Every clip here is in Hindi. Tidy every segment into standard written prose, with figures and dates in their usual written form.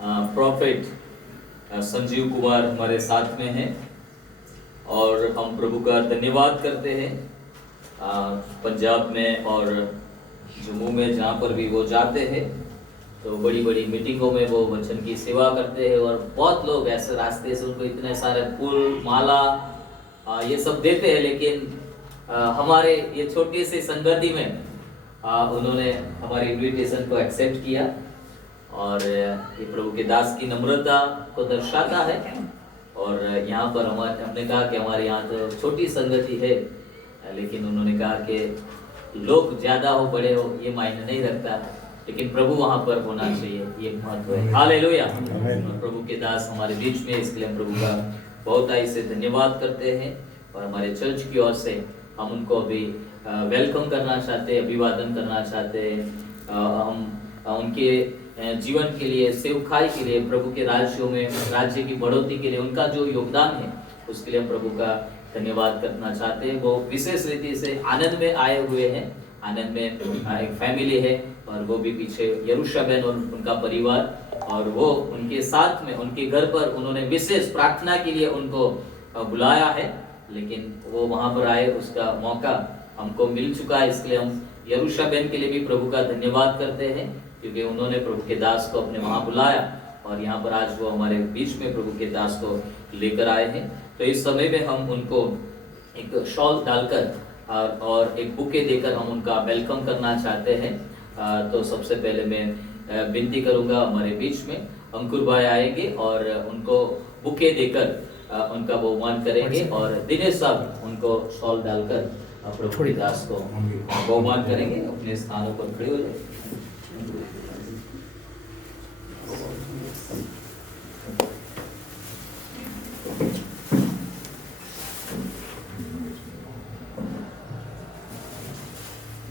प्रॉफिट संजीव कुमार हमारे साथ में हैं और हम प्रभु का धन्यवाद करते हैं। पंजाब में और जम्मू में जहाँ पर भी वो जाते हैं तो बड़ी बड़ी मीटिंगों में वो वचन की सेवा करते हैं और बहुत लोग ऐसे रास्ते से उनको इतने सारे फूल माला ये सब देते हैं, लेकिन हमारे ये छोटी सी संगति में उन्होंने हमारे इन्विटेशन को एक्सेप्ट किया और ये प्रभु के दास की नम्रता को दर्शाता है। और यहाँ पर हमने कहा कि हमारे यहाँ तो छोटी संगति है, लेकिन उन्होंने कहा कि लोग ज्यादा हो बड़े हो ये मायने नहीं रखता, लेकिन प्रभु वहाँ पर होना चाहिए, ये महत्व है। हालेलुया। प्रभु के दास हमारे बीच में, इसके लिए हम प्रभु का बहुत आई से धन्यवाद करते हैं और हमारे चर्च की ओर से हम उनको अभी वेलकम करना चाहते हैं, अभिवादन करना चाहते हैं। हम उनके जीवन के लिए, सेवकाई के लिए, प्रभु के राज्य की बढ़ोतरी के लिए उनका जो योगदान है उसके लिए हम प्रभु का धन्यवाद करना चाहते हैं। वो विशेष रीति से आनंद में आए हुए हैं। आनंद में एक फैमिली है और वो भी पीछे यरूशलेम और उनका परिवार, और वो उनके साथ में उनके घर पर उन्होंने विशेष प्रार्थना के लिए उनको बुलाया है, लेकिन वो वहां पर आए उसका मौका हमको मिल चुका है। इसलिए हम यरूशलेम के लिए भी प्रभु का धन्यवाद करते हैं, क्योंकि उन्होंने प्रभु के दास को अपने वहां बुलाया और यहाँ पर आज वो हमारे बीच में प्रभु के दास को लेकर आए हैं। तो इस समय में हम उनको एक शॉल डालकर और एक बुके देकर हम उनका वेलकम करना चाहते हैं। तो सबसे पहले मैं विनती करूंगा, हमारे बीच में अंकुर भाई आएंगे और उनको बुके देकर उनका बहुमान करेंगे और दिनेश साहब उनको शॉल डालकर प्रभु के दास को बहुमान करेंगे। अपने स्थानों पर खड़े हो जाए।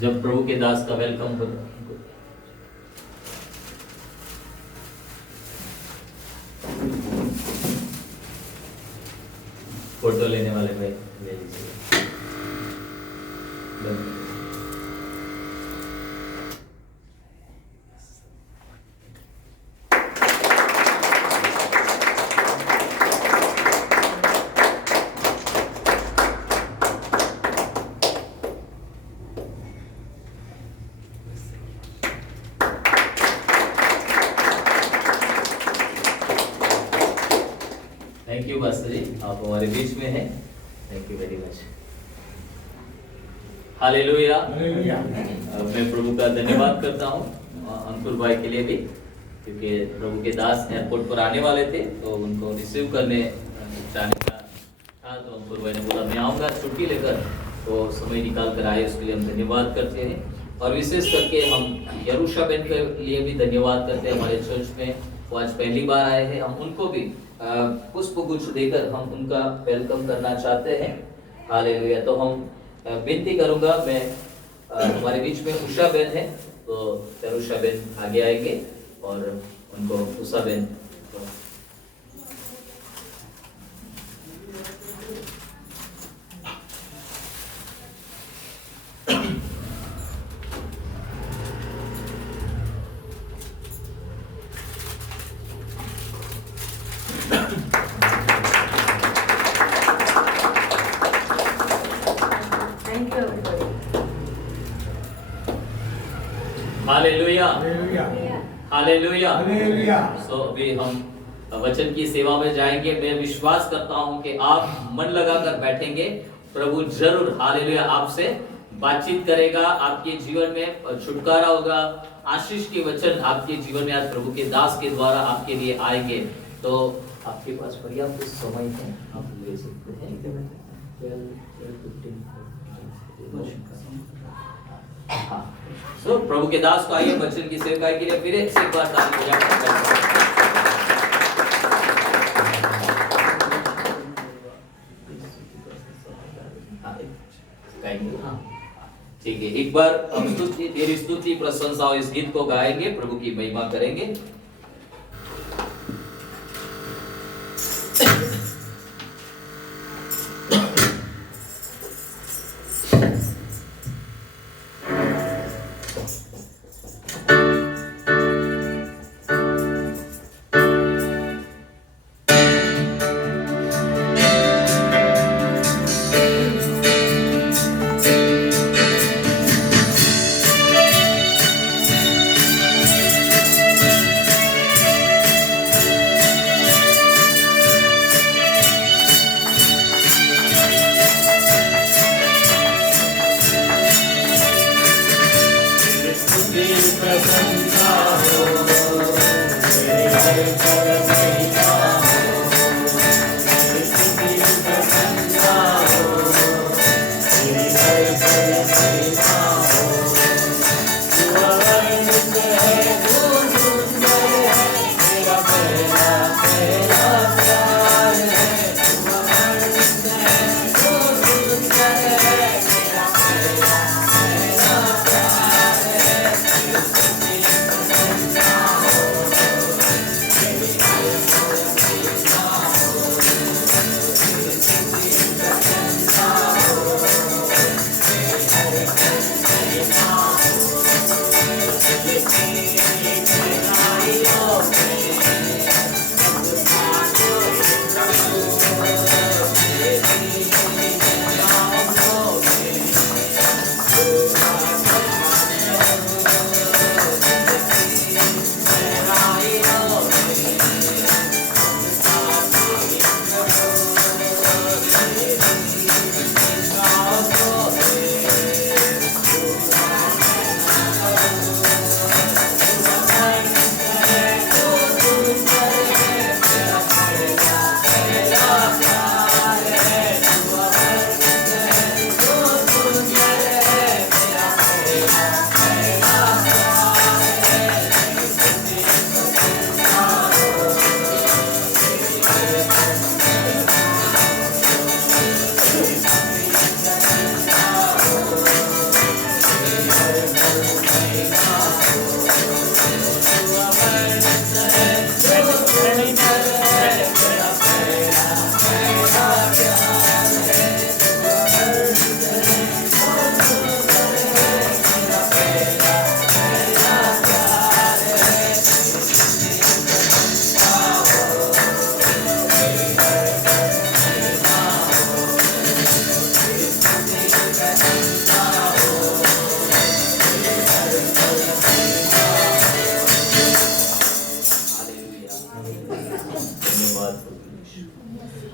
जब प्रभु के दास का वेलकम हो, फोटो लेने वाले भाई ले लीजिए। थैंक यू पास्टर जी, आप हमारे बीच में हैं। Thank you very much. Hallelujah. मैं प्रभु का धन्यवाद करता हूँ अंकुर भाई के लिए भी, क्योंकि प्रभु के दास एयरपोर्ट पर आने वाले थे तो उनको रिसीव करने जाने का था, तो अंकुर भाई ने बोला मैं आऊँगा छुट्टी लेकर, तो समय निकाल कर आए, उसके लिए हम धन्यवाद करते हैं। और विशेष करके हम यरूशलेम के लिए भी धन्यवाद करते हैं। हमारे चर्च में वो आज पहली बार आए हैं, हम उनको भी पुष्प गुच्छ देकर हम उनका वेलकम करना चाहते हैं। हालेलुया। तो हम विनती करूंगा, मैं हमारे बीच में उषा बहन है, तो उषा बहन आगे आएंगे और उनको उषा बहन हालेलुया। हालेलुया। सो अभी हम वचन की सेवा में जाएंगे। मैं विश्वास करता हूं कि आप मन लगाकर बैठेंगे, प्रभु जरूर हालेलुया आपसे बातचीत करेगा, आपके जीवन में छुटकारा होगा, आशीष के वचन आपके जीवन में आज प्रभु के दास के द्वारा आपके लिए आएंगे। तो आपके पास पर्याप्त समय है, आप ले सकते हैं। हाँ, सो प्रभु के दास को आइए वचन की सेवकाई के लिए फिर एक बार ताली बजाकर। ठीक है, एक बार हम तेरी स्तुति प्रशंसा और इस गीत को गाएंगे, प्रभु की महिमा करेंगे।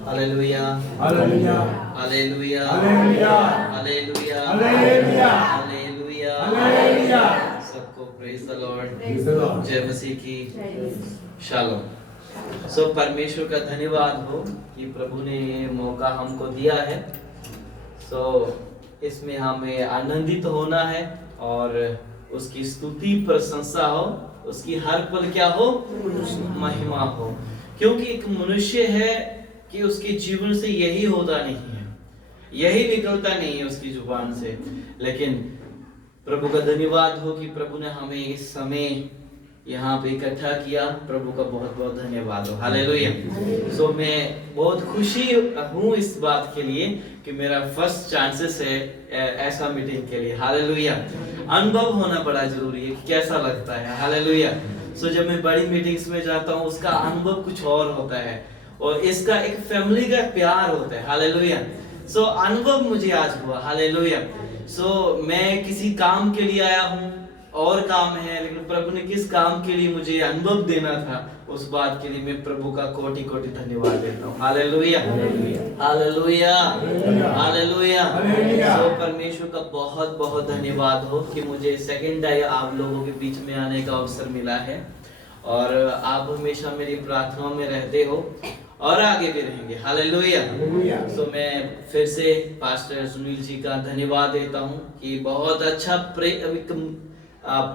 Hallelujah hallelujah hallelujah hallelujah hallelujah hallelujah hallelujah hallelujah. सबको praise the Lord, Praise the Lord. जय मसीह की शालोम। सो परमेश्वर का धन्यवाद हो कि प्रभु ने ये मौका हमको दिया है। सो इसमें हमें आनंदित होना है और उसकी स्तुति प्रशंसा हो, उसकी हर पल क्या हो, महिमा हो। क्योंकि एक मनुष्य है कि उसके जीवन से यही होता नहीं है, यही निकलता नहीं है उसकी जुबान से। लेकिन प्रभु का धन्यवाद हो कि प्रभु ने हमें इस समय यहाँ पे इकट्ठा किया। प्रभु का बहुत बहुत धन्यवाद हो। हालेलुया। सो मैं बहुत खुशी हूँ इस बात के लिए कि मेरा फर्स्ट चांसेस है ऐसा मीटिंग के लिए। हालेलुया। अनुभव होना बड़ा जरूरी है कि कैसा लगता है। हालेलुया। सो जब मैं बड़ी मीटिंग्स में जाता हूँ उसका अनुभव कुछ और होता है और इसका एक फैमिली का प्यार होता है। हालेलुया। सो अनुभव मुझे आज हुआ। हालेलुया। सो मैं किसी काम के लिए आया हूँ और काम है, लेकिन प्रभु ने किस काम के लिए मुझे अनुभव देना था उस बात के लिए मैं प्रभु का कोटि कोटि धन्यवाद देता हूँ। Hallelujah hallelujah hallelujah. सो परमेश्वर का बहुत बहुत धन्यवाद हो कि मुझे सेकंड डे आप लोगों के बीच में आने का अवसर मिला है और आप हमेशा मेरी प्रार्थनाओं में रहते हो और आगे भी रहेंगे। हालेलुया। सो मैं फिर से पास्टर सुनील जी का धन्यवाद देता हूँ कि बहुत अच्छा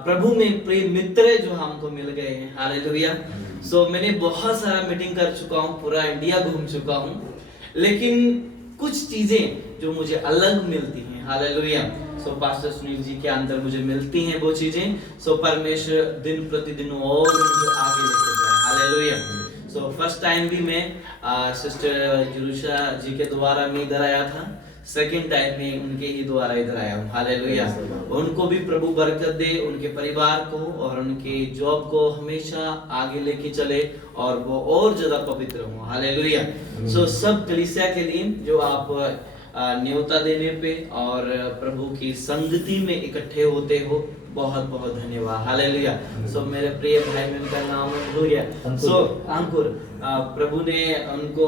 प्रभु में प्रिय मित्र जो हमको मिल गए हैं। हालेलुया। सो मैंने बहुत सारा मीटिंग कर चुका हूँ, पूरा इंडिया घूम चुका हूँ, लेकिन कुछ चीजें जो मुझे अलग मिलती हैं। हालेलुया। सो पास्टर सुनील जी के अंदर मुझे मिलती हैं वो चीजें। सो परमेश्वर दिन प्रतिदिन और मुझे आगे लेके जाए। हालेलुया। सो फर्स्ट टाइम भी मैं सिस्टर जुरुषा जी के द्वारा मैं इधर आया था, सेकंड टाइम में उनके ही द्वारा इधर आया हूँ। हालेलुया। उनको भी प्रभु बरकत दे, उनके परिवार को और उनके जॉब को हमेशा आगे लेके चले और वो और ज्यादा पवित्र हो। हालेलुया। सो सब कलीसिया के लिए जो आप न्योता देने पे और प्रभु की संगति में इकट्ठे होते हो, बहुत बहुत धन्यवाद। हालेलुया। सो मेरे प्रिय भाई में उनका नाम भूल गया। सो अंकुर, प्रभु ने उनको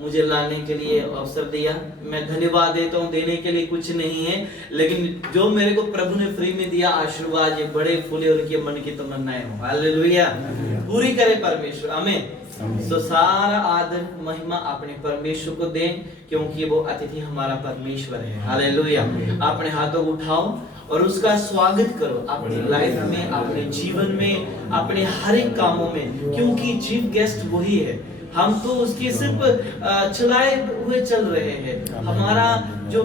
मुझे लाने के लिए अवसर दिया। मैं धन्यवाद देता हूँ। देने के लिए कुछ नहीं है, लेकिन जो मेरे को प्रभु ने फ्री में दिया आशीर्वाद, ये बड़े फूले उनके मन की तमन्नाएं हो। हालेलुया। पूरी करे परमेश्वर। आमीन। तो सारा आदर महिमा अपने परमेश्वर को दें, क्योंकि वो अतिथि हमारा परमेश्वर है। हालेलुया। अपने हाथों को उठाओ और उसका स्वागत करो अपनी लाइफ में, अपने जीवन में, अपने हर एक कामों में, क्योंकि चीफ गेस्ट वही है। हम तो उसके सिर्फ चलाए हुए चल रहे हैं। हमारा जो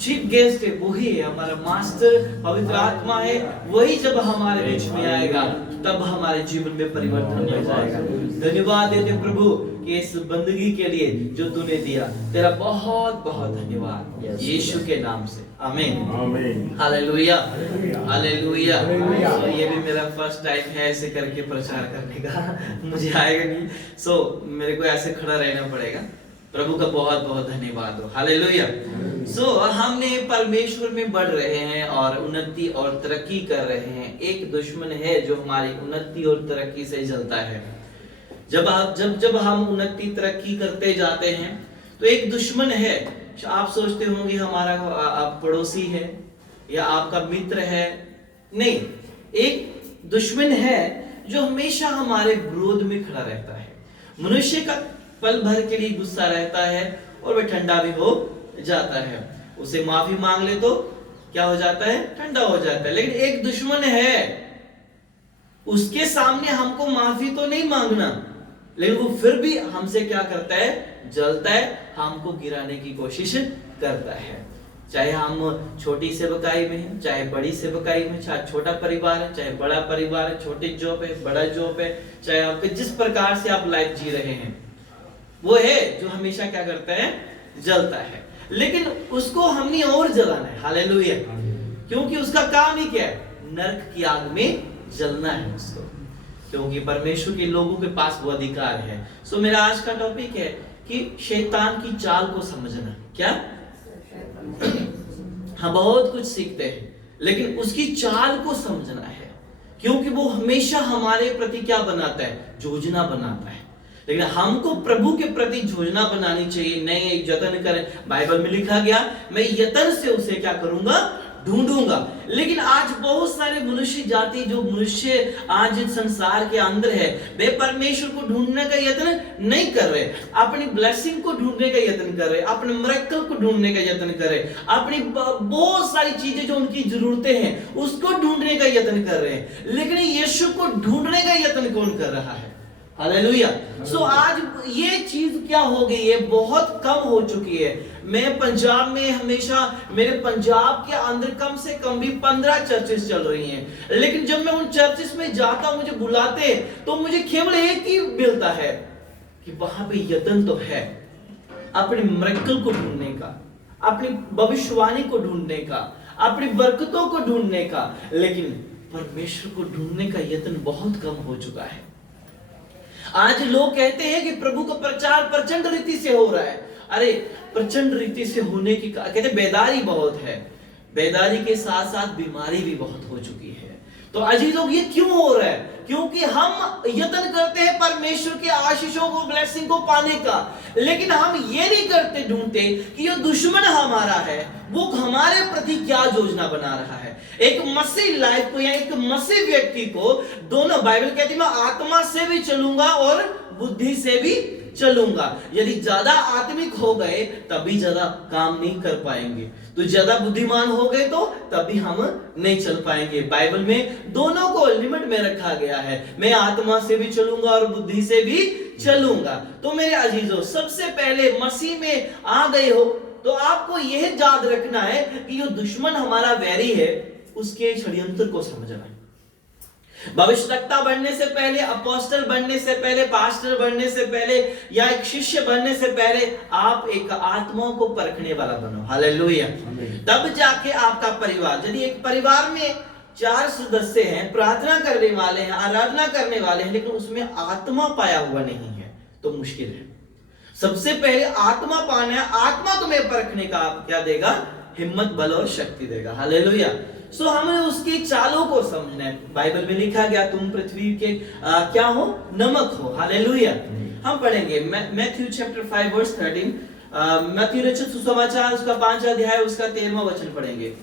चीफ गेस्ट है वही है, हमारा मास्टर पवित्र आत्मा है। वही जब हमारे बीच में आएगा तब हमारे जीवन में परिवर्तन हो जाएगा। धन्यवाद देते प्रभु कि इस बंदगी के लिए जो तूने दिया, तेरा बहुत बहुत धन्यवाद यीशु के नाम से। आमीन। हालेलुया। हालेलुया। तो ये भी मेरा फर्स्ट टाइम है ऐसे करके प्रचार करने का। मुझे आएगा नहीं, सो मेरे को ऐसे खड़ा रहना पड़ेगा। प्रभु का बहुत बहुत धन्यवाद हो। हालेलुया। सो हमने परमेश्वर में बढ़ रहे हैं और उन्नति और तरक्की कर रहे हैं। एक दुश्मन है जो हमारी उन्नति और तरक्की से जलता है। जब हम उन्नति तरक्की करते जाते हैं तो एक दुश्मन है। आप सोचते होंगे हमारा पड़ोसी है या आपका मित्र है, नहीं, एक दुश्मन है जो हमेशा हमारे विरोध में खड़ा रहता है। मनुष्य का पल भर के लिए गुस्सा रहता है और वह ठंडा भी हो जाता है। उसे माफी मांग ले तो क्या हो जाता है? ठंडा हो जाता है। लेकिन एक दुश्मन है, उसके सामने हमको माफी तो नहीं मांगना, लेकिन वो फिर भी हमसे क्या करता है? जलता है, हमको गिराने की कोशिश करता है। चाहे हम छोटी सेवकाई में हैं, चाहे बड़ी सेवकाई में, चाहे छोटा परिवार है, चाहे बड़ा परिवार है, छोटी जॉब है, बड़ा जॉब है, चाहे आपके जिस प्रकार से आप लाइफ जी रहे हैं, वो है जो हमेशा क्या करता है? जलता है। लेकिन उसको हमने और जलाना है। हालेलुया। क्योंकि उसका काम ही क्या है? नरक की आग में जलना है उसको, क्योंकि परमेश्वर के लोगों के पास वो अधिकार है। सो मेरा आज का टॉपिक है कि शैतान की चाल को समझना। क्या? हम बहुत कुछ सीखते हैं, लेकिन उसकी चाल को समझना है, क्योंकि वो हमेशा हमारे प्रति क्या बनाता है? योजना बनाता है। लेकिन हमको प्रभु के प्रति योजना बनानी चाहिए। नहीं यत्न करें, बाइबल में लिखा गया मैं यत्न से उसे क्या करूंगा? ढूंढूंगा। लेकिन आज बहुत सारे मनुष्य जाति, जो मनुष्य आज संसार के अंदर है, वे परमेश्वर को ढूंढने का यत्न नहीं कर रहे, अपनी ब्लेसिंग को ढूंढने का यत्न कर रहे, अपने मिरेकल को ढूंढने का यत्न कर रहे, अपनी बहुत सारी चीजें जो उनकी जरूरतें हैं उसको ढूंढने का यत्न कर रहे हैं। लेकिन यीशु को ढूंढने का यत्न कौन कर रहा है? हालेलुया। सो आज ये चीज क्या हो गई है? बहुत कम हो चुकी है। मैं पंजाब में हमेशा, मेरे पंजाब के अंदर कम से कम भी 15 चर्चेस चल रही हैं, लेकिन जब मैं उन चर्चेस में जाता हूं, मुझे बुलाते तो मुझे केवल एक ही मिलता है कि वहां पे यत्न तो है अपने मिरेकल को ढूंढने का, अपनी भविष्यवाणी को ढूंढने का, अपनी बरकतों को ढूंढने का, लेकिन परमेश्वर को ढूंढने का यत्न बहुत कम हो चुका है। आज लोग कहते हैं कि प्रभु का प्रचार प्रचंड रीति से हो रहा है। अरे प्रचंड रीति से होने की कहते बेदारी बहुत है, बेदारी के साथ साथ बीमारी भी बहुत हो चुकी है। तो अजीजों ये क्यों हो रहा है? क्योंकि हम यत्न करते हैं परमेश्वर के आशीषों को, ब्लेसिंग को पाने का, लेकिन हम ये नहीं करते, ढूंढते कि ये दुश्मन हमारा है वो हमारे प्रति क्या योजना बना रहा है। एक मसीह लाइफ को या एक मसीह व्यक्ति को दोनों, बाइबल कहती है मैं आत्मा से भी चलूंगा और बुद्धि से भी चलूंगा। यदि ज्यादा आत्मिक हो गए तभी ज्यादा काम नहीं कर पाएंगे, तो ज्यादा बुद्धिमान हो गए तो तभी हम नहीं चल पाएंगे। बाइबल में दोनों को लिमिट में रखा गया है, मैं आत्मा से भी चलूंगा और बुद्धि से भी चलूंगा। तो मेरे अजीजों, सबसे पहले मसीह में आ गए हो तो आपको यह याद रखना है कि जो दुश्मन हमारा वैरी है उसके षड्यंत्र को समझना है। भविष्यवक्ता बनने से पहले, अपोस्टल बनने से पहले, पास्टर बनने से पहले या एक शिष्य बनने से पहले आप एक आत्मा को परखने वाला बनो। हालेलुया। तब जाके आपका परिवार, यदि एक परिवार में 4 सदस्य हैं, प्रार्थना करने वाले हैं, आराधना करने वाले हैं, लेकिन उसमें आत्मा पाया हुआ नहीं है तो मुश्किल है। सबसे पहले आत्मा पाना है। आत्मा तुम्हें परखने का क्या देगा? हिम्मत, बल और शक्ति देगा। हालेलुया। सो हमें उसकी चालों को समझना है। बाइबल में लिखा गया तुम पृथ्वी के क्या हो, नमक हो। हालेलुया। हम पढ़ेंगे मैथ्यू चैप्टर 5 वर्स 13, मत्ती रचित सुसमाचार उसका 5 अध्याय उसका 13वां वचन पढ़ेंगे।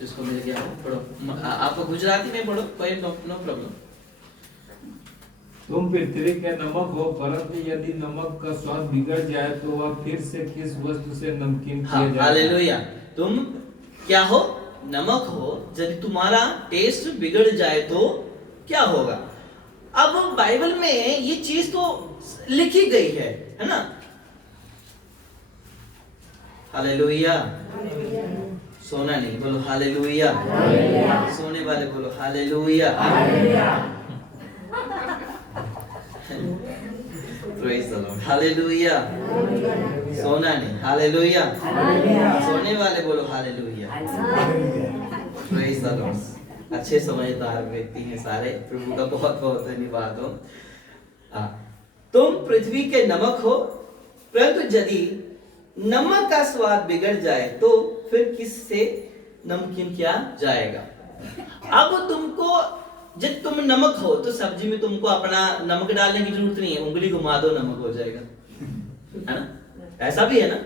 जिसको मिल गया पढ़ो, आपको गुजराती में पढ़ो, कोई नो प्रॉब्लम। तुम पृथ्वी के नमक हो, परंतु यदि नमक का स्वाद बिगड़ जाए तो वह फिर से किस वस्तु से नमकीन किया जाएगा? हालेलुया। तुम क्या हो, नमक हो, यदि तुम्हारा टेस्ट बिगड़ जाए तो क्या होगा? अब बाइबल में ये चीज तो लिखी गई है ना। हालेलुया। सोना नहीं, बोलो हालेलुया। सोने वाले बोलो hallelujah. Praise the Lord. Hallelujah. सोना नहीं, हालेलुया। सोने वाले बोलो हालेलुया। Praise the Lord. अच्छे समझदार व्यक्ति हैं सारे, प्रभु का बहुत बहुत धन्यवाद हो। तुम पृथ्वी के नमक हो, परंतु यदि नमक का स्वाद बिगड़ जाए तो फिर किससे नमकीन किया जाएगा? अब तुमको, जब तुम नमक हो तो सब्जी में तुमको अपना नमक डालने की जरूरत नहीं है, उंगली घुमा दो नमक हो जाएगा, है ना? ऐसा भी है ना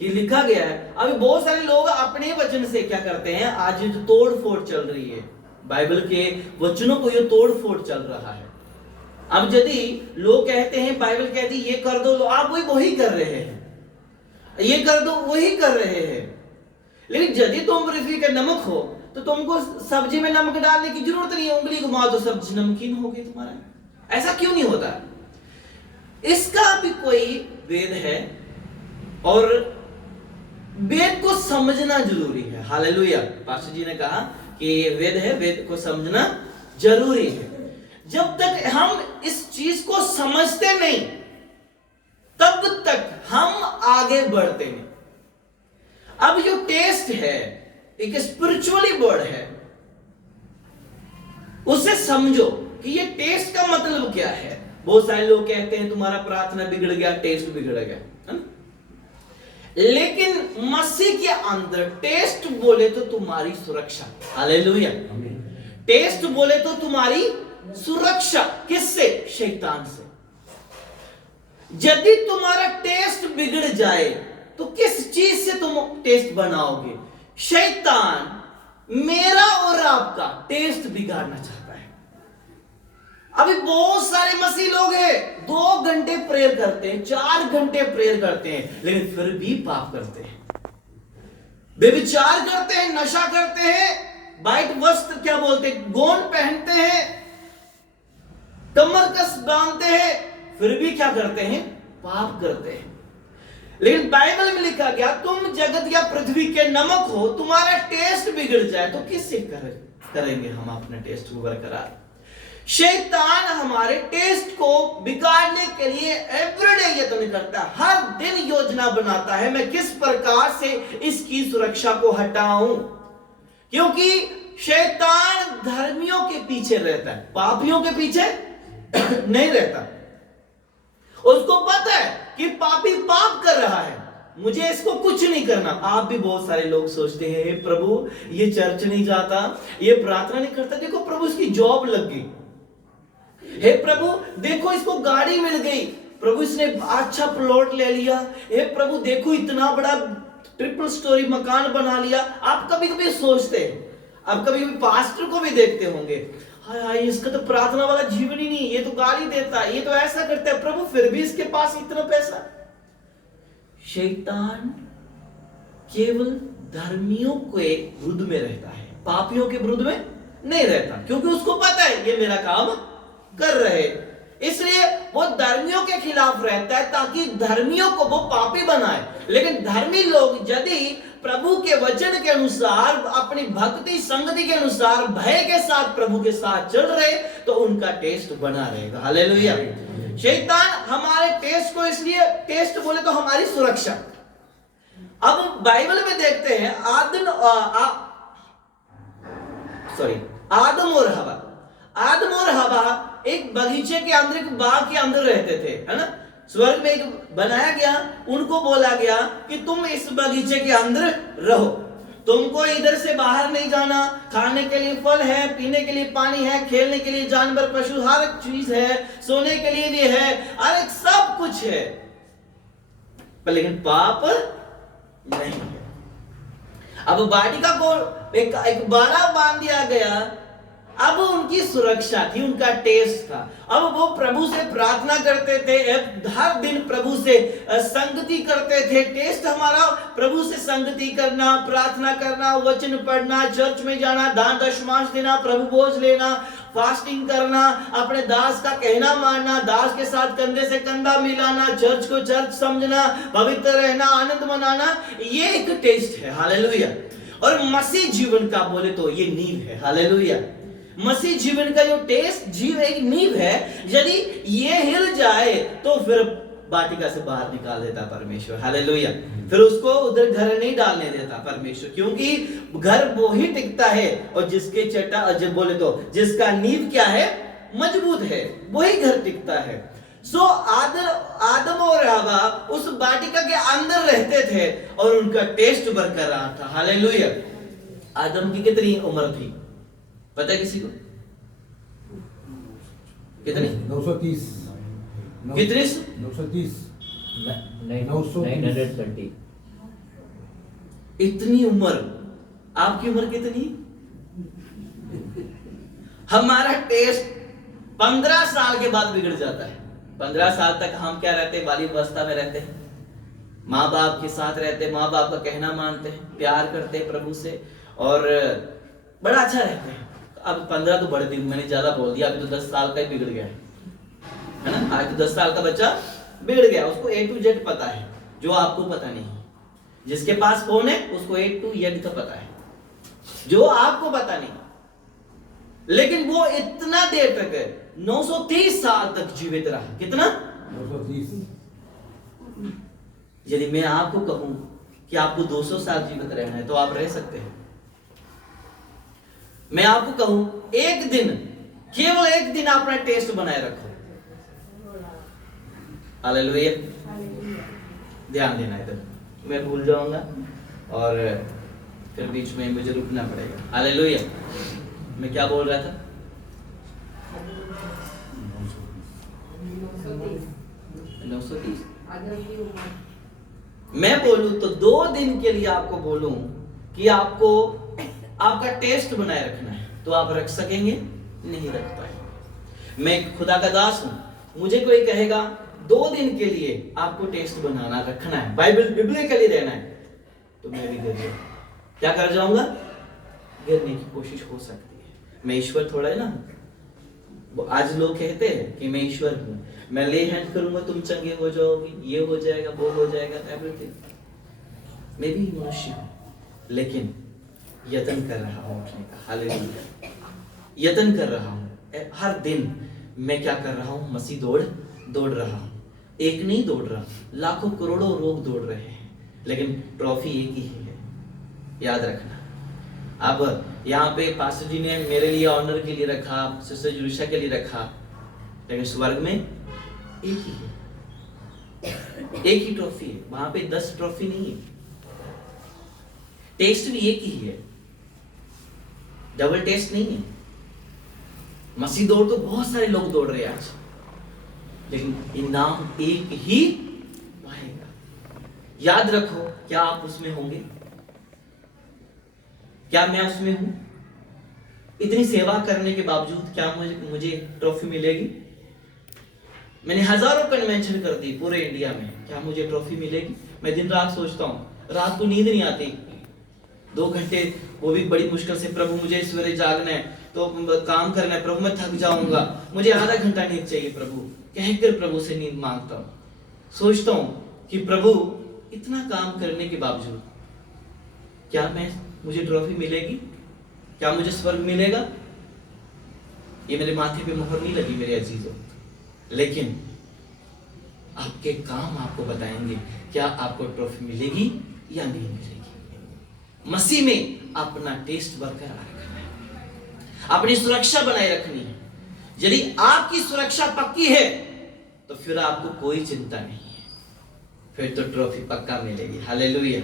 कि लिखा गया है। अभी बहुत सारे लोग अपने वचन से क्या करते हैं, आज जो तोड़ फोड़ चल रही है, बाइबल के वचनों को ये तोड़ फोड़ चल रहा है। अब यदि लोग कहते हैं, बाइबल कहती है ये कर दो, आप वही कर रहे हैं, ये कर दो वही कर रहे हैं। लेकिन यदि तुम पृथ्वी का नमक हो तो तुमको सब्जी में नमक डालने की जरूरत नहीं है, उंगली घुमा दो सब्जी नमकीन होगी तुम्हारा। ऐसा क्यों नहीं होता? इसका भी कोई वेद है और वेद को समझना जरूरी है। हालेलुया। पास्टर जी ने कहा कि ये वेद है, वेद को समझना जरूरी है। जब तक हम इस चीज को समझते नहीं तब तक हम आगे बढ़ते नहीं। अब जो टेस्ट है एक स्पिरिचुअली वर्ड है, उसे समझो कि ये टेस्ट का मतलब क्या है। बहुत सारे लोग कहते हैं तुम्हारा प्रार्थना बिगड़ गया, टेस्ट बिगड़ गया, है ना? लेकिन मसीह के अंदर टेस्ट बोले तो तुम्हारी सुरक्षा। हालेलुया। टेस्ट बोले तो तुम्हारी सुरक्षा किससे? शैतान से। यदि तुम्हारा टेस्ट बिगड़ जाए तो किस चीज से तुम टेस्ट बनाओगे? शैतान मेरा और आपका टेस्ट बिगाड़ना चाहता है। अभी बहुत सारे मसीह लोग हैं, 2 घंटे प्रेयर करते हैं, 4 घंटे प्रेयर करते हैं, लेकिन फिर भी पाप करते हैं, व्यभिचार करते हैं, नशा करते हैं, वाइट वस्त्र क्या बोलते हैं, गौन पहनते हैं, कमर कस बांधते हैं, फिर भी क्या करते हैं? पाप करते हैं। लेकिन बाइबल में लिखा गया तुम जगत या पृथ्वी के नमक हो, तुम्हारा टेस्ट बिगड़ जाए तो किससे करेंगे हम अपने टेस्ट को बरकरार? शैतान हमारे टेस्ट को बिगाड़ने के लिए एवरीडे यत्न करता है, हर दिन योजना बनाता है मैं किस प्रकार से इसकी सुरक्षा को हटाऊं। क्योंकि शैतान धर्मियों के पीछे रहता है, पापियों के पीछे नहीं रहता। उसको पता है कि पापी पाप कर रहा है, मुझे इसको कुछ नहीं करना। आप भी बहुत सारे लोग सोचते हैं, प्रभु ये चर्च नहीं जाता, ये प्रार्थना नहीं करता, देखो प्रभु इसकी जॉब लग गई, हे प्रभु देखो इसको गाड़ी मिल गई, प्रभु इसने अच्छा प्लॉट ले लिया, हे प्रभु देखो इतना बड़ा ट्रिपल स्टोरी मकान बना लिया। आप कभी कभी सोचते हैं, आप कभी कभी पास्टर को भी देखते होंगे, हाय हाय इसका तो प्रार्थना वाला जीवन ही नहीं, ये तो गाली देता है, ये तो ऐसा करता है, प्रभु फिर भी इसके पास इतना पैसा। शैतान केवल धर्मियों के विरुद्ध में रहता है, पापियों के विरुद्ध में नहीं रहता, क्योंकि उसको पता है ये मेरा काम कर रहे, इसलिए वो धर्मियों के खिलाफ रहता है ताकि धर्मियों को वो पापी बनाए। लेकिन धर्मी लोग यदि प्रभु के वचन के अनुसार, अपनी भक्ति संगति के अनुसार, भय के साथ प्रभु के साथ चल रहे तो उनका टेस्ट बना रहेगा। हालेलुया। शैतान हमारे टेस्ट को, इसलिए टेस्ट बोले तो हमारी सुरक्षा। अब बाइबल में देखते हैं आदम और हवा एक बगीचे के अंदर, एक बाग के अंदर रहते थे, है ना। स्वर्ग में एक बनाया गया, उनको बोला गया कि तुम इस बगीचे के अंदर रहो, तुमको इधर से बाहर नहीं जाना, खाने के लिए फल है, पीने के लिए पानी है, खेलने के लिए जानवर पशु हर एक चीज है, सोने के लिए भी है, हर एक सब कुछ है, पर लेकिन पाप नहीं है। अब वाटिका को एक बाड़ा बांध दिया गया, अब उनकी सुरक्षा थी, उनका टेस्ट था। अब वो प्रभु से प्रार्थना करते थे, हर दिन प्रभु से संगति करते थे। टेस्ट हमारा प्रभु से संगति करना, प्रार्थना करना, वचन पढ़ना, चर्च में जाना, दान दशमांश देना, प्रभु भोज लेना, फास्टिंग करना, अपने दास का कहना मानना, दास के साथ कंधे से कंधा मिलाना, चर्च को चर्च समझना, पवित्र रहना, आनंद मनाना, ये एक टेस्ट है। हालेलुया। और मसीह जीवन का बोले तो ये नींव है। हालेलुया। मसीह जीवन का जो टेस्ट जीव एक नींव है, यदि ये हिल जाए तो फिर वाटिका से बाहर निकाल देता परमेश्वर। हालेलुया। फिर उसको उधर घर नहीं डालने देता परमेश्वर, क्योंकि घर वो ही टिकता है और जिसके चट्टा जब बोले तो जिसका नींव क्या है, मजबूत है, वही घर टिकता है। सो आदम और हवा उस वाटिका के अंदर रहते थे और उनका टेस्ट बरकरार था। हालेलुया। आदम की कितनी उम्र थी पता है किसी को? कितनी? 930। कितनी? 930। 930। इतनी उम्र। आपकी उम्र कितनी? हमारा टेस्ट 15 साल के बाद बिगड़ जाता है। 15 साल तक हम क्या रहते हैं? बालिग अवस्था में रहते हैं, माँ बाप के साथ रहते हैं, माँ बाप का कहना मानते हैं, प्यार करते हैं प्रभु से और बड़ा अच्छा रहते हैं। अब 15 तो बढ़ दी, मैंने ज्यादा बोल दिया, अभी तो 10 साल का ही बिगड़ गया है ना। आज तो 10 साल का बच्चा बिगड़ गया, उसको A to Z पता है जो आपको पता नहीं। जिसके पास फोन है उसको A to Z का पता है जो आपको पता नहीं। लेकिन वो इतना देर तक 930 साल तक जीवित रहा। कितना? 930। यदि मैं आपको कहूं कि आपको 200 साल जीवित रहना है तो आप रह सकते हैं। मैं आपको कहूं एक दिन, केवल एक दिन अपना टेस्ट बनाए रखो। हालेलुया। ध्यान देना इधर, मैं भूल जाऊंगा और फिर बीच में मुझे रुकना पड़ेगा। हालेलुया। मैं क्या बोल रहा था? 930। मैं बोलूं तो 2 दिन के लिए आपको बोलूं कि आपको आपका टेस्ट बनाए रखना है, तो आप रख सकेंगे? नहीं रख पाएंगे। मैं खुदा का दास हूं, मुझे कोई कहेगा 2 दिन के लिए आपको टेस्ट बनाना रखना है, बिब्लिकली रहना है, तो मैं भी गिर क्या कर जाऊंगा? गिरने की कोशिश हो सकती है। मैं ईश्वर थोड़ा है ना। आज लोग कहते हैं कि मैं ईश्वर हूं, मैं ले हैंड करूंगा तुम चंगे हो जाओगे, ये हो जाएगा, वो हो जाएगा, एवरीथिंग। मैं भी मनुष्य हूं, लेकिन यत्न कर रहा हूं उठने का। हालेलुया। यत्न कर रहा हूं हर दिन। मैं क्या कर रहा हूं? मसीह दौड़ रहा हूं। एक नहीं दौड़ रहा, लाखों करोड़ों लोग दौड़ रहे हैं, लेकिन ट्रॉफी एक ही है, याद रखना। अब यहाँ पे पास्टर जी ने मेरे लिए ऑनर के लिए रखा, सिस्टर जुलिशा के लिए रखा, लेकिन स्वर्ग में एक ही है, एक ही ट्रॉफी है। वहां पे 10 ट्रॉफी नहीं है। टेस्ट भी एक ही है, डबल टेस्ट नहीं है। मसीह दौड़ तो बहुत सारे लोग दौड़ रहे हैं आज, लेकिन इनाम एक ही पाएगा। याद रखो, क्या आप उसमें होंगे? क्या मैं उसमें हूं? इतनी सेवा करने के बावजूद क्या मुझे ट्रॉफी मिलेगी? मैंने हजारों कन्वेंशन कर दी पूरे इंडिया में, क्या मुझे ट्रॉफी मिलेगी? मैं दिन रात सोचता हूँ, रात को नींद नहीं आती, 2 घंटे वो भी बड़ी मुश्किल से, प्रभु मुझे सवेरे जागना है, तो काम करना है, प्रभु मैं थक जाऊंगा, मुझे आधा घंटा नींद चाहिए प्रभु, कहकर प्रभु से नींद मांगता हूँ। सोचता हूँ कि प्रभु इतना काम करने के बावजूद क्या मुझे ट्रॉफी मिलेगी? क्या मुझे स्वर्ग मिलेगा? ये मेरे माथे पे मोहर नहीं लगी मेरे अजीजों, लेकिन आपके काम आपको बताएंगे क्या आपको ट्रॉफी मिलेगी या नहीं मिलेगी। मसीह में अपना टेस्ट बरकरार रखना है, अपनी सुरक्षा बनाए रखनी है। यदि आपकी सुरक्षा पक्की है तो फिर आपको कोई चिंता नहीं है, फिर तो ट्रॉफी पक्का मिलेगी। हालेलुया।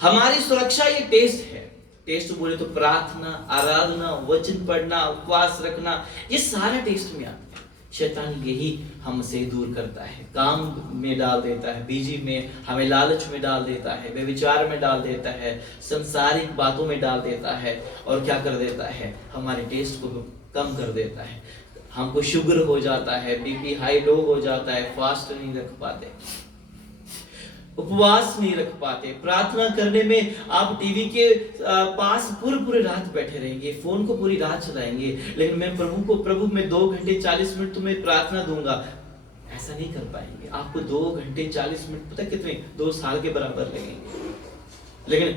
हमारी सुरक्षा ये टेस्ट है। टेस्ट बोले तो प्रार्थना, आराधना, वचन पढ़ना, उपवास रखना, ये सारा टेस्ट में आता है। शैतान यही हमसे दूर करता है, काम में डाल देता है, बिजी में हमें लालच में डाल देता है, व्यभिचार में डाल देता है, संसारिक बातों में डाल देता है, और क्या कर देता है, हमारे टेस्ट को कम कर देता है। हमको शुगर हो जाता है, बीपी हाई लो हो जाता है, फास्ट नहीं रख पाते, उपवास नहीं रख पाते। प्रार्थना करने में आप टीवी के पास पूरी रात बैठे रहेंगे, फोन को पूरी रात चलाएंगे, लेकिन मैं प्रभु में 2 घंटे 40 मिनट तुम्हें प्रार्थना दूंगा, ऐसा नहीं कर पाएंगे। आपको 2 घंटे 40 मिनट पता कितने, 2 साल के बराबर लगेंगे। लेकिन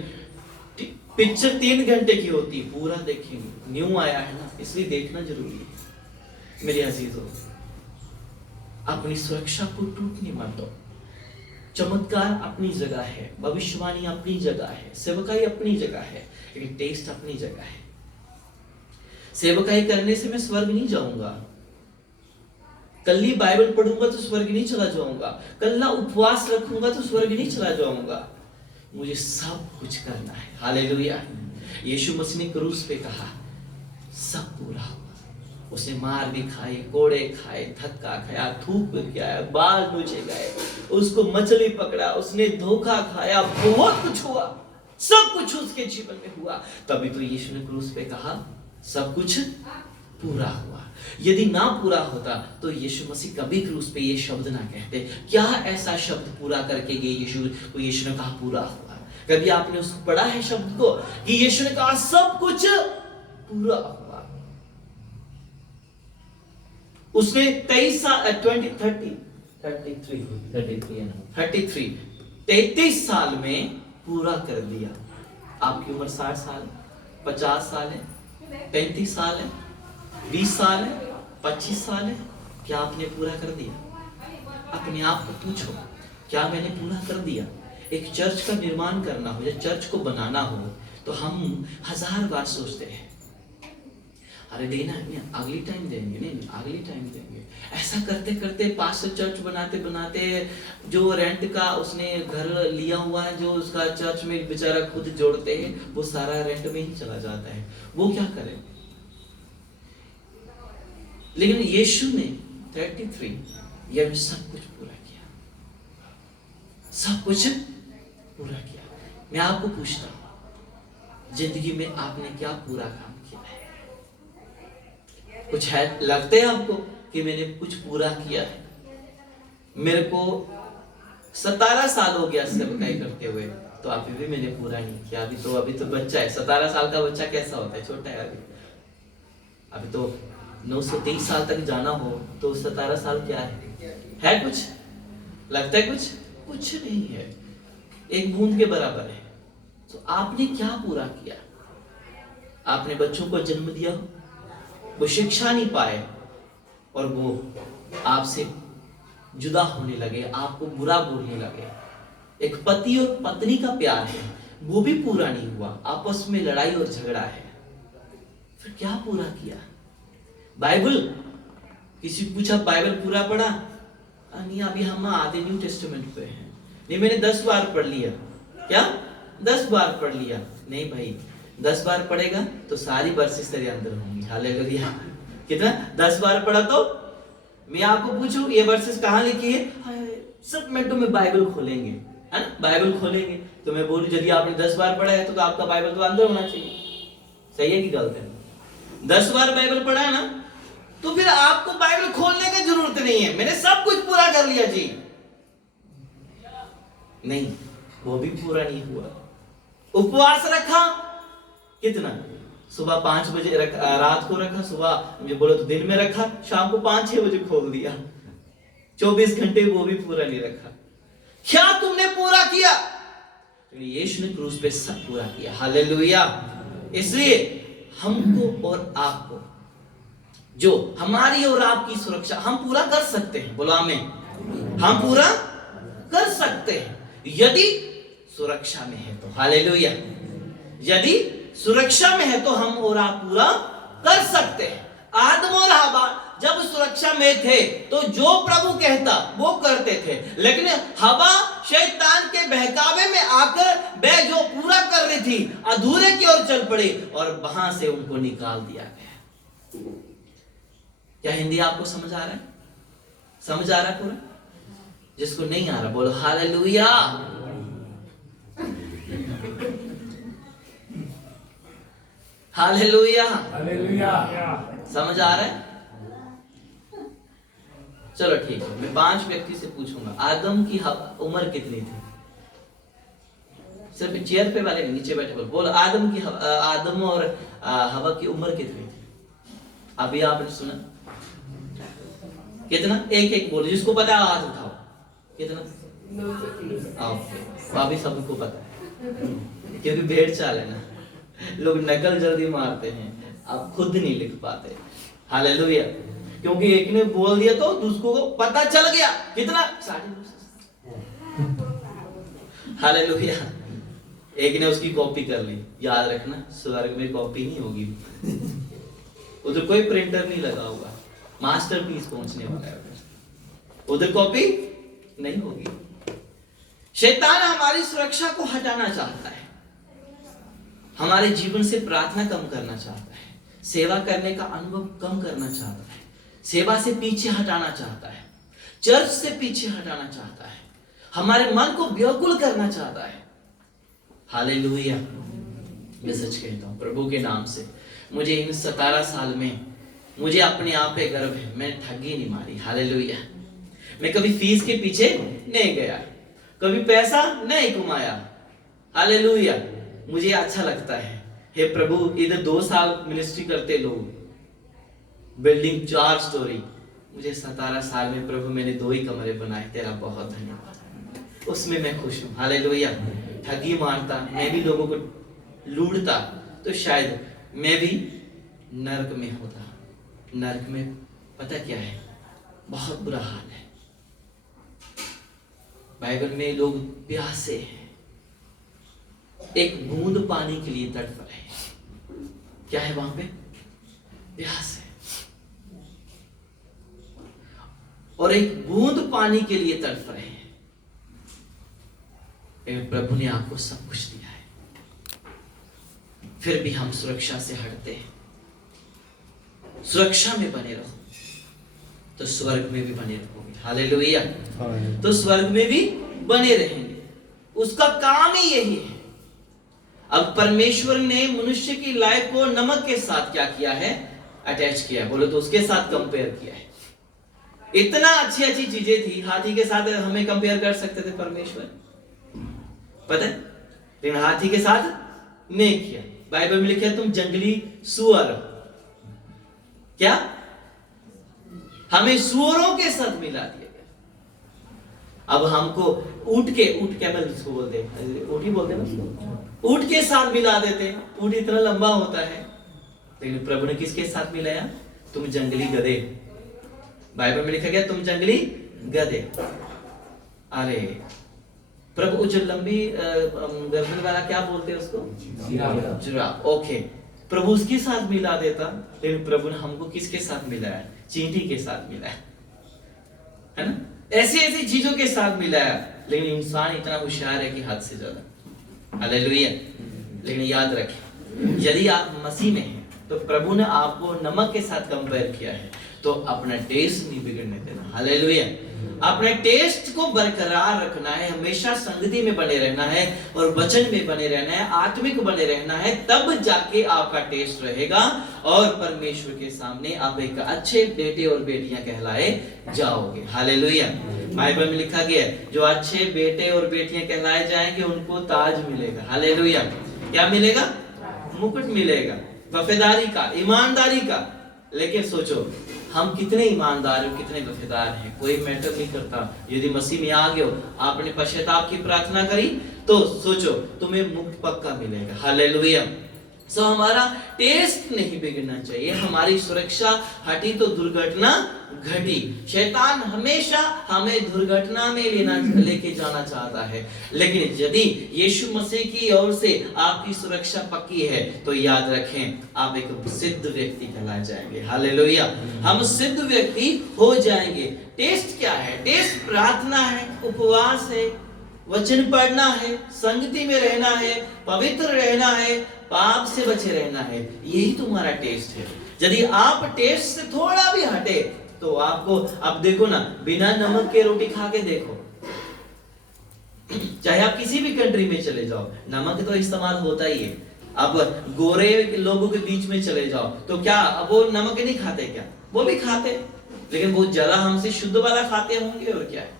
पिक्चर 3 घंटे की होती, पूरा देखेंगे, न्यू आया है ना, इसलिए देखना जरूरी है। मेरे अजीजों, अपनी सुरक्षा को टूटने मत दो। चमत्कार अपनी जगह है, भविष्यवाणी अपनी जगह है, सेवकाई अपनी जगह है, लेकिन टेस्ट अपनी जगह है। सेवकाई करने से मैं स्वर्ग नहीं जाऊंगा, कल ही बाइबल पढ़ूंगा तो स्वर्ग नहीं चला जाऊंगा, कल ना उपवास रखूंगा तो स्वर्ग नहीं चला जाऊंगा। मुझे सब कुछ करना है। हालेलुया। यीशु मसीह ने क्रूस पे कहा सब पूरा हुआ। उसने मार भी खाई, कोड़े खाए, धक्का खाया, थूक गया, बाल नोचे गए, उसको मछली पकड़ा, उसने धोखा खाया, बहुत कुछ हुआ, सब कुछ उसके जीवन में हुआ। तभी तो यीशु ने क्रूस पे कहा सब कुछ पूरा हुआ। यदि ना पूरा होता तो यीशु मसीह कभी क्रूस पे ये शब्द ना कहते। क्या ऐसा शब्द पूरा करके गए यीशु ने कहा पूरा हुआ। कभी आपने उसको पढ़ा है शब्द को कि यीशु ने कहा सब कुछ पूरा हुआ। उसने 33 साल में पूरा कर दिया। आपकी उम्र 60 साल, 50 साल है, 35 साल है, 20 साल है, 25 साल है, क्या आपने पूरा कर दिया? अपने आप को पूछो, क्या मैंने पूरा कर दिया? एक चर्च का निर्माण करना हो या चर्च को बनाना हो तो हम 1000 बार सोचते हैं, अरे देना है, अगली टाइम देंगे, नहीं अगली टाइम देंगे। ऐसा करते करते पास्टर चर्च बनाते बनाते जो रेंट का उसने घर लिया हुआ है, जो उसका चर्च में बेचारा खुद जोड़ते हैं, वो सारा रेंट में ही चला जाता है। वो क्या करे? लेकिन यीशु ने 33 ईयर में सब कुछ पूरा किया, सब कुछ पूरा किया। मैं आपको पूछता हूं, जिंदगी में आपने क्या पूरा काम किया है? कुछ है लगता है आपको कि मैंने कुछ पूरा किया है? मेरे को 17 साल हो गया सेवकाई करते हुए, तो अभी भी मैंने पूरा नहीं किया। अभी तो बच्चा है। 17 साल का बच्चा कैसा होता है? छोटा है अभी तो 923 साल तक जाना हो तो 17 साल क्या है कुछ? लगता है कुछ नहीं है, एक बूंद के बराबर है। तो आपने क्या पूरा किया? आपने बच्चों को जन्म दिया, वो शिक्षा नहीं पाए और वो आपसे जुदा होने लगे, आपको बुरा बोलने लगे। एक पति और पत्नी का प्यार है, वो भी पूरा नहीं हुआ, आपस में लड़ाई और झगड़ा है। फिर क्या पूरा किया? बाइबल, किसी पूछा बाइबल पूरा पढ़ा? नहीं, अभी हम आधे न्यू टेस्टामेंट पे हैं। नहीं, मैंने 10 बार पढ़ लिया। क्या 10 बार पढ़ लिया? नहीं भाई, 10 बार पढ़ेगा तो सारी वर्सेस तेरे अंदर होंगी। हालेलुया। कितना? 10 बार पढ़ा तो मैं आपको पूछूं ये वर्सेस कहां लिखी है? सब मिनटों में बाइबल खोलेंगे, है ना? बाइबल खोलेंगे तो मैं बोलूं यदि आपने 10 बार पढ़ा है तो आपका बाइबल तो अंदर होना चाहिए। सही है कि गलत है? 10 बार बाइबल पढ़ा है ना, तो फिर आपको बाइबल खोलने की जरूरत नहीं है। मैंने सब कुछ पूरा कर लिया जी, नहीं, वो भी पूरा नहीं हुआ। उपवास रखा कितना? सुबह 5 बजे रखा, रात को रखा, सुबह मुझे बोलो तो दिन में रखा, शाम को 5-6 बजे खोल दिया। 24 घंटे वो भी पूरा नहीं रखा। क्या तुमने पूरा किया? यीशु ने क्रूस पे सब पूरा किया। हालेलुया। इसलिए हमको और आपको, जो हमारी और आपकी सुरक्षा हम पूरा कर सकते हैं। बोलो आमीन। हम पूरा कर सकते हैं यदि सुरक्षा में है तो। हालेलुया। यदि सुरक्षा में है तो हम और आप पूरा कर सकते हैं। आदम और हवा जब सुरक्षा में थे तो जो प्रभु कहता वो करते थे, लेकिन हवा शैतान के बहकावे में आकर वह जो पूरा कर रही थी अधूरे की ओर चल पड़ी और वहां से उनको निकाल दिया गया। क्या हिंदी आपको समझ आ रहा है? समझ आ रहा है पूरा? जिसको नहीं आ रहा बोलो हालेलुया। हालेलुया। हालेलुया। समझ आ रहा है? चलो ठीक है, मैं 5 व्यक्ति से पूछूंगा आदम की उम्र कितनी थी? सिर्फ चेयर पे वाले नीचे बैठे बोलो आदम और हवा की उम्र कितनी थी? अभी आपने सुना कितना? एक बोलो, जिसको पता है हाथ उठाओ। कितना? ओके, अभी सबको पता है क्योंकि भेड़ चाल है ना, लोग नकल जल्दी मारते हैं, आप खुद नहीं लिख पाते। हालेलुया। क्योंकि एक ने बोल दिया तो दूसरों को पता चल गया। कितना? 2.5। हालेलुया। एक ने उसकी कॉपी कर ली। याद रखना, स्वर्ग में कॉपी नहीं होगी उधर कोई प्रिंटर नहीं लगा होगा, मास्टरपीस पहुंचने वाला है, उधर कॉपी नहीं होगी। शैतान हमारी सुरक्षा को हटाना चाहता है, हमारे जीवन से प्रार्थना कम करना चाहता है, सेवा करने का अनुभव कम करना चाहता है, सेवा से पीछे हटाना चाहता है, चर्च से पीछे हटाना चाहता है, हमारे मन को व्याकुल करना चाहता है। हालेलुया। मैं सच कहता हूं प्रभु के नाम से, मुझे इन 17 साल में मुझे अपने आप पे गर्व है, मैंने ठगी नहीं मारी। हालेलुया। मैं कभी फीस के पीछे नहीं गया, कभी पैसा नहीं कमाया। हालेलुया। मुझे अच्छा लगता है, हे प्रभु इधर 2 साल मिनिस्ट्री करते लोग, बिल्डिंग 4 स्टोरी, मुझे 17 साल में प्रभु मैंने 2 ही कमरे बनाए, तेरा बहुत धन्यवाद, उसमें मैं खुश हूँ। हालेलुया। ठगी मारता, मैं भी लोगों को लूटता तो शायद मैं भी नरक में होता। नरक में पता क्या है? बहुत बुरा हाल है। बाइबल में लोग प्यासे हैं, एक बूंद पानी के लिए तड़प रहे हैं। क्या है वहां पे? प्यास है, और एक बूंद पानी के लिए तड़प रहे हैं। प्रभु ने आपको सब कुछ दिया है, फिर भी हम सुरक्षा से हटते हैं। सुरक्षा में बने रहो तो स्वर्ग में भी बने रहोगे। हालेलुया। तो स्वर्ग में भी बने रहेंगे, उसका काम ही यही है। अब परमेश्वर ने मनुष्य की लाइफ को नमक के साथ क्या किया है? अटैच किया है। बोलो तो उसके साथ कंपेयर किया है। इतना अच्छी अच्छी चीजें थी, हाथी के साथ हमें कंपेयर कर सकते थे परमेश्वर, पता है, लेकिन हाथी के साथ नहीं किया। बाइबल में लिखा है तुम जंगली सुअर। क्या? हमें सुअरों के साथ मिला दिया गया। अब हमको ऊंट कैमल इसको बोलते हैं, ऊंट ही बोलते हैं ना, ऊंट के साथ मिला देते हैं। ऊंट इतना लंबा होता है, लेकिन प्रभु ने किसके साथ मिलाया? तुम जंगली गधे। बाइबल में लिखा गया तुम जंगली गधे। अरे प्रभु जो लंबी गर्दन वाला क्या बोलते हैं उसको? जिराफ। ओके, प्रभु उसके साथ मिला देता, लेकिन प्रभु ने हमको किसके साथ मिलाया? चींटी के साथ मिलाया, है ना? ऐसी ऐसी चीजों के साथ मिलाया, लेकिन इंसान इतना होशियार है कि हद से ज्यादा। हालेलुया। लेकिन याद रखें, यदि आप मसीह में हैं तो प्रभु ने आपको नमक के साथ कंपेयर किया है, तो अपना टेस्ट नहीं बिगड़ने देना। हालेलुया। अपने टेस्ट को बरकरार रखना है, हमेशा संगति में बने रहना है और वचन में बने रहना है, आत्मिक बने रहना है, तब जाके आपका टेस्ट रहेगा और परमेश्वर के सामने आप एक अच्छे बेटे और बेटियां कहलाए जाओगे। हालेलुया। बाइबल में लिखा गया है जो अच्छे बेटे और बेटियां कहलाए जाएंगे उनको ताज मिलेगा। हालेलुया। क्या मिलेगा? मुकुट मिलेगा, वफादारी का, ईमानदारी का। लेकिन सोचो हम कितने ईमानदार हैं, कितने वफादार हैं, कोई मैटर नहीं करता। यदि मसीह में आ गए हो, आपने पश्चाताप की प्रार्थना करी, तो सोचो तुम्हें मुक्त पक्का मिलेगा। हालेलुया। सो हमारा टेस्ट नहीं बिगड़ना चाहिए। हमारी सुरक्षा हटी तो दुर्घटना घटी। शैतान हमेशा हमें दुर्घटना में लेके जाना चाहता है, लेकिन यदि यीशु मसीह की ओर से आपकी सुरक्षा पक्की है तो याद रखें आप एक सिद्ध व्यक्ति कहलाए जाएंगे। हालेलुया, हम सिद्ध व्यक्ति हो जाएंगे। टेस्ट क्या है? टेस्ट प्रार्थना है, उपवास है, वचन पढ़ना है, संगति में रहना है, पवित्र रहना है, पाप से बचे रहना है। यही तुम्हारा टेस्ट है। यदि आप टेस्ट से थोड़ा भी हटे तो आपको, अब देखो ना, बिना नमक के रोटी खा के देखो, चाहे आप किसी भी कंट्री में चले जाओ, नमक तो इस्तेमाल होता ही है। अब गोरे लोगों के बीच में चले जाओ तो क्या अब वो नमक नहीं खाते क्या? वो भी खाते, लेकिन बहुत ज्यादा हमसे शुद्ध वाला खाते होंगे और क्या है,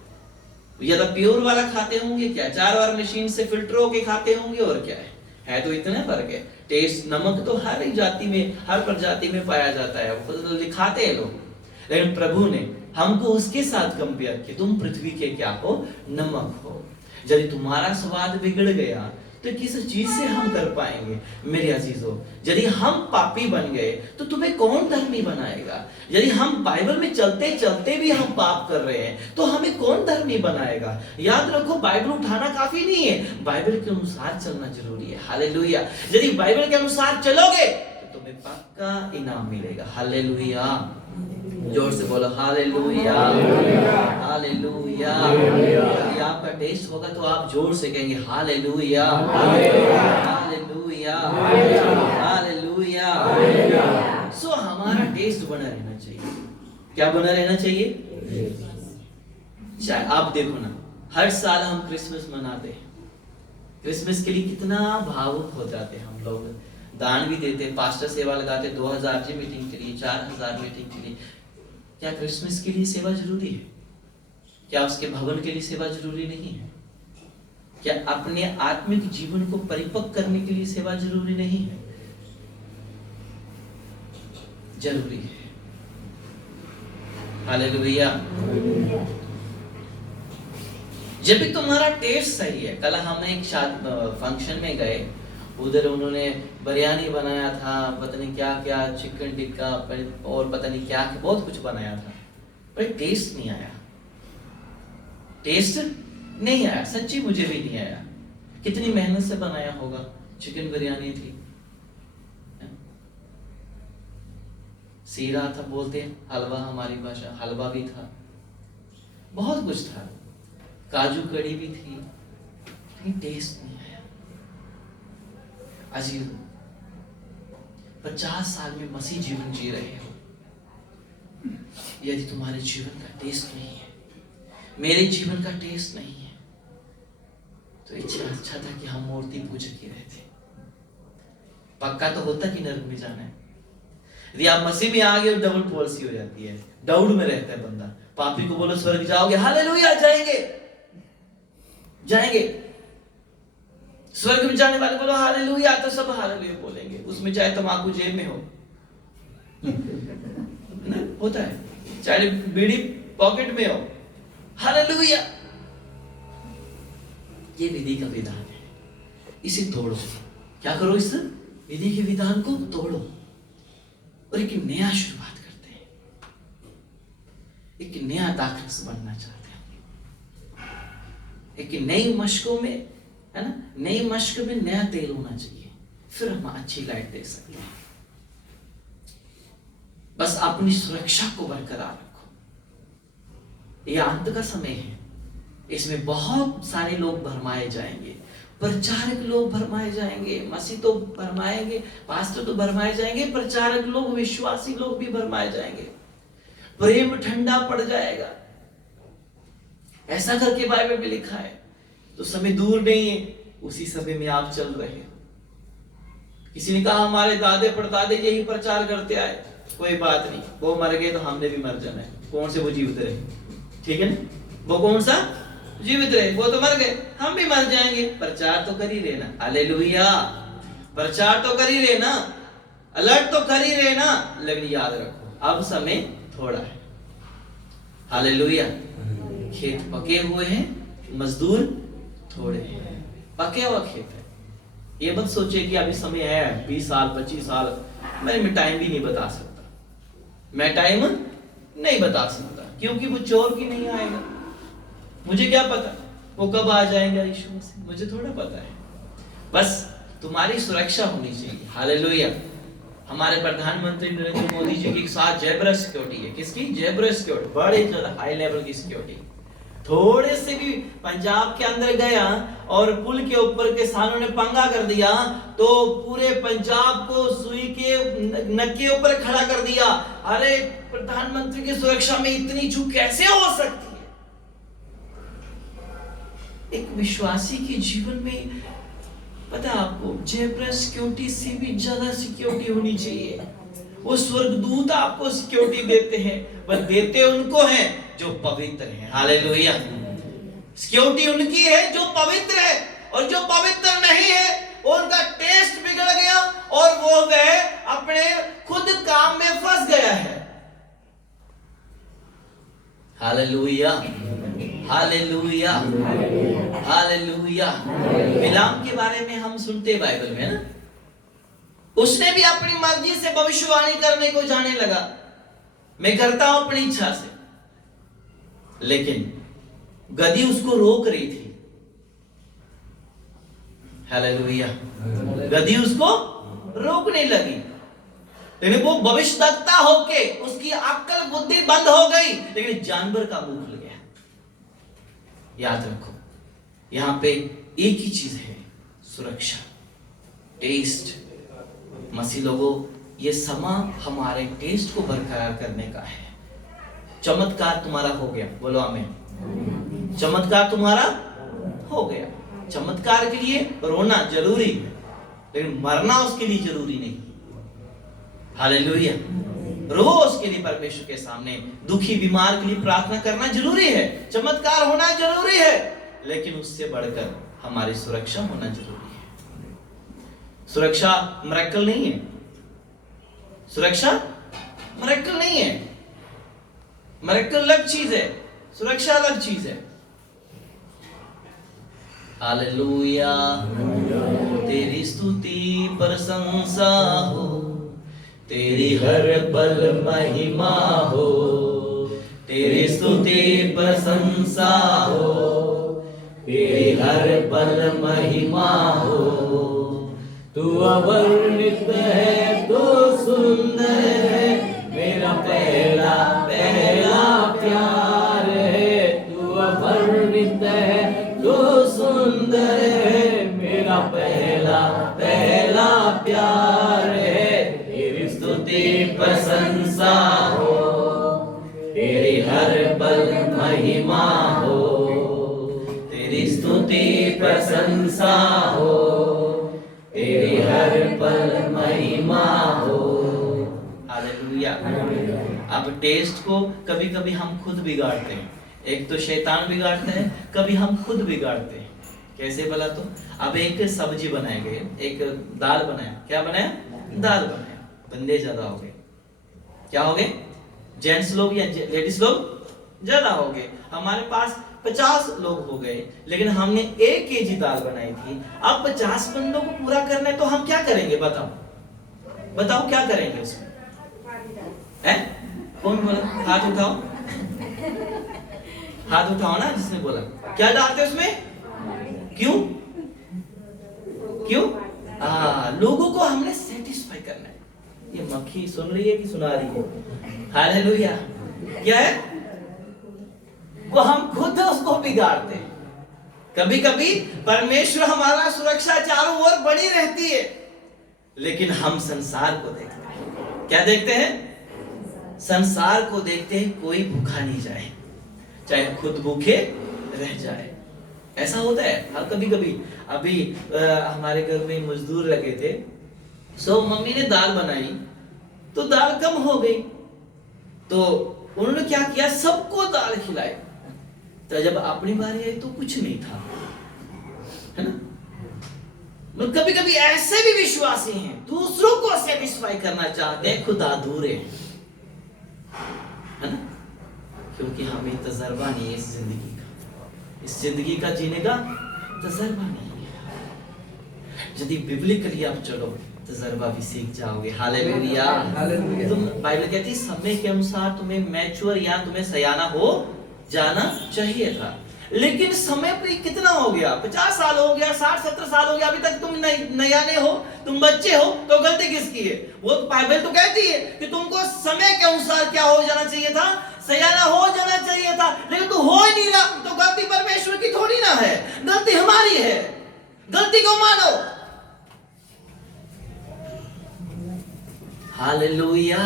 या तो प्योर वाला खाते होंगे क्या, 4 बार मशीन से फिल्टर होके खाते होंगे और क्या है तो इतना फर्क है। टेस्ट, नमक तो हर एक जाति में, हर प्रजाति में पाया जाता है, वो दिखाते हैं लोग, लेकिन प्रभु ने हमको उसके साथ कंपेयर किया, तुम पृथ्वी के क्या हो? नमक हो। यदि तुम्हारा स्वाद बिगड़ गया तो किस चीज से हम कर पाएंगे? मेरे अजीजों, यदि हम पापी बन गए तो तुम्हें कौन धर्मी बनाएगा? यदि हम बाइबल में चलते चलते भी हम पाप कर रहे हैं तो हमें कौन धर्मी बनाएगा? याद रखो, बाइबल उठाना काफी नहीं है, बाइबल के अनुसार चलना जरूरी है। हालेलुया, यदि बाइबल के अनुसार चलोगे तो तुम्हें पक्का इनाम मिलेगा। हालेलुया, जोर से बोलो हालेलुया, हालेलुया। यदि आपका टेस्ट होगा तो आप जोर से कहेंगे हालेलुया, हालेलुया, हालेलुया। सो हमारा टेस्ट बना रहना चाहिए। क्या बना रहना चाहिए? आप देखो ना, हर साल हम क्रिसमस मनाते हैं, क्रिसमस के लिए कितना भावुक हो जाते हैं हम लोग, दान भी देते, पास्टर सेवा लगाते, 2000 की मीटिंग के लिए, 4000 मीटिंग के लिए। क्या क्रिसमस के लिए सेवा जरूरी है? क्या उसके भवन के लिए सेवा जरूरी नहीं है? क्या अपने आत्मिक जीवन को परिपक्व करने के लिए सेवा जरूरी नहीं है? जरूरी है। हालेलुया। जब भी तुम्हारा टेस्ट सही है, कल हम एक फंक्शन में गए, उधर उन्होंने बिरयानी बनाया था, पता नहीं क्या क्या, चिकन टिक्का और पता नहीं क्या, बहुत कुछ बनाया था, पर टेस्ट नहीं आया। टेस्ट नहीं आया, सच्ची मुझे भी नहीं आया। कितनी मेहनत से बनाया होगा, चिकन बिरयानी थी, सीरा था, बोलते हैं हलवा, हमारी भाषा हलवा भी था, बहुत कुछ था, काजू कड़ी भी थी, लेकिन टेस्ट नहीं आया। अजीब, 50 साल में मसीह जीवन जी रहे हो, यदि तुम्हारे जीवन का टेस्ट नहीं है, मेरे जीवन का टेस्ट नहीं है, तो अच्छा था कि हम मूर्ति पूजक ही रहते। पक्का तो होता कि नरक में जाना है। यदि आप मसीह में आ गए तो डबल पॉलिसी हो जाती है, डाउट में रहता है बंदा। पापी को बोलो स्वर्ग जाओगे, हालेलुया, जाएंगे जाएंगे। स्वर्ग में जाने वाले बोलो हालेलुया, तो सब हालेलुया बोलेंगे, उसमें चाहे तंबाकू जेब में हो ना, होता है, चाहे बीड़ी पॉकेट में हो, हालेलुया। ये विधि का विधान है, इसे तोड़ो। क्या करो? इस विधि के विधान को तोड़ो और एक नया शुरुआत करते हैं, एक नया दाखरस बनना चाहते हैं, एक नई मशकों में, है ना, नई मशक में नया तेल होना चाहिए, फिर हम अच्छी लाइट दे सकते हैं। बस अपनी सुरक्षा को बरकरार रखो। यह अंत का समय है, इसमें बहुत सारे लोग भरमाए जाएंगे, प्रचारक लोग भरमाए जाएंगे, मसीह तो भरमाएंगे, पास्टर तो भरमाए जाएंगे, प्रचारक लोग, विश्वासी लोग भी भरमाए जाएंगे, प्रेम ठंडा पड़ जाएगा, ऐसा करके बाइबल में लिखा है। तो समय दूर नहीं है, उसी समय में आप चल रहे हो। किसी ने कहा हमारे दादे परदादे यही प्रचार करते आए, कोई बात नहीं, वो मर गए तो हमने भी मर जाना है। कौन से वो जीवित रहे, ठीक है ना, वो कौन सा जीवित रहे, वो तो मर गए, हम भी मर जाएंगे। प्रचार तो कर ही रहे ना, हालेलुया, प्रचार तो कर ही रहे ना, अलर्ट तो कर ही रहे ना, लेकिन याद रखो अब समय थोड़ा है। हालेलुया। खेत पके हुए हैं, मजदूर थोड़े हैं। पके हुआ खेत है, ये मत सोचे कि अभी समय है 20 साल 25 साल, मैं टाइम भी नहीं बता सकता, मैं टाइम नहीं बता सकता, क्योंकि वो चोर की नहीं आएगा। मुझे क्या पता वो कब आ जाएगा यीशु मसीह, मुझे थोड़ा पता है। बस तुम्हारी सुरक्षा होनी चाहिए। हालेलुया। हमारे प्रधानमंत्री नरेंद्र मोदी जी के साथ जेब्रा सिक्योरिटी है। किसकी? जेब्रा सिक्योरिटी, बड़े ज्यादा हाई लेवल की सिक्योरिटी। थोड़े से भी पंजाब के अंदर गया और पुल के ऊपर के किसानों ने पंगा कर दिया तो पूरे पंजाब को सुई के नक के ऊपर खड़ा कर दिया। अरे प्रधानमंत्री की सुरक्षा में इतनी चूक कैसे हो सकती है? एक विश्वासी के जीवन में पता है आपको, जेब्रा सिक्योरिटी से भी ज्यादा सिक्योरिटी होनी चाहिए। वो स्वर्गदूत आपको सिक्योरिटी देते हैं, पर देते उनको हैं जो पवित्र हैं। हालेलुया। सिक्योरिटी उनकी है जो पवित्र है, और जो पवित्र नहीं है उनका टेस्ट बिगड़ गया और वो गए अपने खुद काम में फंस गया है। Hallelujah, hallelujah, hallelujah. बिलाम के बारे में हम सुनते बाइबल में ना, उसने भी अपनी मर्जी से भविष्यवाणी करने को जाने लगा, मैं करता हूं अपनी इच्छा से, लेकिन गधी उसको रोक रही थी। हालेलुया। गधी उसको रोकने लगी, लेकिन वो भविष्यवक्ता होके उसकी अक्ल बुद्धि बंद हो गई, लेकिन जानवर का मुंह खुल गया। याद रखो, यहां पे एक ही चीज है, सुरक्षा, टेस्ट। मसीह लोगों, ये समा हमारे टेस्ट को बरकरार करने का है। चमत्कार तुम्हारा हो गया, बोलो आमीन। चमत्कार तुम्हारा हो गया। चमत्कार के लिए रोना जरूरी है, लेकिन मरना उसके लिए जरूरी नहीं। हालेलुया। रो उसके लिए परमेश्वर के सामने, दुखी बीमार के लिए प्रार्थना करना जरूरी है, चमत्कार होना जरूरी है, लेकिन उससे बढ़कर हमारी सुरक्षा होना जरूरी है। सुरक्षा मिरेकल नहीं है, सुरक्षा मिरेकल नहीं है। मिरेकल अलग चीज है, सुरक्षा अलग चीज है। हालेलुया। तेरी स्तुति प्रशंसा हो, तेरी हर पल महिमा हो, तेरी स्तुति प्रशंसा हो, तेरी हर पल महिमा हो। तू अवर्णित है तो सुंदर है, मेरा पहला पहला प्यार है। तू अवर्णित है तो सुंदर है, मेरा पहला पहला प्यार है। तेरी स्तुति प्रशंसा हो, तेरी हर पल महिमा हो, तेरी स्तुति प्रशंसा हो, तेरी हर पल महिमा हो। हालेलुया। अब टेस्ट को कभी कभी हम खुद बिगाड़ते हैं, एक तो शैतान बिगाड़ते हैं, कभी हम खुद बिगाड़ते हैं। कैसे बोला? तो अब एक सब्जी बनाई गई, एक दाल बनाया, क्या बनाया? दाल बनाया, बंदे ज्यादा हो गए। क्या हो गए? जेंट्स लोग या लेडीज लोग ज्यादा हो गए। हमारे पास 50 लोग हो गए, लेकिन हमने 1 केजी दाल बनाई थी। अब 50 बंदों को पूरा करना है तो हम क्या करेंगे? बताओ बताओ, क्या करेंगे उसमें? हैं? कौन बोला? हाथ उठाओ, हाथ उठाओ ना जिसने बोला। क्या डालते उसमें? क्यों क्यों? लोगों को हमने सेटिस्फाई करना है। ये मक्खी सुन रही है कि सुना रही है? हालेलुया। क्या है वो? हम खुद उसको बिगाड़ते हैं। कभी कभी परमेश्वर हमारा सुरक्षा चारों ओर बनी रहती है, लेकिन हम संसार को देखते हैं। क्या देखते हैं? संसार को देखते हैं, कोई भूखा नहीं जाए, चाहे खुद भूखे रह जाए। ऐसा होता है। हाँ, कभी कभी अभी हमारे घर में मजदूर लगे थे, सो मम्मी ने दाल बनाई तो दाल कम हो गई, तो उन्होंने क्या किया? सबको दाल खिलाई। तो जब अपनी बारी आई तो कुछ नहीं था, है ना? कभी कभी ऐसे भी विश्वासी हैं, दूसरों को सेटिस्फाई करना चाहते हैं, खुद अधूरे हैं, है ना? क्योंकि हमें तजर्बा नहीं है इस जिंदगी का, इस जिंदगी का जीने का तजर्बा नहीं है। यदि बिब्लिकली आप चलो तजर्बा भी सीख जाओगे। हालेलुया। हालेलुया। तुम बाइबल कहती है समय के अनुसार तुम्हें मैच्योर या तुम्हें सयाना हो जाना चाहिए था, लेकिन समय पे कितना हो गया, 50 साल हो गया, 60-70 साल हो गया, अभी तक तुम नयाने हो, तुम बच्चे हो, तो गलती किसकी है? वो बाइबल तो कहती है कि तुमको समय के अनुसार क्या हो जाना चाहिए था, सयाना हो जाना चाहिए था, लेकिन तू हो ही नहीं रहा, तो गलती परमेश्वर की थोड़ी ना है, गलती हमारी है। गलती को मानो। हालेलुया।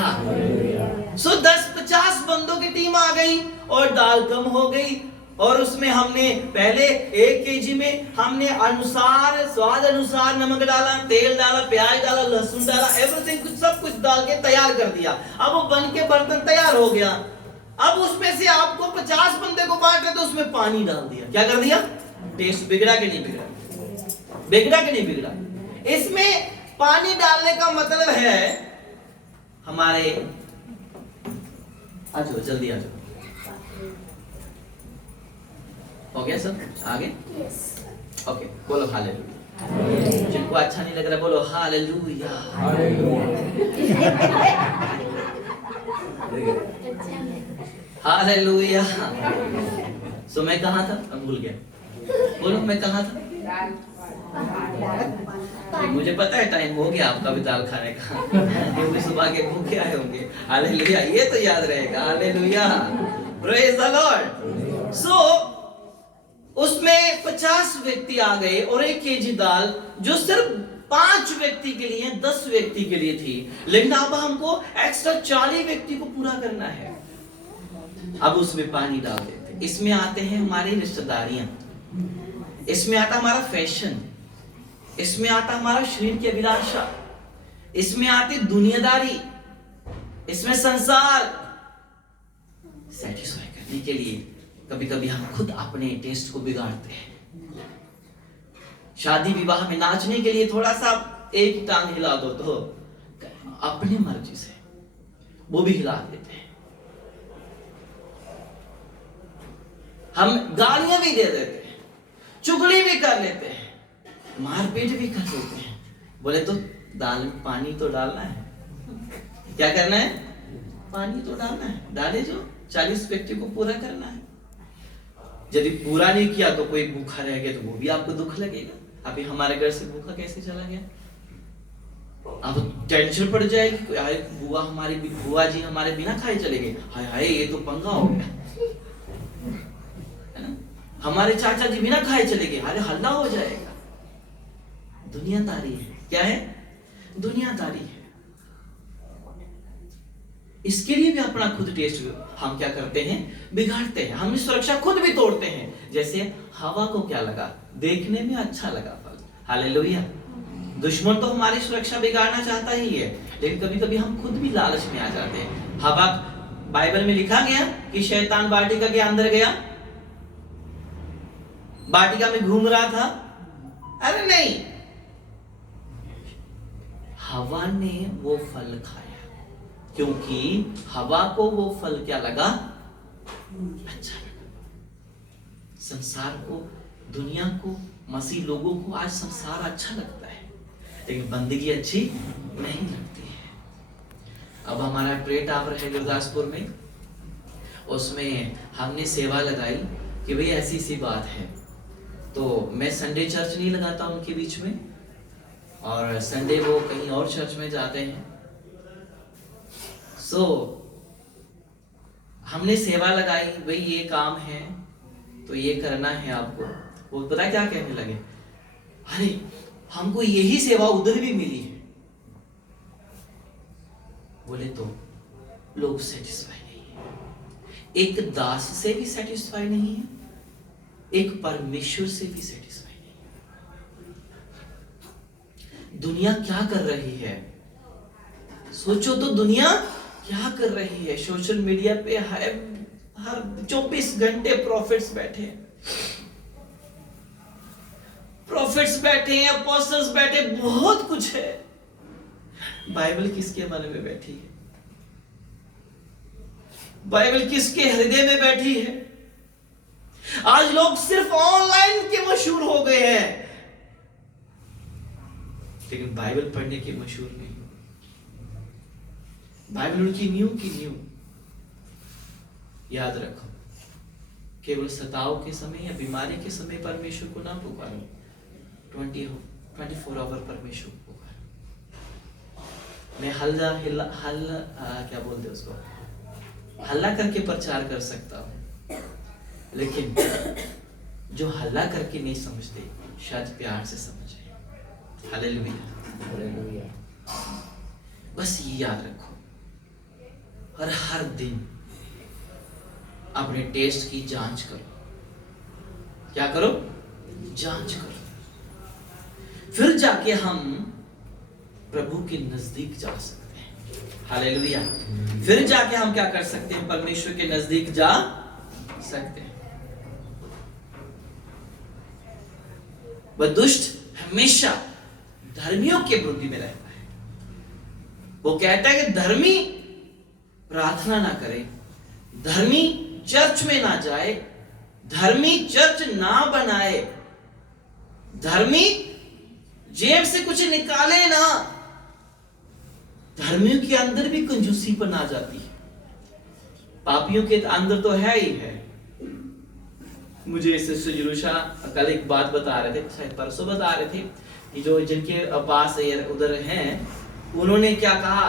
सो 10-50 बंदों की टीम आ गई और दाल कम हो गई, और उसमें हमने पहले 1 केजी में हमने अनुसार स्वाद अनुसार नमक डाला, तेल डाला, प्याज डाला, लहसुन डाला, एवरीथिंग कुछ सब कुछ डाल के तैयार कर दिया। अब वो बन के बर्तन तैयार हो गया। अब उसमें से आपको 50 बंदे को बांटे तो उसमें पानी डाल दिया। क्या कर दिया? टेस्ट बिगड़ा कि नहीं बिगड़ा? बिगड़ा कि नहीं बिगड़ा? इसमें पानी डालने का मतलब है हमारे, आ जाओ जल्दी आ जाओ, हो गया सब? आगे ओके, बोलो हालेलुया। जिनको अच्छा नहीं लग रहा बोलो हालेलुया। हालेलुया। सो मैं कहाँ था? मैं भूल गया। बोलो मैं कहाँ था? मुझे पता है टाइम हो गया आपका भी दाल खाने का, क्योंकि सुबह के भूखे आए होंगे। हालेलुया, ये तो याद रहेगा। Hallelujah, praise the Lord. So उसमें 50 व्यक्ति आ गए और 1 केजी दाल जो सिर्फ 5 व्यक्ति के लिए, 10 व्यक्ति के लिए थी, लेकिन अब हमको एक्स्ट्रा 40 व्यक्ति को पूरा करना है। अब उसमें पानी डाल देते। इसमें आते हैं हमारी रिश्तेदारियां, इसमें आता हमारा फैशन, इसमें आता हमारा शरीर की अभिलाषा, इसमें आती दुनियादारी, इसमें संसार। सेटिस्फाई करने के लिए कभी कभी हम खुद अपने टेस्ट को बिगाड़ते हैं। शादी विवाह में नाचने के लिए थोड़ा सा एक टांग हिला दो तो अपनी मर्जी से वो भी हिला देते हैं। हम गालियां भी दे देते हैं, चुगली भी कर लेते हैं, मारपीट भी कर लेते हैं। बोले तो दाल में पानी तो डालना है। क्या करना है? पानी तो डालना है। डाले जो 40 व्यक्ति को पूरा करना है। यदि पूरा नहीं किया तो कोई भूखा रह गया तो वो भी आपको दुख लगेगा। अभी हमारे घर से भूखा कैसे चला गया, अब टेंशन पड़ जाएगी। हाय बुआ हमारी, बुआ जी हमारे बिना खाए चले गए, हाय हाय ये तो पंगा हो गया, है ना। हमारे चाचा जी बिना खाए चले गए, अरे हल्ला हो जाएगा। दुनियादारी है। क्या है? दुनियादारी है। इसके लिए भी अपना खुद टेस्ट हम क्या करते हैं? बिगाड़ते हैं। हम सुरक्षा खुद भी तोड़ते हैं। जैसे हवा को क्या लगा? देखने में अच्छा लगा फल। हालेलुया। दुश्मन तो हमारी सुरक्षा बिगाड़ना चाहता ही है, लेकिन कभी कभी हम खुद भी लालच में आ जाते हैं। हवा, बाइबल में लिखा गया कि शैतान वाटिका के अंदर गया, वाटिका में घूम रहा था। अरे नहीं, हवा ने वो फल खाया क्योंकि हवा को वो फल क्या लगा? अच्छा लगा। संसार को, दुनिया को, मसीह लोगों को आज संसार अच्छा लगता है, लेकिन बंदगी अच्छी नहीं लगती है। अब हमारा प्रे टावर है गुरदासपुर में, उसमें हमने सेवा लगाई कि भाई ऐसी सी बात है, तो मैं संडे चर्च नहीं लगाता उनके बीच में, और संडे वो कहीं और चर्च में जाते हैं। सो हमने सेवा लगाई, भाई ये काम है तो ये करना है आपको। वो पता क्या कहने लगे? अरे हमको यही सेवा उधर भी मिली है। बोले तो लोग सेटिस्फाई नहीं है। एक दास से भी सेटिस्फाई नहीं है, एक परमेश्वर से भी सेटिस्फाई नहीं है। दुनिया क्या कर रही है? सोचो तो, दुनिया क्या कर रही है? सोशल मीडिया पे हर 24 घंटे प्रॉफिट्स बैठे हैं, प्रॉफिट्स बैठे हैं, अपोस्टल्स बैठे, बहुत कुछ है। बाइबल किसके मन में बैठी है? बाइबल किसके हृदय में बैठी है? आज लोग सिर्फ ऑनलाइन के मशहूर हो गए हैं। लेकिन बाइबल पढ़ने के मशहूर नहीं हो। बाइबल उनकी न्यू की न्यू। याद रखो, केवल सताव के समय या बीमारी के समय परमेश्वर को ना पुकारो, 24 आवर परमेश्वर को पुकारो। मैं क्या बोलते उसको, हल्ला करके प्रचार कर सकता हूँ, लेकिन जो हल्ला करके नहीं समझते शायद प्यार से समझे। हालेलुया। बस ये याद रखो, और हर दिन अपने टेस्ट की जांच करो। क्या करो? जांच करो, फिर जाके हम प्रभु के नजदीक जा सकते हैं। हालेलुया। फिर जाके हम क्या कर सकते हैं? परमेश्वर के नजदीक जा सकते हैं। वह दुष्ट हमेशा धर्मियों के विरोधी में रहता है। वो कहता है कि धर्मी प्रार्थना ना करे, धर्मी चर्च में ना जाए, धर्मी चर्च ना बनाए, धर्मी जेब से कुछ निकाले ना। धर्मियों के अंदर भी कंजूसीपन आ जाती है, पापियों के अंदर तो है ही है। मुझे सिस्टर जुलूशा कल एक बात बता रहे थे, शायद परसों बता रहे थे, कि जो जिनके पास उधर हैं, उन्होंने क्या कहा,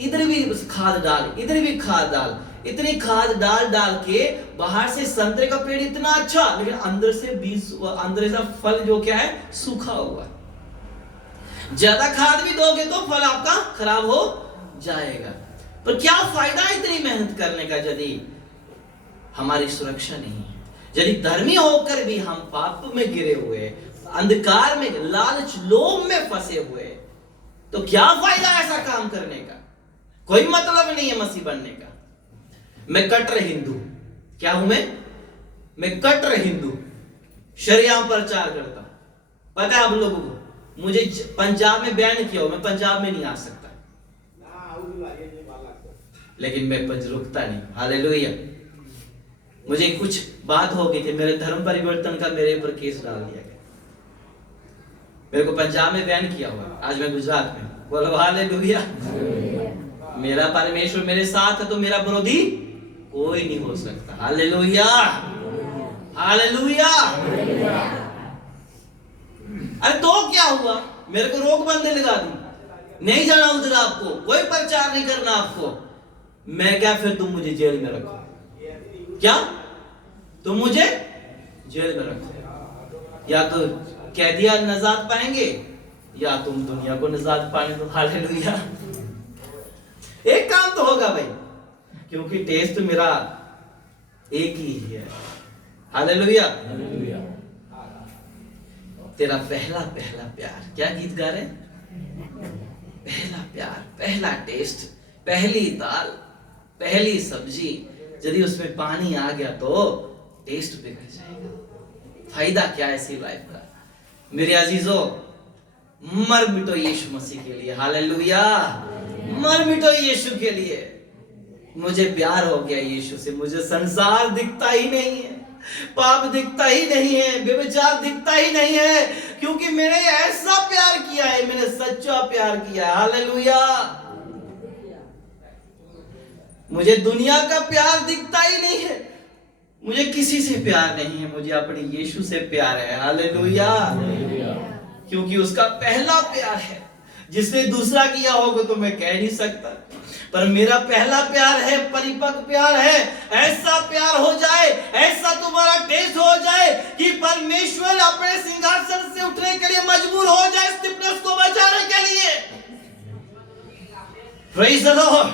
इधर भी खाद डाल, इधर भी खाद डाल, इतनी खाद डाल डाल के बाहर से संतरे का पेड़ इतना अच्छा, लेकिन अंदर से बीज, अंदर से फल जो क्या है, सूखा हुआ है। ज्यादा खाद भी दोगे तो फल आपका खराब हो जाएगा। पर क्या फायदा इतनी मेहनत करने का यदि हमारी सुरक्षा नहीं है, यदि धर्मी होकर भी हम पाप में गिरे हुए, अंधकार में, लालच, लोभ में फंसे हुए, तो क्या फायदा ऐसा काम करने का? कोई मतलब नहीं है मसीह बनने का। मैं कट्टर हिंदू, क्या हूं मैं कट्टर हिंदू, शरिया प्रचार करता हूं। पता है आप लोगों को, मुझे पंजाब में बैन किया हो, मैं पंजाब में नहीं आ सकता, लेकिन मैं रुकता नहीं। हालेलुया। मुझे कुछ बात हो गई थी, मेरे धर्म परिवर्तन का मेरे ऊपर केस डाल दिया गया, मेरे को पंजाब में बैन किया हुआ, आज मैं गुजरात में। बोलो हालेलुया। मेरा परमेश्वर मेरे साथ है तो मेरा विरोधी कोई नहीं हो सकता। Hallelujah, hallelujah. अरे तो क्या हुआ, मेरे को रोक बंदी लगा दी, नहीं जाना उधर, आपको कोई प्रचार नहीं करना आपको। मैं क्या, फिर तुम मुझे जेल में रखो, क्या तुम मुझे जेल में रखो, या तो कैदिया नजात पाएंगे या तुम दुनिया को नजात पाने दो। हालेलुया। एक काम तो होगा भाई, क्योंकि टेस्ट तो मेरा एक ही है। हालेलुया। तेरा पहला पहला प्यार, क्या गीत गा रहे? पहला प्यार, पहला टेस्ट, पहली दाल, पहली सब्जी, यदि उसमें पानी आ गया तो टेस्ट बिगड़ जाएगा। फायदा क्या है ऐसी लाइफ का? मेरे अजीजों, मर मिटो यीशु मसीह के लिए। हालेलुया। मर मिटो यीशु के लिए। मुझे प्यार हो गया यीशु से, मुझे संसार दिखता ही नहीं है, पाप दिखता ही नहीं है, व्यभिचार दिखता ही नहीं है, क्योंकि मैंने ऐसा प्यार किया है, मैंने सच्चा प्यार किया है। हालेलुया। मुझे दुनिया का प्यार दिखता ही नहीं है, मुझे किसी से प्यार नहीं है, मुझे अपने यीशु से प्यार है। हालेलुया। क्योंकि उसका पहला प्यार है, जिसने दूसरा किया होगा तो मैं कह नहीं सकता, पर मेरा पहला प्यार है, परिपक्व प्यार है। ऐसा प्यार हो जाए, ऐसा तुम्हारा टेस्ट हो जाए कि परमेश्वर अपने सिंहासन से उठने के लिए मजबूर हो जाए, स्टिफनेस को बचाने के लिए। Praise the Lord.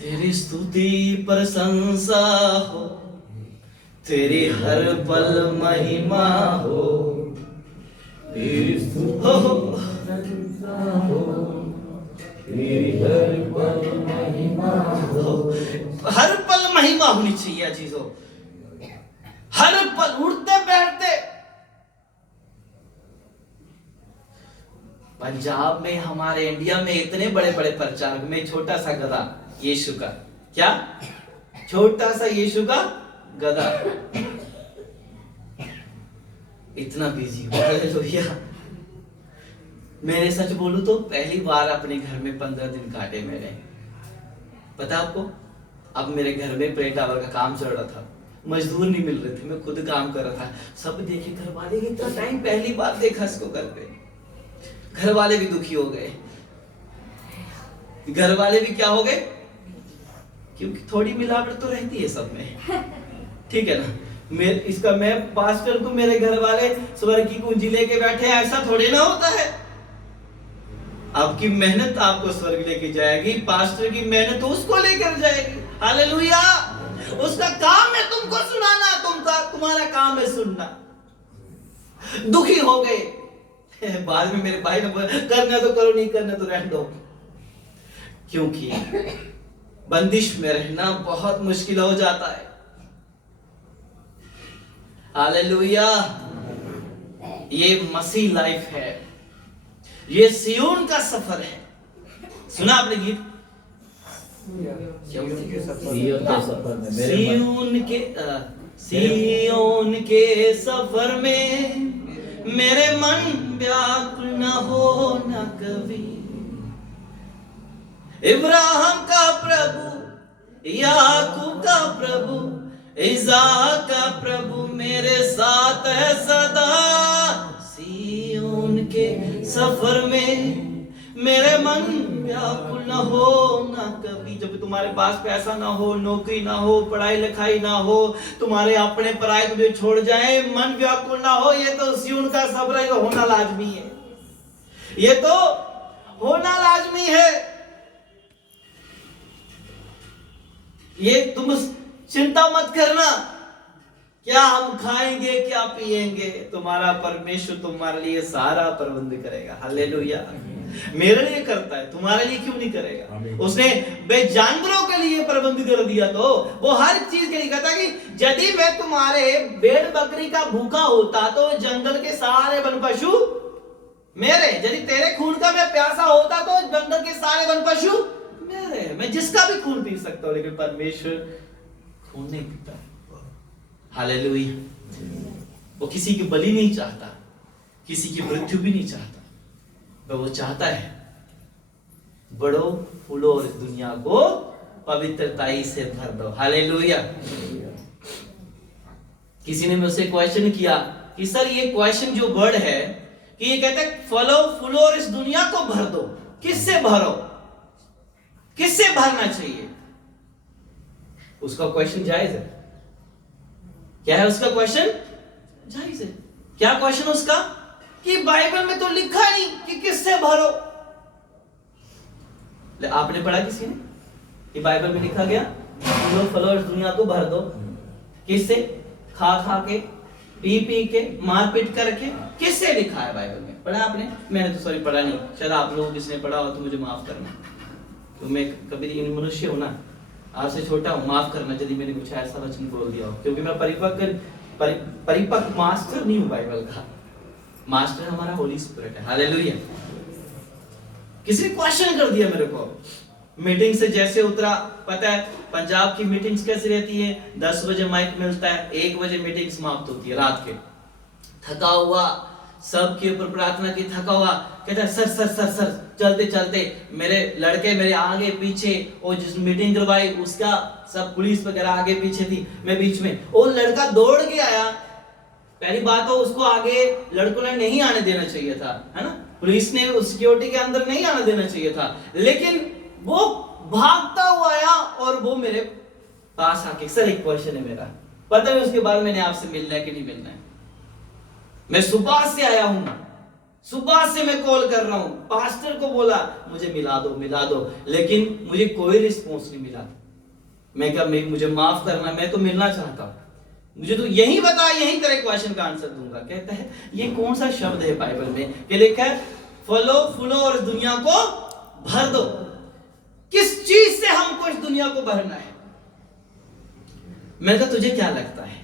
तेरी स्तुति प्रशंसा हो, तेरी हर पल महिमा हो, तेरी स्तुति प्रशंसा हो, तेरी हर पल महिमा हो। हर पल महिमा होनी चाहिए चीजों, हर पल, उठते बैठते। पंजाब में, हमारे इंडिया में इतने बड़े बड़े प्रचारक में छोटा सा गधा यीशु का, क्या छोटा सा यीशु का गधा, इतना बिजी हूँ। हालेलुया। मैंने सच बोलूं तो पहली बार अपने घर में 15 दिन काटे मैंने। पता आपको, अब मेरे घर में प्ले टावर का काम चल रहा था, मजदूर नहीं मिल रहे थे, मैं खुद काम कर रहा था। सब देखे घर वाले, इतना टाइम पहली बार देखा इसको घर पे। घर वाले भी दुखी हो गए। घर वाले भी क्या हो गए, क्योंकि थोड़ी मिलावट तो रहती है सब में, ठीक है ना। मैं पास्टर को मेरे घर वाले स्वर्ग की कुंजी लेके बैठे हैं, ऐसा थोड़ी ना होता है। आपकी मेहनत आपको स्वर्ग लेके जाएगी, पास्टर की मेहनत उसको लेकर जाएगी। हालेलुया। उसका काम है तुमको सुनाना, तुम्हारा काम है सुनना। दुखी हो गए। बाद में मेरे भाई ने बोला करना तो करो, नहीं करना तो रहने दो, क्योंकि बंदिश में रहना बहुत मुश्किल हो जाता है। हालेलुया। ये मसीह लाइफ है, ये सियोन का सफर है। सुना आपने गीत, सियोन के सफर में सियोन के सफर में मेरे मन व्याकुल न हो न कभी। इब्राहिम का प्रभु, याकूब का प्रभु, इसहाक का प्रभु मेरे साथ है सदा। सियोन के सफर में मेरे मन व्याकुल न हो न कभी। जब तुम्हारे पास पैसा ना हो, नौकरी ना हो, पढ़ाई लिखाई ना हो, तुम्हारे अपने पराये तुझे छोड़ जाए, मन व्याकुल ना हो, ये तो सियोन का सफर है, होना लाजमी है। ये तो होना लाजमी है। ये तुम चिंता मत करना क्या हम खाएंगे क्या पिएंगे, तुम्हारा परमेश्वर तुम्हारे लिए सारा प्रबंध करेगा। हालेलुया। मेरे लिए करता है, तुम्हारे लिए क्यों नहीं करेगा। उसने जानवरों के लिए प्रबंध कर दिया, तो वो हर चीज के लिए कहता कि यदि मैं तुम्हारे भेड़ बकरी का भूखा होता तो जंगल के सारे वन पशु मेरे, यदि तेरे खून का मैं प्यासा होता तो जंगल के सारे वन पशु मेरे। मैं जिसका भी खून पी सकता हूं, लेकिन परमेश्वर खून नहीं पीता। हालेलुया। वो किसी की बलि नहीं चाहता, किसी की मृत्यु भी नहीं चाहता, पर वो चाहता है बढ़ो फूलो और इस दुनिया को पवित्रताई से भर दो। हालेलुया। किसी ने मुझसे क्वेश्चन किया कि सर ये क्वेश्चन जो वर्ड है कि ये कहता है फलो फूलो और इस दुनिया को भर दो, किससे भरो, किससे भरना चाहिए। उसका क्वेश्चन जायज है। क्या है उसका क्वेश्चन? जायज है। क्या क्वेश्चन उसका? कि बाइबल में तो लिखा नहीं कि किससे भरो। आपने पढ़ा किसी ने कि बाइबल में लिखा गया फूलो फलो इस दुनिया को भर दो, किससे? खा खा के, पी पी के, मार पीट करके, किससे लिखा है बाइबल में? पढ़ा आपने? मैंने तो सॉरी पढ़ा नहीं, शायद आप लोग जिसने पढ़ा हो तो मुझे माफ करना, तो मैं कभी मनुष्य हूं ना, आपसे छोटा हूं, माफ करना यदि मैंने कुछ ऐसा वचन बोल दिया हो, क्योंकि मैं परिपक्व मास्टर नहीं हूं बाइबल का। मास्टर हमारा होली स्पिरिट है। हालेलुया। किसी ने क्वेश्चन कर दिया मेरे को, मीटिंग से जैसे उतरा, पता है पंजाब की मीटिंग्स कैसी रहती है, 10 बजे माइक मिलता है, 1 बजे मीटिंग समाप्त होती है रात के। थका हुआ, सबके ऊपर प्रार्थना की, थका हुआ, कहता है सर सर सर सर चलते चलते मेरे लड़के मेरे आगे पीछे, और जिस मीटिंग करवाई उसका सब पुलिस वगैरह आगे पीछे थी, मैं बीच में। वो लड़का दौड़ के आया। पहली बात तो उसको आगे लड़कों ने नहीं आने देना चाहिए था, है ना, पुलिस ने उस सिक्योरिटी के अंदर नहीं आने देना चाहिए था, लेकिन वो भागता हुआ आया और वो मेरे पास आके, सर एक क्वेश्चन है मेरा, पता नहीं उसके बाद मैंने आपसे मिलना है कि नहीं मिलना है। मैं सुबह से आया हूं, सुबह से मैं कॉल कर रहा हूं, पास्टर को बोला मुझे मिला दो, लेकिन मुझे कोई रिस्पॉन्स नहीं मिला। मैं क्या, मुझे माफ करना, मैं तो मिलना चाहता हूं, मुझे तो यही बता, यही तेरे क्वेश्चन का आंसर दूंगा। कहता है ये कौन सा शब्द है बाइबल में कि लिखा है फलो फूलो और इस दुनिया को भर दो। किस चीज से हमको इस दुनिया को भरना है? मैं कहा तुझे क्या लगता है?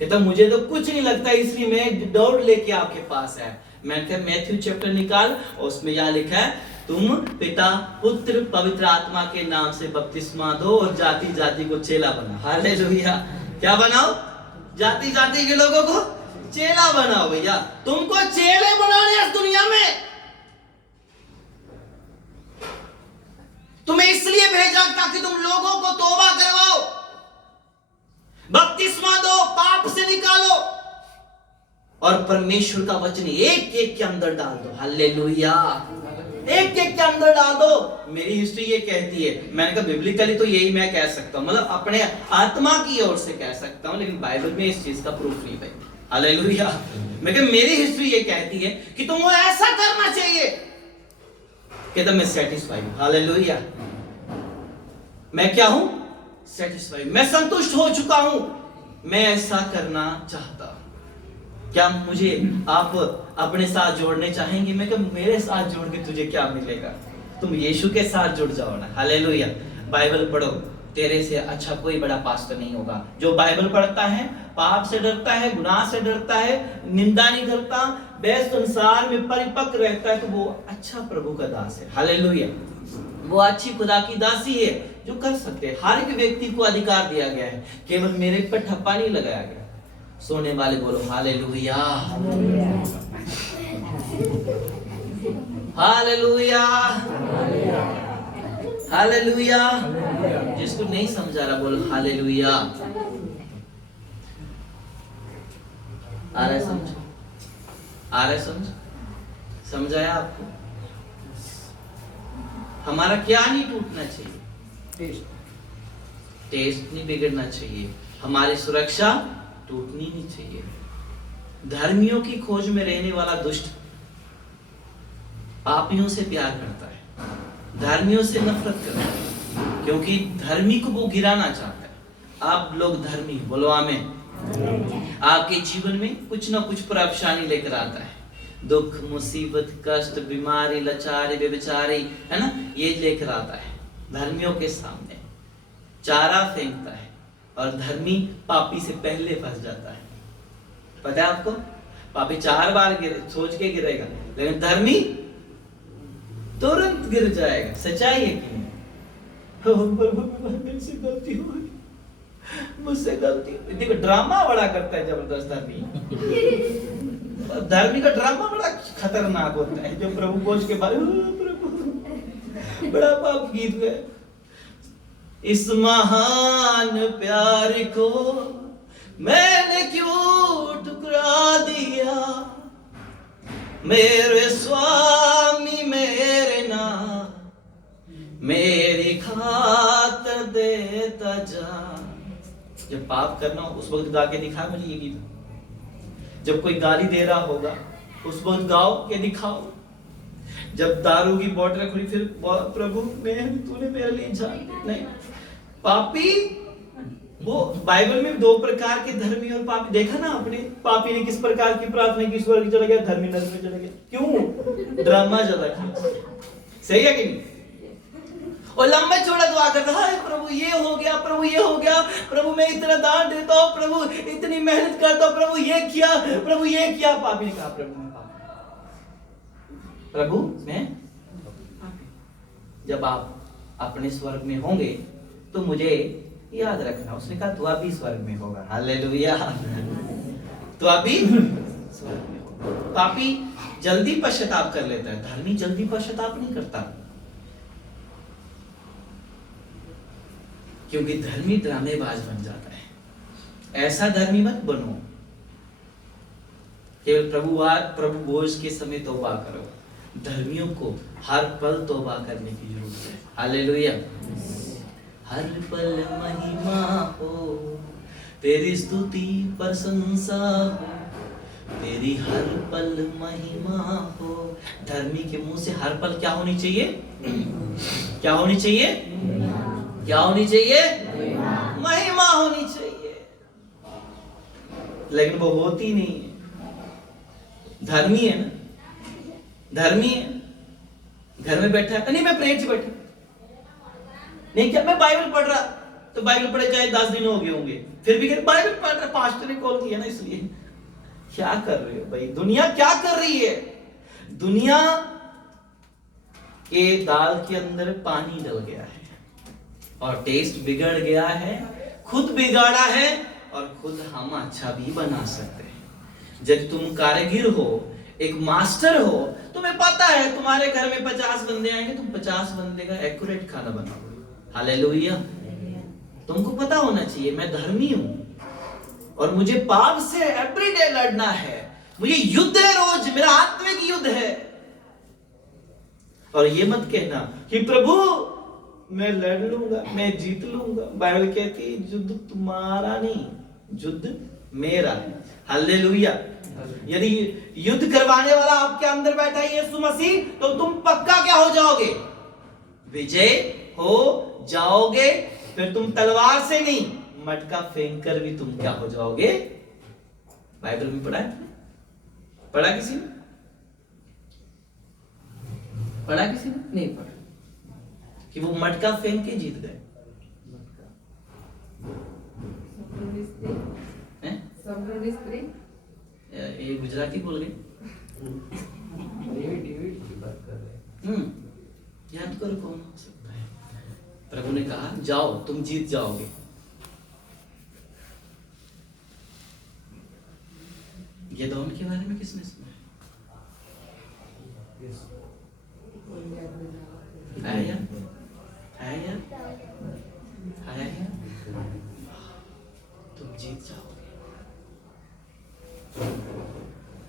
कहता मुझे तो कुछ नहीं लगता, इसलिए मैं दौड़ लेके आपके पास है। मैं कहा मैथ्यू चैप्टर निकाल, और उसमें यहां लिखा है तुम पिता पुत्र पवित्र आत्मा के नाम से बपतिस्मा दो और जाति जाति को चेला बनाओ। हालेलुया। क्या बनाओ? जाति जाति के लोगों को चेला क्या बनाओ भैया, तुमको चेले बनाने इस दुनिया में। तुम्हें इसलिए भेजा ताकि तुम लोगों को तौबा करवाओ, बपतिस्मा दो, पाप से निकालो और परमेश्वर का वचन एक एक के अंदर डाल दो। हालेलुया, एक एक के अंदर डाल दो। मेरी हिस्ट्री ये कहती है, मैंने कहा बिब्लिकली तो यही मैं कह सकता हूं, मतलब अपने आत्मा की ओर से कह सकता हूं, लेकिन बाइबल में इस चीज का प्रूफ नहीं भाई। हालेलुया, मैं कहा मेरी हिस्ट्री ये कहती है कि तुमको ऐसा करना चाहिए कि तुम सेटिस्फाइड। हालेलुया, मैं क्या हूं? सेटिस्फाइड, मैं संतुष्ट हो चुका हूं, मैं ऐसा करना चाहता हूं। क्या मुझे आप अपने साथ जोड़ने चाहेंगे? मैं क्या मेरे साथ जोड़ के तुझे क्या मिलेगा? तुम यीशु के साथ जुड़ जाओ ना। हालेलुया, बाइबल पढ़ो, तेरे से अच्छा कोई बड़ा पास्टर नहीं होगा। जो बाइबल पढ़ता है, पाप से डरता है, गुनाह से डरता है, निंदा नहीं करता, बेस संसार में परिपक्व रहता है, तो वो अच्छा प्रभु का दास है। हालेलुया, वो अच्छी खुदा की दासी है जो कर सकते हैं। हर एक व्यक्ति को अधिकार दिया गया है, केवल मेरे पर ठप्पा नहीं लगाया गया। सोने वाले बोलो हालेलुया, हालेलुया, हालेलुया। जिसको नहीं समझा रहा बोलो हालेलुया। आ रहा है समझ? आ रहा है समझ? समझाया आपको? हमारा क्या नहीं टूटना चाहिए? टेस्ट नहीं बिगड़ना चाहिए, हमारी सुरक्षा टूटनी नहीं चाहिए। धर्मियों की खोज में रहने वाला दुष्ट पापियों से प्यार करता है, धर्मियों से नफरत करता है, क्योंकि धर्मी को वो गिराना चाहता है। आप लोग धर्मी बोलो आमीन। आपके जीवन में कुछ ना कुछ परेशानी लेकर आता है, दुख, मुसीबत, कष्ट, बीमारी, लाचारी, बेचारी, है ना, ये लेकर आता है। धर्मियों के सामने चारा फेंकता है और धर्मी पापी से पहले फंस जाता है। पता है आपको, पापी 4 बार सोच के गिरेगा, लेकिन धर्मी तुरंत गिर जाएगा। सच्चाई है कि मेरे से गलती हो गई, मुझसे गलती। देखो ड्रामा बड़ा करता है जबरदस्त धर्मी। धर्मी का ड्रामा बड़ा खतरनाक होता है। जो प्रभु खोज के बारे में प्रभु बड़ा पाप गीत है, इस महान प्यार को मैंने क्यों ठुकरा दिया, मेरे स्वामी मेरे नाम मेरी खातिर देता जा। जब पाप करना हो उस वक्त गा के दिखा मुझे ये गीत। जब कोई गाली दे रहा होगा उस वक्त गाओ के दिखाओ। जब दारू की बोतल खुली फिर प्रभु मैं तूने मेरे लिए जान नहीं। पापी, वो बाइबल में 2 प्रकार के धर्मी और पापी देखा ना आपने। पापी ने किस प्रकार की प्रार्थना की, स्वर्ग चला गया, धर्मी नरक में चला गया। क्यों? ड्रामा ज्यादा किया। सही है कि नहीं? और लंबे चौड़ा दुआ करता है, प्रभु ये हो गया, प्रभु ये हो गया, प्रभु मैं इतना दान देता हूँ, प्रभु इतनी मेहनत करता हूँ, प्रभु ये किया, प्रभु ये किया। पापी ने कहा प्रभु मैं पापी, प्रभु मैं पापी। जब आप अपने स्वर्ग में होंगे तो मुझे याद रखना। उसने कहा तू अभी स्वर्ग में होगा। हालेलुया, तो अभी स्वर्ग में होगा। पापी जल्दी पश्चाताप कर लेता है, धर्मी जल्दी पश्चाताप नहीं करता, क्योंकि धर्मी ड्रामेबाज बन जाता है। ऐसा धर्मी मत बनो। केवल प्रभु भोज के समय तौबा करो। धर्मियों को हर पल तौबा करने की जरूरत है। हालेलुया, हर पल महिमा हो, तेरी स्तुति प्रशंसा हो, तेरी हर पल महिमा हो। धर्मी के मुंह से हर पल क्या होनी चाहिए? क्या होनी चाहिए? क्या होनी चाहिए? महिमा होनी चाहिए। लेकिन वो होती नहीं है। धर्मी है ना, धर्मी है, घर में बैठा है, नहीं मैं प्रेयर से बैठा नहीं, क्या मैं बाइबल पढ़ रहा, तो बाइबल पढ़े चाहे 10 दिन हो गए होंगे, फिर भी बाइबल पढ़ रहा। पास्टर ने कॉल किया ना, इसलिए क्या कर रहे हो भाई? दुनिया क्या कर रही है? दुनिया के दाल के अंदर पानी डल गया है और टेस्ट बिगड़ गया है, खुद बिगाड़ा है और खुद हम अच्छा भी बना सकते हैं। जब तुम कारीगर हो, एक मास्टर हो, तुम्हें पता है तुम्हारे घर में 50 बंदे आएंगे, तुम 50 बंदे का एक्यूरेट खाना बनाओगे। हालेलुया। तुमको पता होना चाहिए मैं धर्मी हूं और मुझे पाप से एवरीडे लड़ना है, मुझे युद्ध है, रोज मेरा आत्मिक युद्ध है। और ये मत कहना कि प्रभु मैं लड़ लूंगा, मैं जीत लूंगा। बाइबल कहती है युद्ध तुम्हारा नहीं, युद्ध मेरा है। हालेलुया। यदि युद्ध करवाने वाला आपके अंदर बैठा है यीशु मसीह, तो तुम पक्का क्या हो जाओगे? विजय हो जाओगे। फिर तुम तलवार से नहीं, मटका फेंक कर भी तुम क्या हो जाओगे? बाइबल में पढ़ा है? पढ़ा किसी ने? पढ़ा किसी ने? नहीं पढ़ा कि वो मटका फेंक के जीत गए। ये गुजराती बोल गए। याद करो कौन हो सकता है। प्रभु ने कहा जाओ तुम जीत जाओगे। गिदोन के बारे में किसने सुना है? आया आया आया, तुम जीत जाओगे।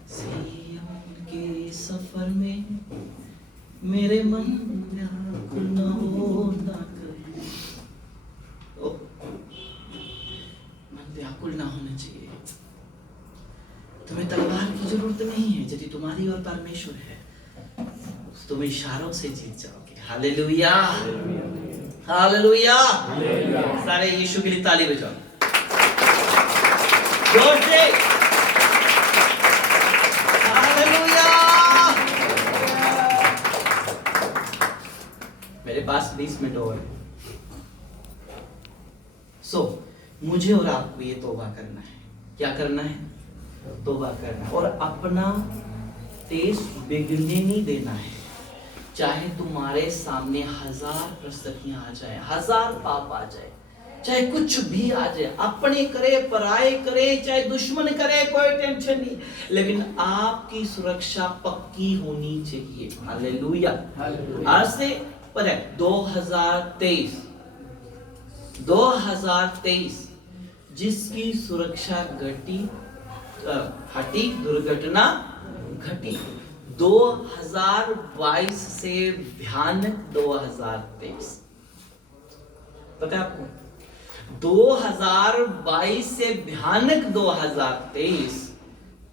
सिय्योन के सफर में मेरे मन व्याकुल न होना कभी। मन व्याकुल ना होना चाहिए। तुम्हें तलवार की जरूरत नहीं है। यदि तुम्हारी और परमेश्वर है तुम इशारों से जीत जाओगे। Hallelujah hallelujah. सारे यीशु के लिए ताली बजाओ जोर से। हालेलुया। मेरे पास 20 मिनट और है। मुझे और आपको ये तौबा करना है। क्या करना है? तौबा करना है और अपना टेस्ट बिगड़ने नहीं देना है। चाहे तुम्हारे सामने 1000 परिस्थितियां आ जाए, 1000 पाप आ जाए, चाहे कुछ भी आ जाए, अपने करे पराये करे, चाहे दुश्मन करे, कोई टेंशन नहीं, लेकिन आपकी सुरक्षा पक्की होनी चाहिए। हालेलुया। आज से पर 2023 जिसकी सुरक्षा हटी, दुर्घटना घटी। 2022 से भयानक 2023। पता है आपको? 2022 से भयानक 2023।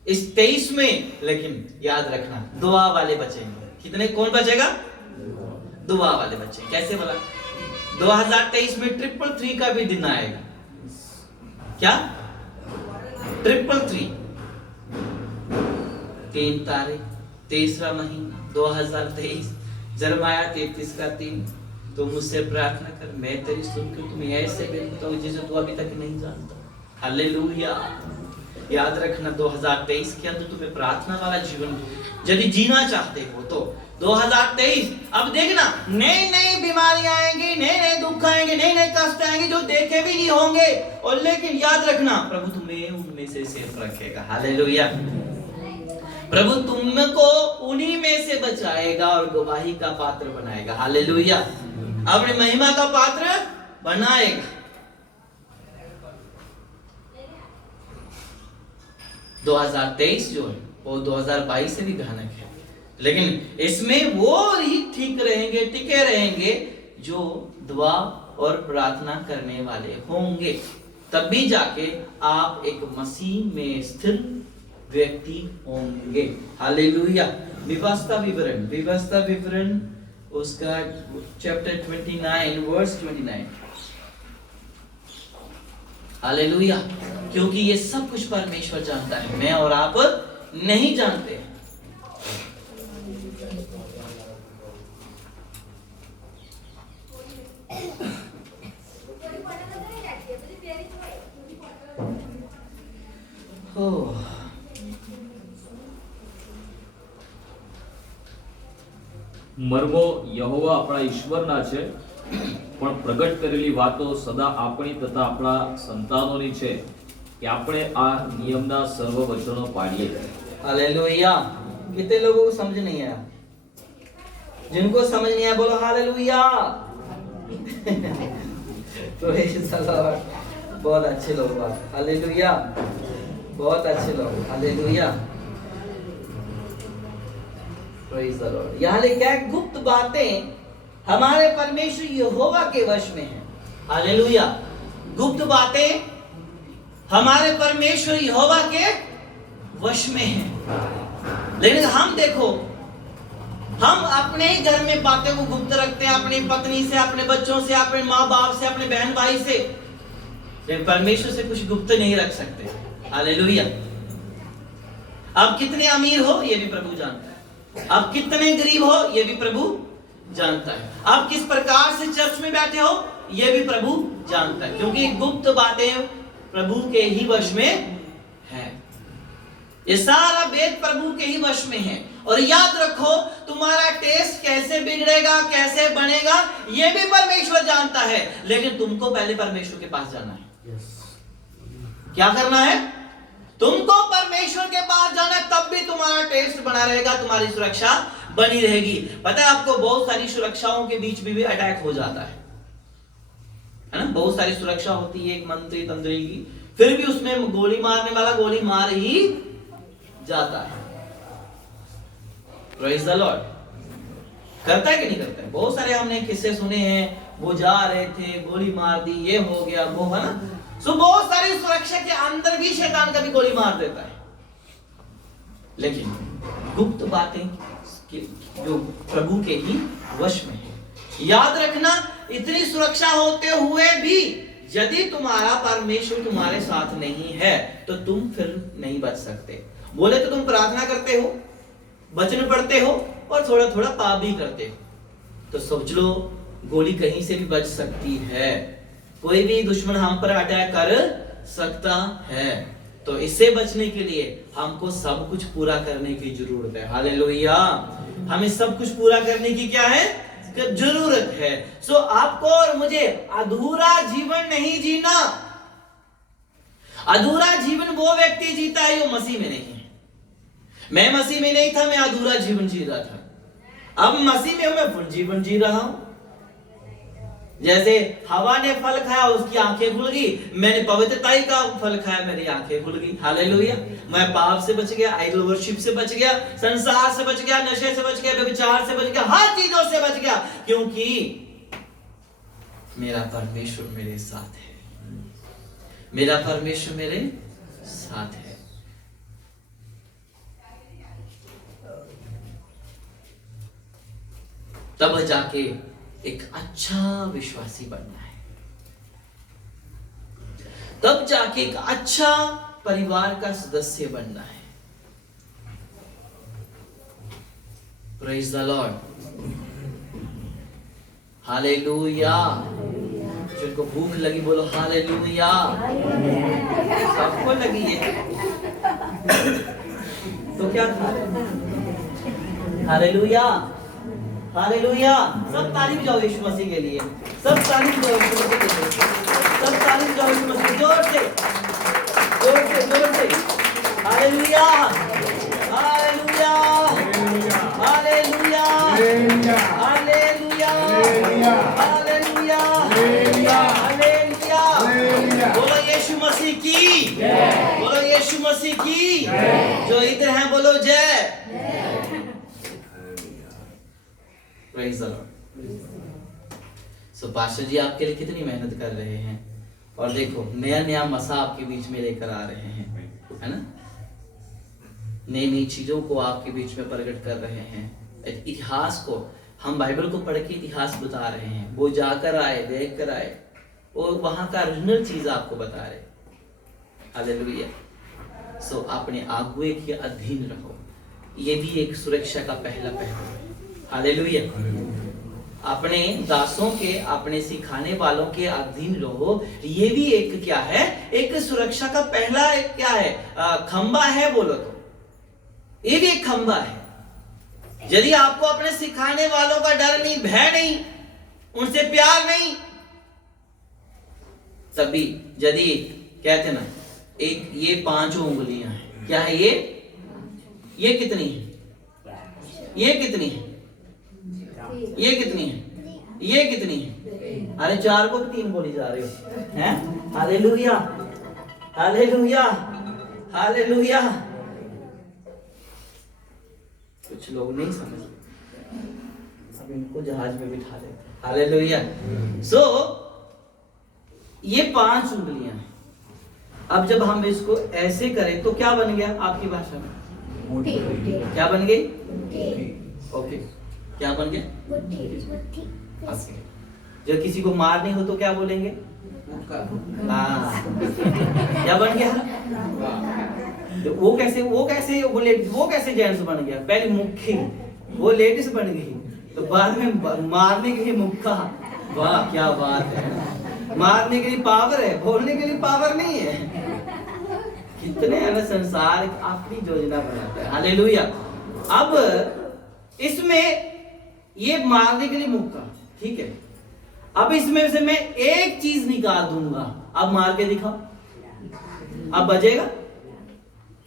इस 23 में लेकिन याद रखना दुआ वाले बचेंगे। कितने? कौन बचेगा? दुआ वाले बच्चे। कैसे बोला? 2023 में 333 का भी दिन आएगा। क्या? 333 3 तारीख 3वां महीना 2023। जरमाया 33 का 3। तो मुझसे प्रार्थना कर, मैं तेरी सुनकर तुम्हें ऐसे बेनता हूं जिसे तू अभी तक नहीं जानता। हालेलुया। याद रखना 2023 के अंदर तुम्हें प्रार्थना वाला जीवन यदि जीना चाहते हो तो 2023। अब देखना नई नई बीमारियां आएंगी, नए नए दुख आएंगे, नए नए कष्ट आएंगे जो देखे भी नहीं होंगे। और लेकिन याद रखना प्रभु तुम्हें उनमें से सेफ रखेगा। हालेलुया। प्रभु तुमको उन्हीं में से बचाएगा और गवाही का पात्र बनाएगा। हालेलुया। अपनी महिमा का पात्र बनाएगा। दो 2023 जो है वो 2022 से भी भयानक है, लेकिन इसमें वो ही ठीक रहेंगे, टिके रहेंगे जो दुआ और प्रार्थना करने वाले होंगे। तब भी जाके आप एक मसीह में स्थिर व्यक्ति होंगे। हालेलुया। व्यवस्था विवरण उसका चैप्टर 29 वर्स 29। हालेलुया। क्योंकि ये सब कुछ परमेश्वर जानता है, मैं और आप नहीं जानते। મર્મો યહોવા આપણા ઈશ્વરના છે, પણ પ્રગટ કરેલી વાતો સદા આપણી તથા આપણા સંતાનોની છે, કે આપણે આ નિયમના સર્વ વચનો પાડીએ. हालेलुया। कितने लोगों को समझ नहीं आया? जिनको समझ नहीं आया बोलो हालेलुया। Praise the Lord. बहुत अच्छे लोग बात, हालेलुया, बहुत अच्छे लोग, हालेलुया, प्रेज़ द लॉर्ड। यहाँ लिखा है गुप्त बातें हमारे परमेश्वर यहोवा के वश में है, हालेलुया। गुप्त बातें हमारे परमेश्वर यहोवा के वश में है। लेकिन हम देखो, हम अपने घर में बातें को गुप्त रखते हैं, अपनी पत्नी से, अपने बच्चों से, अपने माँ बाप से, अपने बहन भाई से, लेकिन परमेश्वर से कुछ गुप्त नहीं रख सकते, हालेलुया। आप कितने अमीर हो ये भी प्रभु जानता है, आप कितने गरीब हो ये भी प्रभु जानता है, आप किस प्रकार से चर्च में बैठे हो ये भी प्रभु जानता है, क्योंकि गुप्त बातें प्रभु के ही वश में है। ये सारा वेद प्रभु के ही वश में है। और याद रखो, तुम्हारा टेस्ट कैसे बिगड़ेगा, कैसे बनेगा, ये भी परमेश्वर जानता है, लेकिन तुमको पहले परमेश्वर के पास जाना है। क्या करना है? तुमको परमेश्वर के पास जाना है, तब भी तुम्हारा टेस्ट बना रहेगा, तुम्हारी सुरक्षा बनी रहेगी। पता है आपको, बहुत सारी सुरक्षाओं के बीच भी अटैक हो जाता है ना। बहुत सारी सुरक्षा होती है एक मंत्री तंत्री की, फिर भी उसमें गोली मारने वाला गोली मार ही जाता है। Praise the Lord. करता है कि नहीं करता है? बहुत सारे हमने किस्से सुने हैं, वो जा रहे थे, गोली मार दी, ये हो गया, वो है ना। सो बहुत सारी सुरक्षा के अंदर भी शैतान कभी गोली मार देता है। लेकिन गुप्त बातें जो प्रभु के ही वश में है। याद रखना, इतनी सुरक्षा होते हुए भी यदि तुम्हारा परमेश्वर तुम्हारे साथ नहीं है तो तुम फिर नहीं बच सकते। बोले तो तुम प्रार्थना करते हो, वचन पढ़ते हो और थोड़ा थोड़ा पाप भी करते हो, तो समझ लो गोली कहीं से भी बच सकती है, कोई भी दुश्मन हम पर अटैक कर सकता है। तो इससे बचने के लिए हमको सब कुछ पूरा करने की जरूरत है, हालेलुया। हमें सब कुछ पूरा करने की क्या है? जरूरत है। सो आपको और मुझे अधूरा जीवन नहीं जीना। अधूरा जीवन वो व्यक्ति जीता है जो मसीह में नहीं है। मैं मसीह में नहीं था, मैं अधूरा जीवन जी रहा था। अब मसीह में हूं, मैं फुल जीवन जी रहा हूं। जैसे हवा ने फल खाया, उसकी आंखें खुल गई, मैंने पवित्रताई का फल खाया, मेरी आंखें खुल गई, हालेलुया। मैं पाप से बच गया, आइडल वर्शिप से बच गया, संसार से बच गया, नशे से बच गया, व्यभिचार से बच गया, हर चीजों से बच गया, क्योंकि मेरा परमेश्वर मेरे साथ है, मेरा परमेश्वर मेरे साथ है। तब जाके एक अच्छा विश्वासी बनना है, तब जाके एक अच्छा परिवार का सदस्य बनना है। Praise the Lord, hallelujah. जिनको भूख लगी बोलो हालेलुया। सबको लगी है तो क्या खा रहे? Hallelujah, hallelujah. सब तारीफ जाओ यीशु मसीह के लिए, सब तारीफ जाओ यीशु मसीह के लिए, सब तारीफ जाओ यीशु मसीह, जोर से जोर से जोर से। Hallelujah, hallelujah, hallelujah, hallelujah, hallelujah, hallelujah. बोलो यीशु मसीह की, बोलो यीशु मसीह की। जो इधर हैं बोलो जय। Praise the Lord. So pastor ji आपके लिए कितनी मेहनत कर रहे हैं, और देखो नया नया मसा आपके बीच में लेकर आ रहे हैं, है ना। नई नई चीजों को आपके बीच में प्रकट कर रहे हैं। इतिहास को, हम बाइबल को पढ़ के इतिहास बता रहे हैं, वो जाकर आए, देख कर आए, वो वहां का ओरिजिनल चीज आपको बता रहे। हालेलुया। सो अपने आगुए के अधीन रहो, ये भी एक सुरक्षा का पहला पहलू है। हालेलुया। अपने दासों के, अपने सिखाने वालों के अधीन रहो, ये भी एक क्या है? एक सुरक्षा का पहला एक क्या है? खंबा है बोलो तो, ये भी एक खंबा है। यदि आपको अपने सिखाने वालों का डर नहीं, भय नहीं, उनसे प्यार नहीं, तभी यदि कहते ना एक ये 5 उंगलियां हैं। क्या है ये कितनी है? ये कितनी है? ये कितनी है? ये कितनी है? अरे 4 को भी 3 बोली जा रहे हो हैं? Hallelujah, hallelujah, hallelujah. कुछ लोग नहीं समझते, अब इनको जहाज में बिठा देते। हालेलुया। सो ये 5 उंगलियां हैं। अब जब हम इसको ऐसे करें तो क्या बन गया आपकी भाषा में? क्या बन गई? ओके, क्या बन गया? जब किसी को मारनी हो तो क्या बोलेंगे? हाँ, क्या बन गया? वो कैसे जेंट्स बन गया? पहले मुक्की, वो लेडीज बन गई, तो बाद में मारने के लिए मुक्का। वाह क्या बात है! मारने के लिए पावर है, बोलने के लिए पावर नहीं है। कितने है ना, संसार अपनी योजना बनाता है। हालेलुया। अब इसमें ये मारने के लिए मुक्का, ठीक है। अब इसमें से मैं एक चीज निकाल दूंगा, अब मार के दिखाओ, अब बजेगा?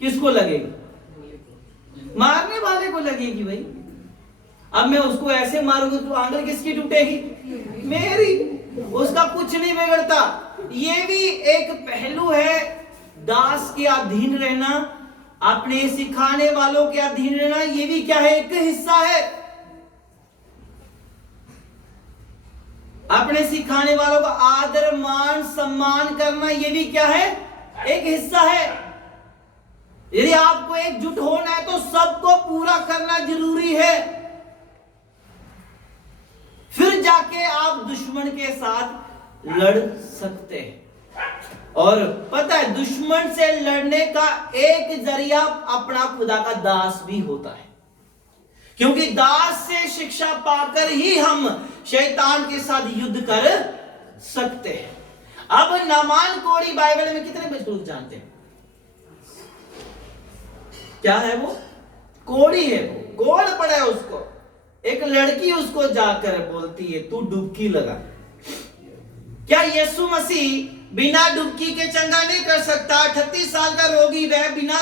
किसको लगेगी? मारने वाले को लगेगी भाई। अब मैं उसको ऐसे मारूंगा तो आंगल किसकी टूटेगी? मेरी। उसका कुछ नहीं बिगड़ता। ये भी एक पहलू है दास के अधीन रहना, अपने सिखाने वालों के अधीन रहना। ये भी क्या है? एक हिस्सा है। अपने सिखाने वालों का आदर मान सम्मान करना, ये भी क्या है? एक हिस्सा है। यदि आपको एकजुट होना है तो सबको पूरा करना जरूरी है, फिर जाके आप दुश्मन के साथ लड़ सकते हैं। और पता है, दुश्मन से लड़ने का एक जरिया अपना खुदा का दास भी होता है, क्योंकि दास से शिक्षा पाकर ही हम शैतान के साथ युद्ध कर सकते हैं। अब नामान कोढ़ी बाइबल में कितने लोग जानते हैं? क्या है वो? कोढ़ी है, वो कोढ़ पड़ा है उसको। एक लड़की उसको जाकर बोलती है तू डुबकी लगा। क्या यीशु मसीह बिना डुबकी के चंगा नहीं कर सकता? 38 साल का रोगी वह बिना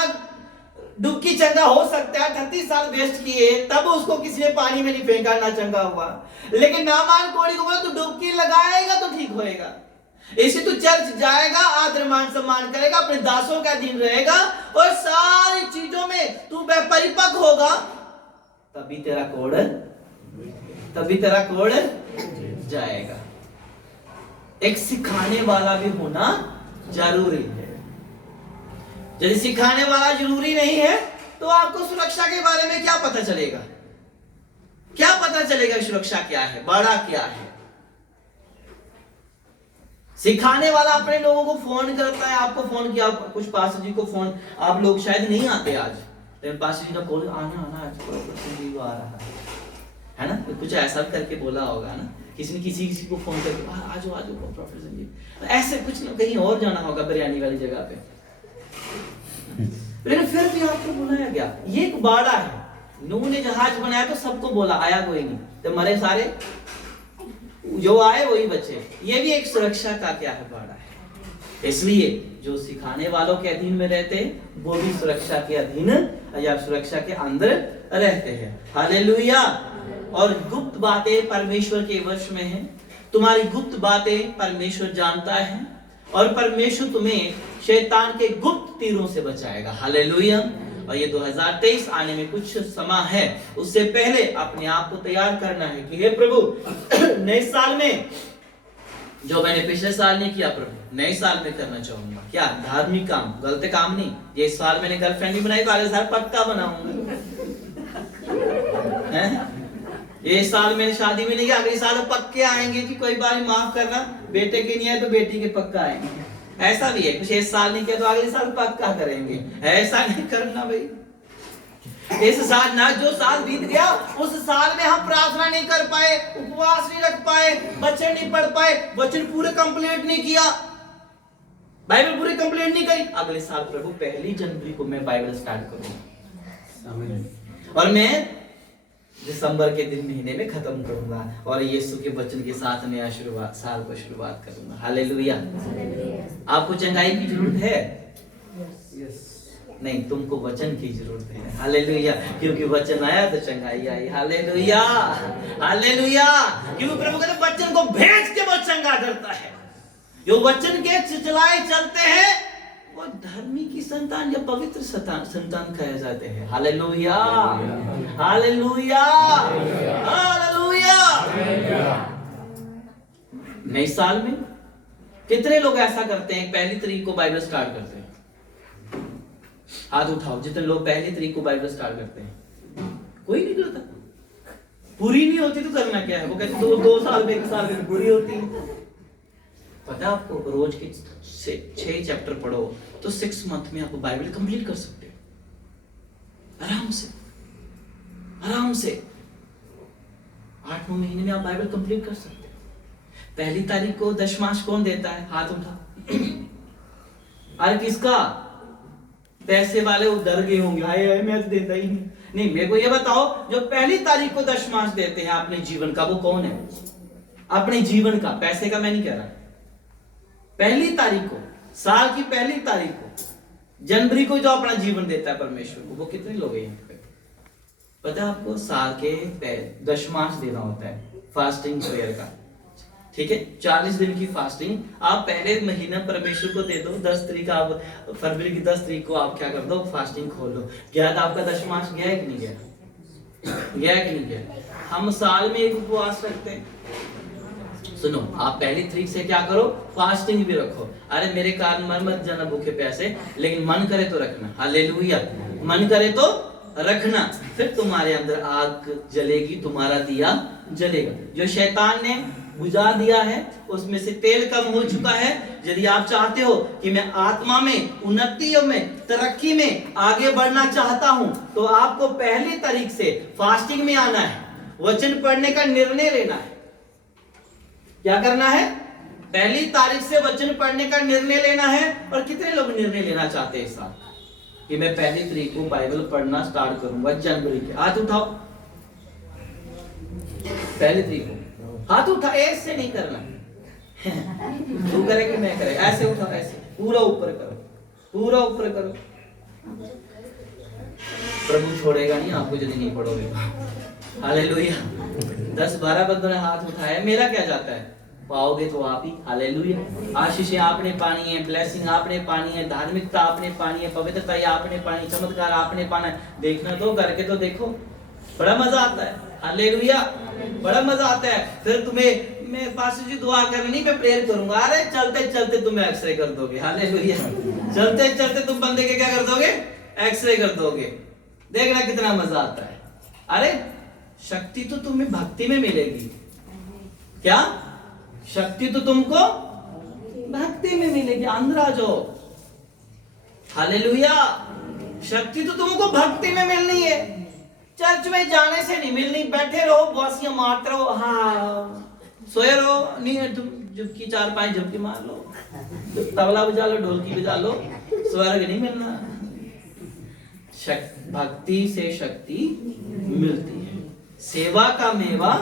डुबकी चंगा हो सकता है? 38 साल वेस्ट किए तब उसको किसी ने पानी में नहीं फेंका, ना चंगा हुआ। लेकिन नामान कोढ़ी को बोला तू डुबकी लगाएगा तो ठीक होएगा। इसे तू चर्च जाएगा, आदर मान सम्मान करेगा, अपने दासों का अधीन रहेगा और सारी चीजों में तू परिपक्व होगा, तभी तेरा कोढ़ जाएगा। एक सिखाने वाला भी होना जरूरी है। यदि सिखाने वाला जरूरी नहीं है तो आपको सुरक्षा के बारे में क्या पता चलेगा? क्या पता चलेगा सुरक्षा क्या है, बड़ा क्या है? सिखाने वाला अपने लोगों को फोन करता है। आपको फोन किया, कुछ पास्टर जी को फोन, आप लोग शायद नहीं आते आज, लेकिन पास्टर जी का कॉल आना आज प्रोफेसर आ रहा है ना, कुछ ऐसा करके बोला होगा ना, किसी ने किसी को फोन करके आ जाओ प्रोफेसर जी, ऐसे कुछ ना, कहीं और जाना होगा बिरयानी वाली जगह पे, लेकिन फिर भी आपको बुलाया गया। ये एक बाड़ा है। नूह ने जहाज बनाया तो सबको बोला, आया कोई नहीं, तो मरे सारे, जो आए वही बचे। ये भी एक सुरक्षा का क्या है? बाड़ा है। इसलिए जो सिखाने वालों के अधीन में रहते हैं वो भी सुरक्षा के अधीन या सुरक्षा के अंदर रहते हैं। हालेलुया। और गुप्त बातें परमेश्वर के वश में है। तुम्हारी गुप्त बातें परमेश्वर जानता है और परमेश्वर तुम्हें शैतान के गुप्त तीरों से बचाएगा। हालेलुया। और ये 2023 आने में कुछ समय है, उससे पहले अपने आप को तैयार करना है कि हे प्रभु नए साल में जो मैंने पिछले साल नहीं किया प्रभु नए साल में करना चाहूंगा। क्या? धार्मिक काम, गलत काम नहीं। ये साल मैंने गर्लफ्रेंड भी बनाई तो अगले साल पक्का बनाऊंगा। ये साल मैंने शादी में नहीं किया, अगले साल पक्के आएंगे जी, कोई बात माफ करना, बेटे के नहीं आए तो बेटी के पक्का आएंगे। ऐसा भी है, कुछ इस साल नहीं किया तो अगले साल पक्का करेंगे। ऐसा नहीं करना भाई। इस साल ना, जो साल बीत गया उस साल में हम प्रार्थना नहीं कर पाए, उपवास नहीं रख पाए, वचन नहीं पढ़ पाए, वचन पूरे कंप्लीट नहीं किया, बाइबल पूरी कंप्लीट नहीं करी। अगले साल प्रभु 1 जनवरी को मैं बाइबल स्टार्ट करूंगा और मैं दिसंबर के दिन महीने में खत्म करूंगा और यीशु के वचन के साथ नया साल को शुरुआत करूंगा। हालेलुया। आपको चंगाई की जरूरत है, नहीं, तुमको वचन की जरूरत है। हालेलुया, क्योंकि वचन आया तो चंगाई आई। हालेलुया, हालेलुया, क्योंकि प्रभु कहते वचन को भेज के वो चंगा करता है। जो वचन के चलाए चलते हैं वो धर्मी की संतान या पवित्र संतान कहे जाते हैं। Hallelujah, hallelujah, hallelujah. नए साल में कितने लोग ऐसा करते हैं, पहली तारीख को बाइबल स्टार्ट करते हैं? हाथ उठाओ जितने लोग पहली तारीख को बाइबल स्टार्ट करते हैं। कोई नहीं करता। पूरी नहीं होती तो करना क्या है? वो कहते दो साल में, 1 साल में पूरी होती है। पता आपको, रोज के 6 चैप्टर पढ़ो तो 6 मंथ में आपको बाइबल कंप्लीट कर सकते हो आराम से, आराम से। 8-9 महीने में आप बाइबल कंप्लीट कर सकते हो। पहली तारीख को दशमांश कौन देता है? हाथ उठा। अरे किसका? पैसे वाले डर गए होंगे, हाय मैं तो देता ही नहीं। मेरे को ये बताओ, जो पहली तारीख को दशमांश देते हैं अपने जीवन का, वो कौन है? अपने जीवन का, पैसे का मैं नहीं कह रहा। पहली तारीख को, साल की पहली तारीख को, जनवरी को जो अपना जीवन देता है परमेश्वर को, वो कितने लोग हैं यहाँ पे? पता है आपको? साल के दशमांश देना होता है फास्टिंग प्रेयर का। ठीक है, 40 दिन की फास्टिंग आप पहले महीना परमेश्वर को दे दो। 10 तारीख, आप फरवरी की 10 तारीख को आप क्या कर दो? फास्टिंग खोल लो। गया था आपका दशमांश? गया कि नहीं गया? गया कि नहीं गया? हम साल में एक उपवास रखते हैं। सुनो, आप पहली तारीख से क्या करो? फास्टिंग भी रखो। अरे मेरे कारण मर मत जाना भूखे प्यासे, लेकिन मन करे तो रखना। हालेलुया, मन करे तो रखना, फिर तुम्हारे अंदर आग जलेगी, तुम्हारा दिया जलेगा। जो शैतान ने बुझा दिया है उसमें से तेल कम हो चुका है। यदि आप चाहते हो कि मैं आत्मा में, उन्नतियों में, तरक्की में आगे बढ़ना चाहता हूं, तो आपको पहली तारीख से फास्टिंग में आना है, वचन पढ़ने का निर्णय लेना है। क्या करना है? पहली तारीख से वचन पढ़ने का निर्णय लेना है। और कितने लोग निर्णय लेना चाहते हैं इस साल कि मैं पहली तारीख को बाइबल पढ़ना स्टार्ट करूंगा? जनवरी के हाथ उठाओ। पहली तारीख को हाथ उठा, ऐसे नहीं करना। तू करे कि मैं करे? ऐसे उठाओ, ऐसे पूरा ऊपर करो, पूरा ऊपर करो। प्रभु छोड़ेगा नहीं आपको यदि नहीं पढ़ोगे। हालेलुया। 10-12 बंदों ने हाथ उठाया, मेरा क्या जाता है? पाओगे तो आप ही। हालेलुया। आशीषें आपने पानी है, ब्लेसिंग आपने पानी है, धार्मिकता आपने पानी है, पवित्रता आपने पानी, चमत्कार आपने पाना है। देखना तो, करके तो देखो, बड़ा मजा आता है। हालेलुया, बड़ा मजा आता है। फिर तुम्हें मैं पास्टर जी दुआ करनी, मैं प्रेयर करूंगा। अरे चलते चलते तुम्हें एक्सरे कर दोगे। हालेलुया, चलते चलते तुम बंदे के क्या कर दोगे? एक्सरे कर दोगे। देखना कितना मजा आता है। अरे शक्ति तो तुम्हें भक्ति में मिलेगी। क्या शक्ति तो तुमको भक्ति में मिलेगी? अंदर आ जाओ। हालेलुया, शक्ति तो तुमको भक्ति में मिलनी है, चर्च में जाने से नहीं मिलनी। बैठे रहो, बॉसियां मारते रहो, हाँ सोए रहो, नहीं तुम झुमकी 4-5 झुमकी मार लो, तबला बजा लो, ढोलकी बजा लो, स्वर्ग नहीं मिलना। भक्ति से शक्ति मिलती है, सेवा का मेवा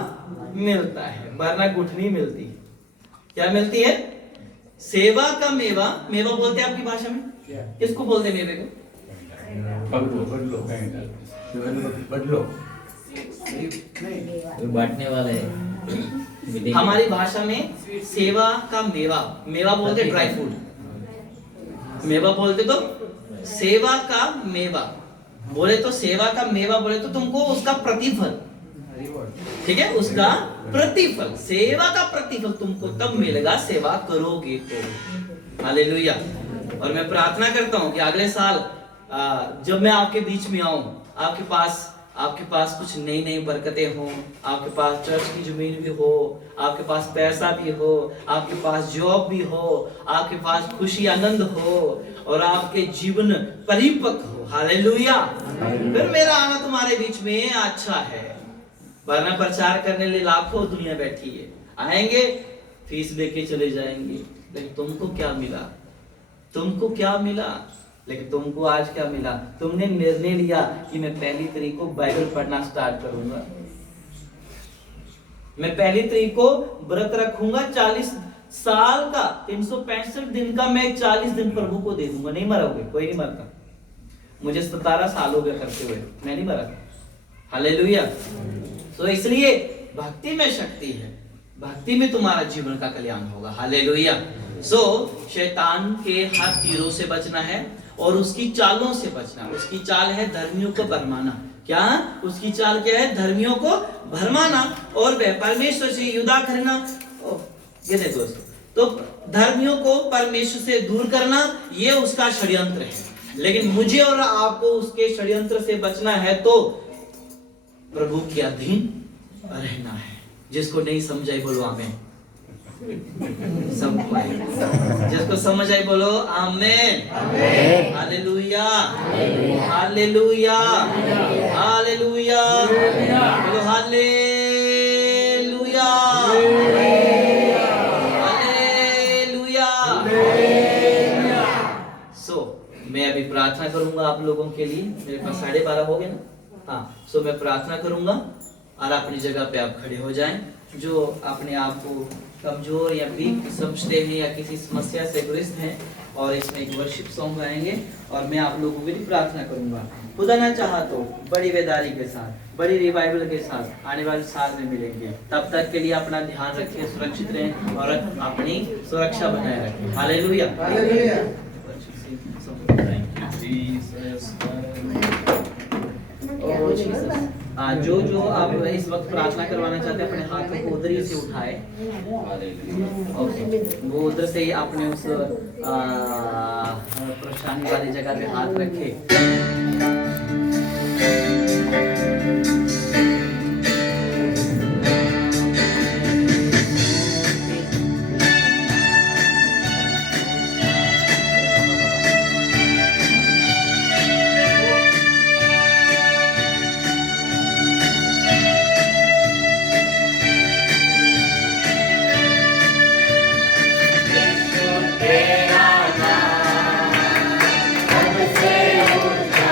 मिलता है, वरना गुठनी मिलती है। क्या मिलती है? सेवा का मेवा। मेवा बोलते हैं आपकी भाषा में? किसको बोलते हैं मेवे को? बांटने वाला है। हमारी भाषा में सेवा का मेवा, मेवा बोलते ड्राई फ्रूट, मेवा बोलते तो सेवा का मेवा बोले तो, सेवा का मेवा बोले तो तुमको उसका प्रतिफल, ठीक है, उसका प्रतिफल, सेवा का प्रतिफल तुमको तब मिलेगा सेवा करोगे तो। हालेलुया। और मैं प्रार्थना करता हूं कि अगले साल जब मैं आपके बीच में आऊं, आपके पास कुछ नई नई बरकतें हो, आपके पास चर्च की जमीन भी हो, आपके पास पैसा भी हो, आपके पास जॉब भी हो, आपके पास खुशी आनंद हो और आपके जीवन परिपक्व हो। हालेलुया। फिर मेरा आना तुम्हारे बीच में अच्छा है, वरना प्रचार करने लिए लाखों दुनिया बैठी है, आएंगे फीस लेके चले जाएंगे, लेकिन तुमको क्या मिला? तुमको क्या मिला? लेकिन तुमको आज क्या मिला? तुमने निर्णय लिया कि मैं पहली तारीख को बाइबल पढ़ना स्टार्ट करूंगा, मैं पहली तारीख को व्रत रखूंगा, 40 साल का 365 दिन का मैं 40 दिन प्रभु को दे दूंगा। नहीं मरोगे, कोई नहीं मरता। मुझे 17 साल हो गए करते हुए, मैं नहीं मरा। हालेलुया। तो इसलिए भक्ति में शक्ति है, भक्ति में तुम्हारा जीवन का कल्याण होगा। हालेलुया। सो शैतान के हर तीरों से बचना है और उसकी चालों से बचना। उसकी चाल है धर्मियों को भरमाना। क्या उसकी चाल क्या है? धर्मियों को भरमाना और वह परमेश्वर से युद्ध करना। ये देखो दोस्तों, तो धर्मियों को परमेश्वर से दूर करना, ये उसका षड्यंत्र है। लेकिन मुझे और आपको उसके षड्यंत्र से बचना है तो प्रभु के अधीन रहना है। जिसको नहीं समझ आई बोलो आमीन। सब जिसको समझ आई बोलो आमीन। हालेलुया, हालेलुया, हालेलुया, बोलो हालेलुया, हालेलुया। सो मैं अभी प्रार्थना करूंगा आप लोगों के लिए। मेरे पास 12:30 हो गए ना? हाँ, सो मैं प्रार्थना करूंगा और अपनी जगह पे आप खड़े हो जाएं। जो अपने आप को कमजोर या वीक समझते हैं या किसी समस्या से ग्रस्त हैं, और इसमें एक वर्शिप सॉन्ग गाएंगे और मैं आप लोगों के लिए प्रार्थना करूंगा। खुदा ना चाहा तो बड़ी बेदारी के साथ, बड़ी रिवाइवल के साथ आने वाले साल में मिलेंगे। तब तक के लिए अपना ध्यान रखें, सुरक्षित रहें और अपनी सुरक्षा बनाए रखें। Hallelujah, hallelujah. जो जो आप इस वक्त प्रार्थना करवाना चाहते हैं, अपने हाथों को उधर ही से उठाए। ओके, वो उधर से ही आपने उस परेशानी वाली जगह पे हाथ रखे। तेरा नाम सबसे ऊंचा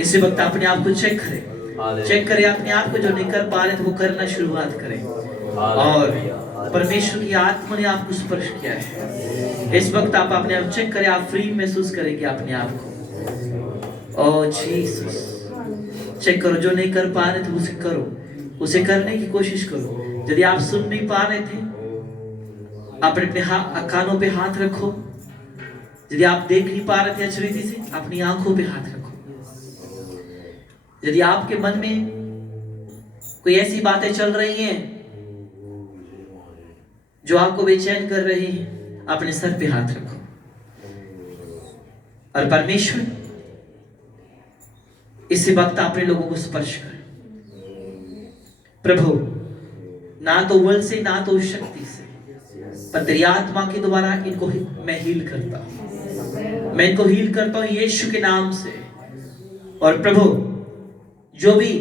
इसी वक्त अपने आप को चेक करें अपने आप को, जो नहीं कर पा रहे थे वो करना शुरुआत करें। और परमेश्वर की आत्मा ने आपको स्पर्श किया है। इस वक्त आप अपने आप चेक करें, आप फ्री महसूस करेंगे अपने आप को। ओह जीसस, चेक करो, जो नहीं कर पा रहे थे उसे करो, उसे करने की कोशिश करो। यदि आप सुन नहीं पा रहे थे, अपने कानों पे हाथ रखो। यदि आप देख नहीं पा रहे थे अच्छी रीति से, अपनी आंखों पे हाथ रखो। यदि आपके मन में कोई ऐसी बातें चल रही हैं जो आपको बेचैन कर रही हैं, अपने सर पे हाथ रखो। और परमेश्वर इसी वक्त अपने लोगों को स्पर्श करे। प्रभु, ना तो बल से ना तो शक्ति से, पर तेरी आत्मा के द्वारा इनको मैं हील करता हूं। मैं इनको हील करता हूं यीशु के नाम से। और प्रभु, जो भी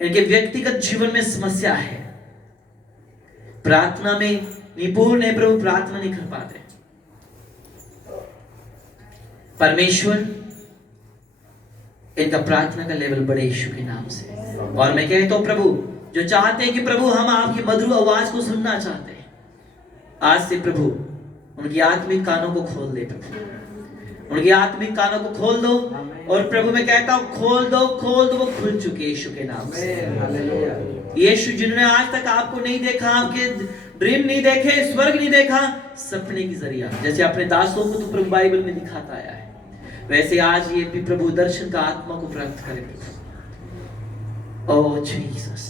इनके व्यक्तिगत जीवन में समस्या है, प्रार्थना में निपुण है प्रभु, प्रार्थना नहीं कर पाते, परमेश्वर इनका प्रार्थना का लेवल बढ़े यीशु के नाम से। और मैं कहता हूं प्रभु, जो चाहते हैं कि प्रभु हम आपकी मधुर आवाज को सुनना चाहते हैं, आज से प्रभु उनकी आत्मिक कानों को खोल दे। प्रभु उनकी आत्मिक कानों को खोल दो। और प्रभु मैं कहता हूं खोल दो, वो खुल चुके यीशु के नाम से। यीशु जिन्होंने आज तक आपको नहीं देखा, आपके ड्रीम नहीं देखे, स्वर्ग नहीं देखा, सपने की जरिया जैसे अपने दासों को तो प्रभु बाइबल में दिखाता आया है, वैसे आज ये भी प्रभु दर्शन का आत्मा को प्राप्त करे प्रभु। ओह जीसस,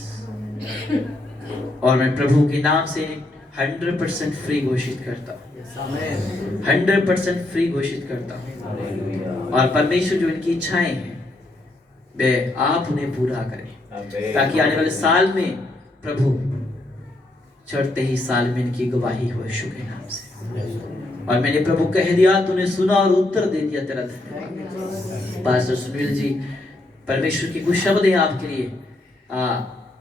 और मैं प्रभु के नाम से 100% फ्री घोषित करता हूं। 100% फ्री घोषित करता हूँ। और परमेश्वर जो इनकी इच्छाएं हैं वे आप उन्हें पूरा करें, ताकि आने वाले साल में प्रभु चढ़ते ही साल में इनकी गवाही हो यीशु के नाम से। और मैंने प्रभु कह दिया, तूने सुना और उत्तर दे दिया, तेरा धन्यवाद। पास्टर सुनील जी, परमेश्वर की कुछ शब्द है आपके लिए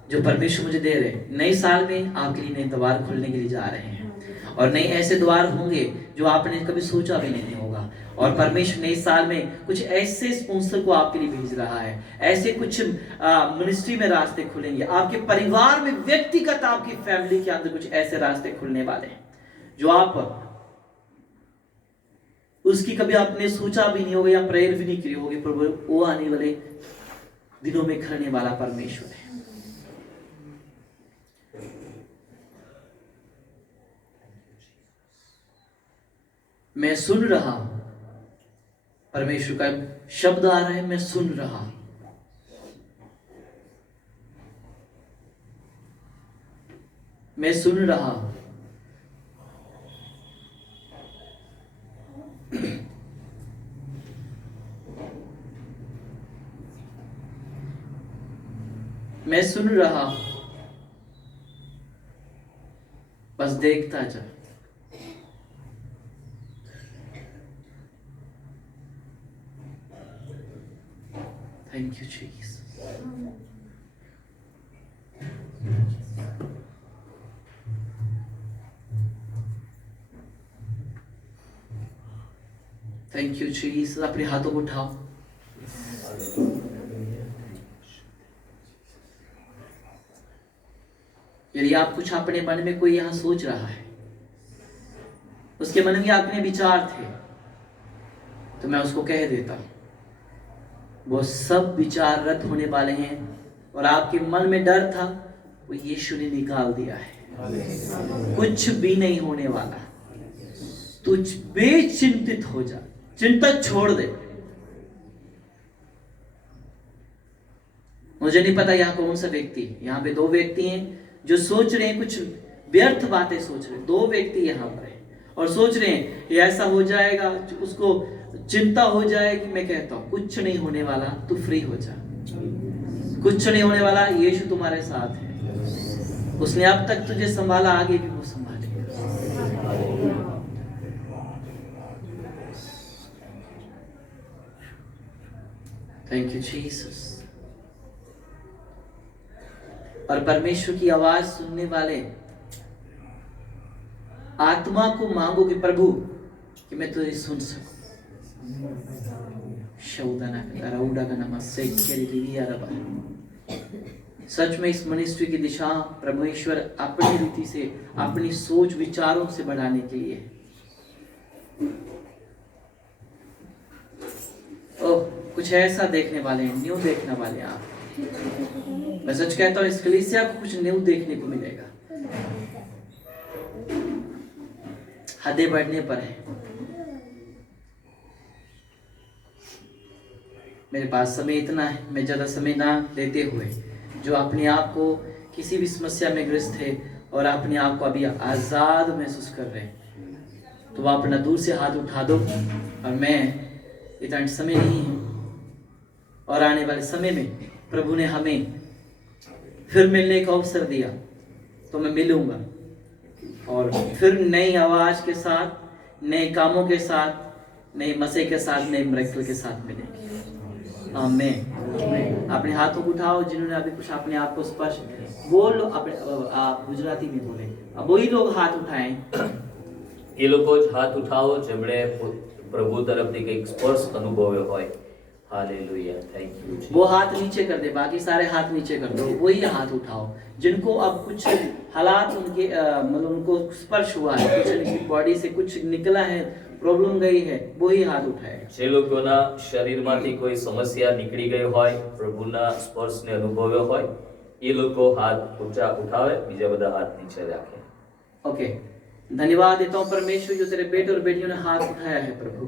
जो परमेश्वर मुझे दे रहे। नए साल में आपके लिए नए द्वार खुलने के लिए जा रहे हैं, और नए ऐसे द्वार होंगे जो आपने कभी सोचा भी नहीं होगा। और परमेश्वर नए साल में कुछ ऐसे स्पॉन्सर को आपके लिए भेज रहा है, ऐसे कुछ मिनिस्ट्री में रास्ते खुलेंगे आपके परिवार में, व्यक्तिगत आपकी फैमिली के अंदर कुछ ऐसे रास्ते खुलने वाले हैं जो आप उसकी कभी आपने सोचा भी नहीं होगा या प्रेयर भी नहीं की होगी। प्रभु वो आने वाले दिनों में करने वाला परमेश्वर है। मैं सुन रहा हूं, परमेश्वर का शब्द आ रहा है, मैं सुन रहा हूं। मैं सुन रहा हूं। मैं सुन रहा हूं, बस देखता जा। Thank you Jesus. Thank you Jesus. अपने हाथों को उठाओ। यदि आप कुछ अपने मन में कोई यहां सोच रहा है, उसके मन में अपने विचार थे, तो मैं उसको कह देता हूं, वो सब विचार रद्द होने वाले हैं। और आपके मन में डर था, वो यीशु ने निकाल दिया है। कुछ भी नहीं होने वाला। तू बेचिंतित हो जा, चिंता छोड़ दे। मुझे नहीं पता यहाँ कौन सा व्यक्ति, यहाँ पे 2 व्यक्ति हैं जो सोच रहे हैं, कुछ व्यर्थ बातें सोच रहे हैं। 2 व्यक्ति यहाँ पर हैं और सोच रहे हैं ये ऐसा हो जाएगा, उसको चिंता हो जाएगी। मैं कहता हूं कुछ नहीं होने वाला, तू फ्री हो जा। कुछ नहीं होने वाला, यीशु तुम्हारे साथ है। उसने अब तक तुझे संभाला, आगे भी वो संभालेगा। Thank you Jesus. और परमेश्वर की आवाज सुनने वाले आत्मा को मांगो कि प्रभु कि मैं तुझे सुन सकूं। सच में इस मिनिस्ट्री की दिशा परमेश्वर अपनी रीति से, अपनी सोच विचारों से बढ़ाने के लिए। ओह, कुछ ऐसा देखने वाले हैं, न्यू देखने वाले हैं आप। मैं सच कहता हूं, इस कलीसिया को कुछ न्यू देखने को मिलेगा। हदें बढ़ने पर है। मेरे पास समय इतना है, मैं ज़्यादा समय ना लेते हुए, जो अपने आप को किसी भी समस्या में ग्रस्त है और अपने आप को अभी आज़ाद महसूस कर रहे हैं, तो वह अपना दूर से हाथ उठा दो। और मैं इतना समय नहीं है, और आने वाले समय में प्रभु ने हमें फिर मिलने का अवसर दिया, तो मैं मिलूंगा और फिर नई आवाज़ के साथ, नए कामों के साथ, नए मसीह के साथ, नए मिरेकल के साथ मिलेंगे। आमीन। अपने हाथों को उठाओ जिन्होंने अभी कुछ अपने आप को स्पर्श, वो लोग आप गुजराती में बोले, अब वही लोग हाथ उठाएं। એ લોકો જ હાથ ઉઠાવો જેમણે પ્રભુ તરફથી કંઈક સ્પર્શ અનુભવ્યો હોય। Hallelujah, thank you. वो हाथ नीचे कर दे, बाकी सारे हाथ नीचे कर दो। वही हाथ उठाओ जिनको अब कुछ हालात उनके मतलब उनको स्पर्श हुआ है, कुछ उनकी बॉडी से कुछ निकला है, प्रॉब्लम गई है, वही हाथ उठाए। જે લોકોના શરીરમાંથી કોઈ સમસ્યા નીકળી ગઈ હોય, પ્રભુના સ્પર્શને અનુભવ્યો હોય, એ લોકો હાથ ઊંચા ઉઠાવે, બીજા બધા હાથ નીચે રાખે। ओके, धन्यवाद देता हूँ परमेश्वर जो तेरे बेटे और बेटियों ने हाथ उठाया है। प्रभु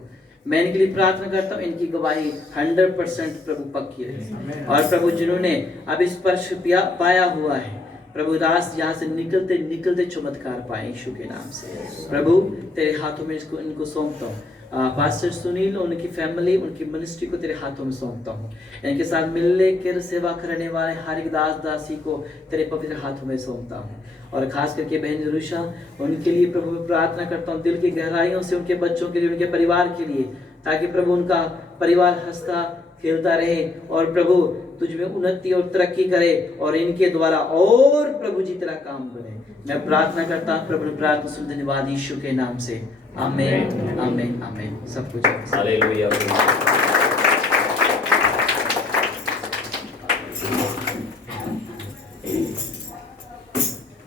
मैं इनके लिए प्रार्थना करता हूँ, इनकी गवाही 100% प्रभु पक्की रहे। और प्रभु जिन्होंने अब स्पर्श पाया हुआ है, प्रभु दास यहाँ से निकलते निकलते चमत्कार पाए यीशु के नाम से। प्रभु तेरे हाथों में इनको सौंपता हूँ। पास्टर सुनील और उनकी फैमिली, उनकी मिनिस्ट्री को तेरे हाथों में सौंपता हूँ। इनके साथ मिलने कर सेवा करने वाले हर एक दास दासी को तेरे पवित्र हाथों में सौंपता हूँ। और खास करके बहन जरूषा, उनके लिए प्रभु मैं प्रार्थना करता हूँ दिल की गहराइयों से, उनके बच्चों के लिए, उनके परिवार के लिए, ताकि प्रभु उनका परिवार हंसता खेलता रहे और प्रभु तुझ में उन्नति और तरक्की करे और इनके द्वारा और प्रभु जी तेरा काम करे। मैं प्रार्थना करता हूँ प्रभु, प्रार्थना सुन, धन्यवाद यीशु के नाम से, आमीन आमीन आमीन। सब कुछ हालेलुया।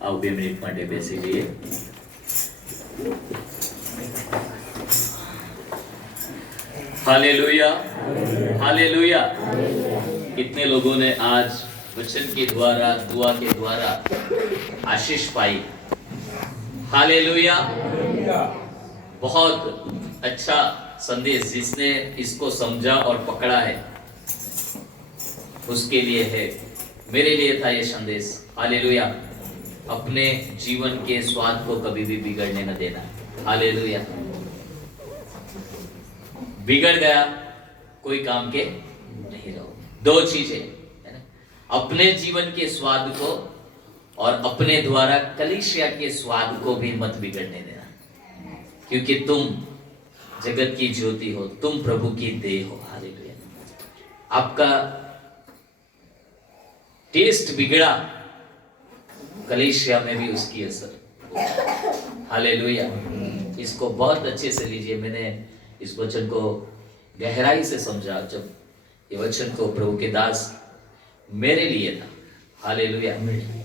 आओ 2 મિનિટ માટે બેસી જઈએ। Hallelujah hallelujah. कितने लोगों ने आज वचन के द्वारा, दुआ के द्वारा आशीष पाई। हालेलुया। बहुत अच्छा संदेश, जिसने इसको समझा और पकड़ा है उसके लिए है। मेरे लिए था ये संदेश। हालेलुया। अपने जीवन के स्वाद को कभी भी बिगड़ने न देना। हालेलुया। बिगड़ गया कोई काम के नहीं रहो। 2 चीजें है ना, अपने जीवन के स्वाद को और अपने द्वारा कलीसिया के स्वाद को भी मत बिगड़ने देना, क्योंकि तुम जगत की ज्योति हो, तुम प्रभु की देह हो। हालेलुया। आपका टेस्ट बिगड़ा, कलीसिया में भी उसकी असर। हालेलुया। इसको बहुत अच्छे से लीजिए। मैंने इस वचन को गहराई से समझा जब ये वचन को प्रभु के दास मेरे लिए था। हालेलुया।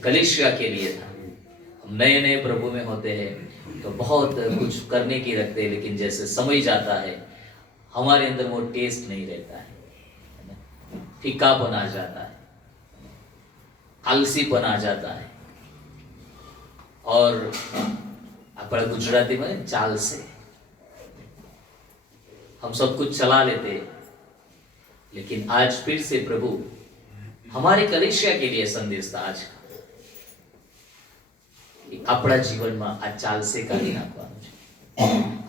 कलीसिया के लिए था। हम नए नए प्रभु में होते हैं तो बहुत कुछ करने की रखते हैं, लेकिन जैसे समय जाता है हमारे अंदर वो टेस्ट नहीं रहता है, फीकापन आ जाता है, आलसीपन आ जाता है, और अपना गुजराती में चाल से हम सब कुछ चला लेते हैं। लेकिन आज फिर से प्रभु हमारे कलीसिया के लिए संदेश था आज का, अपना जीवन में आ चाल से काढ़ी नाखवानुं छे।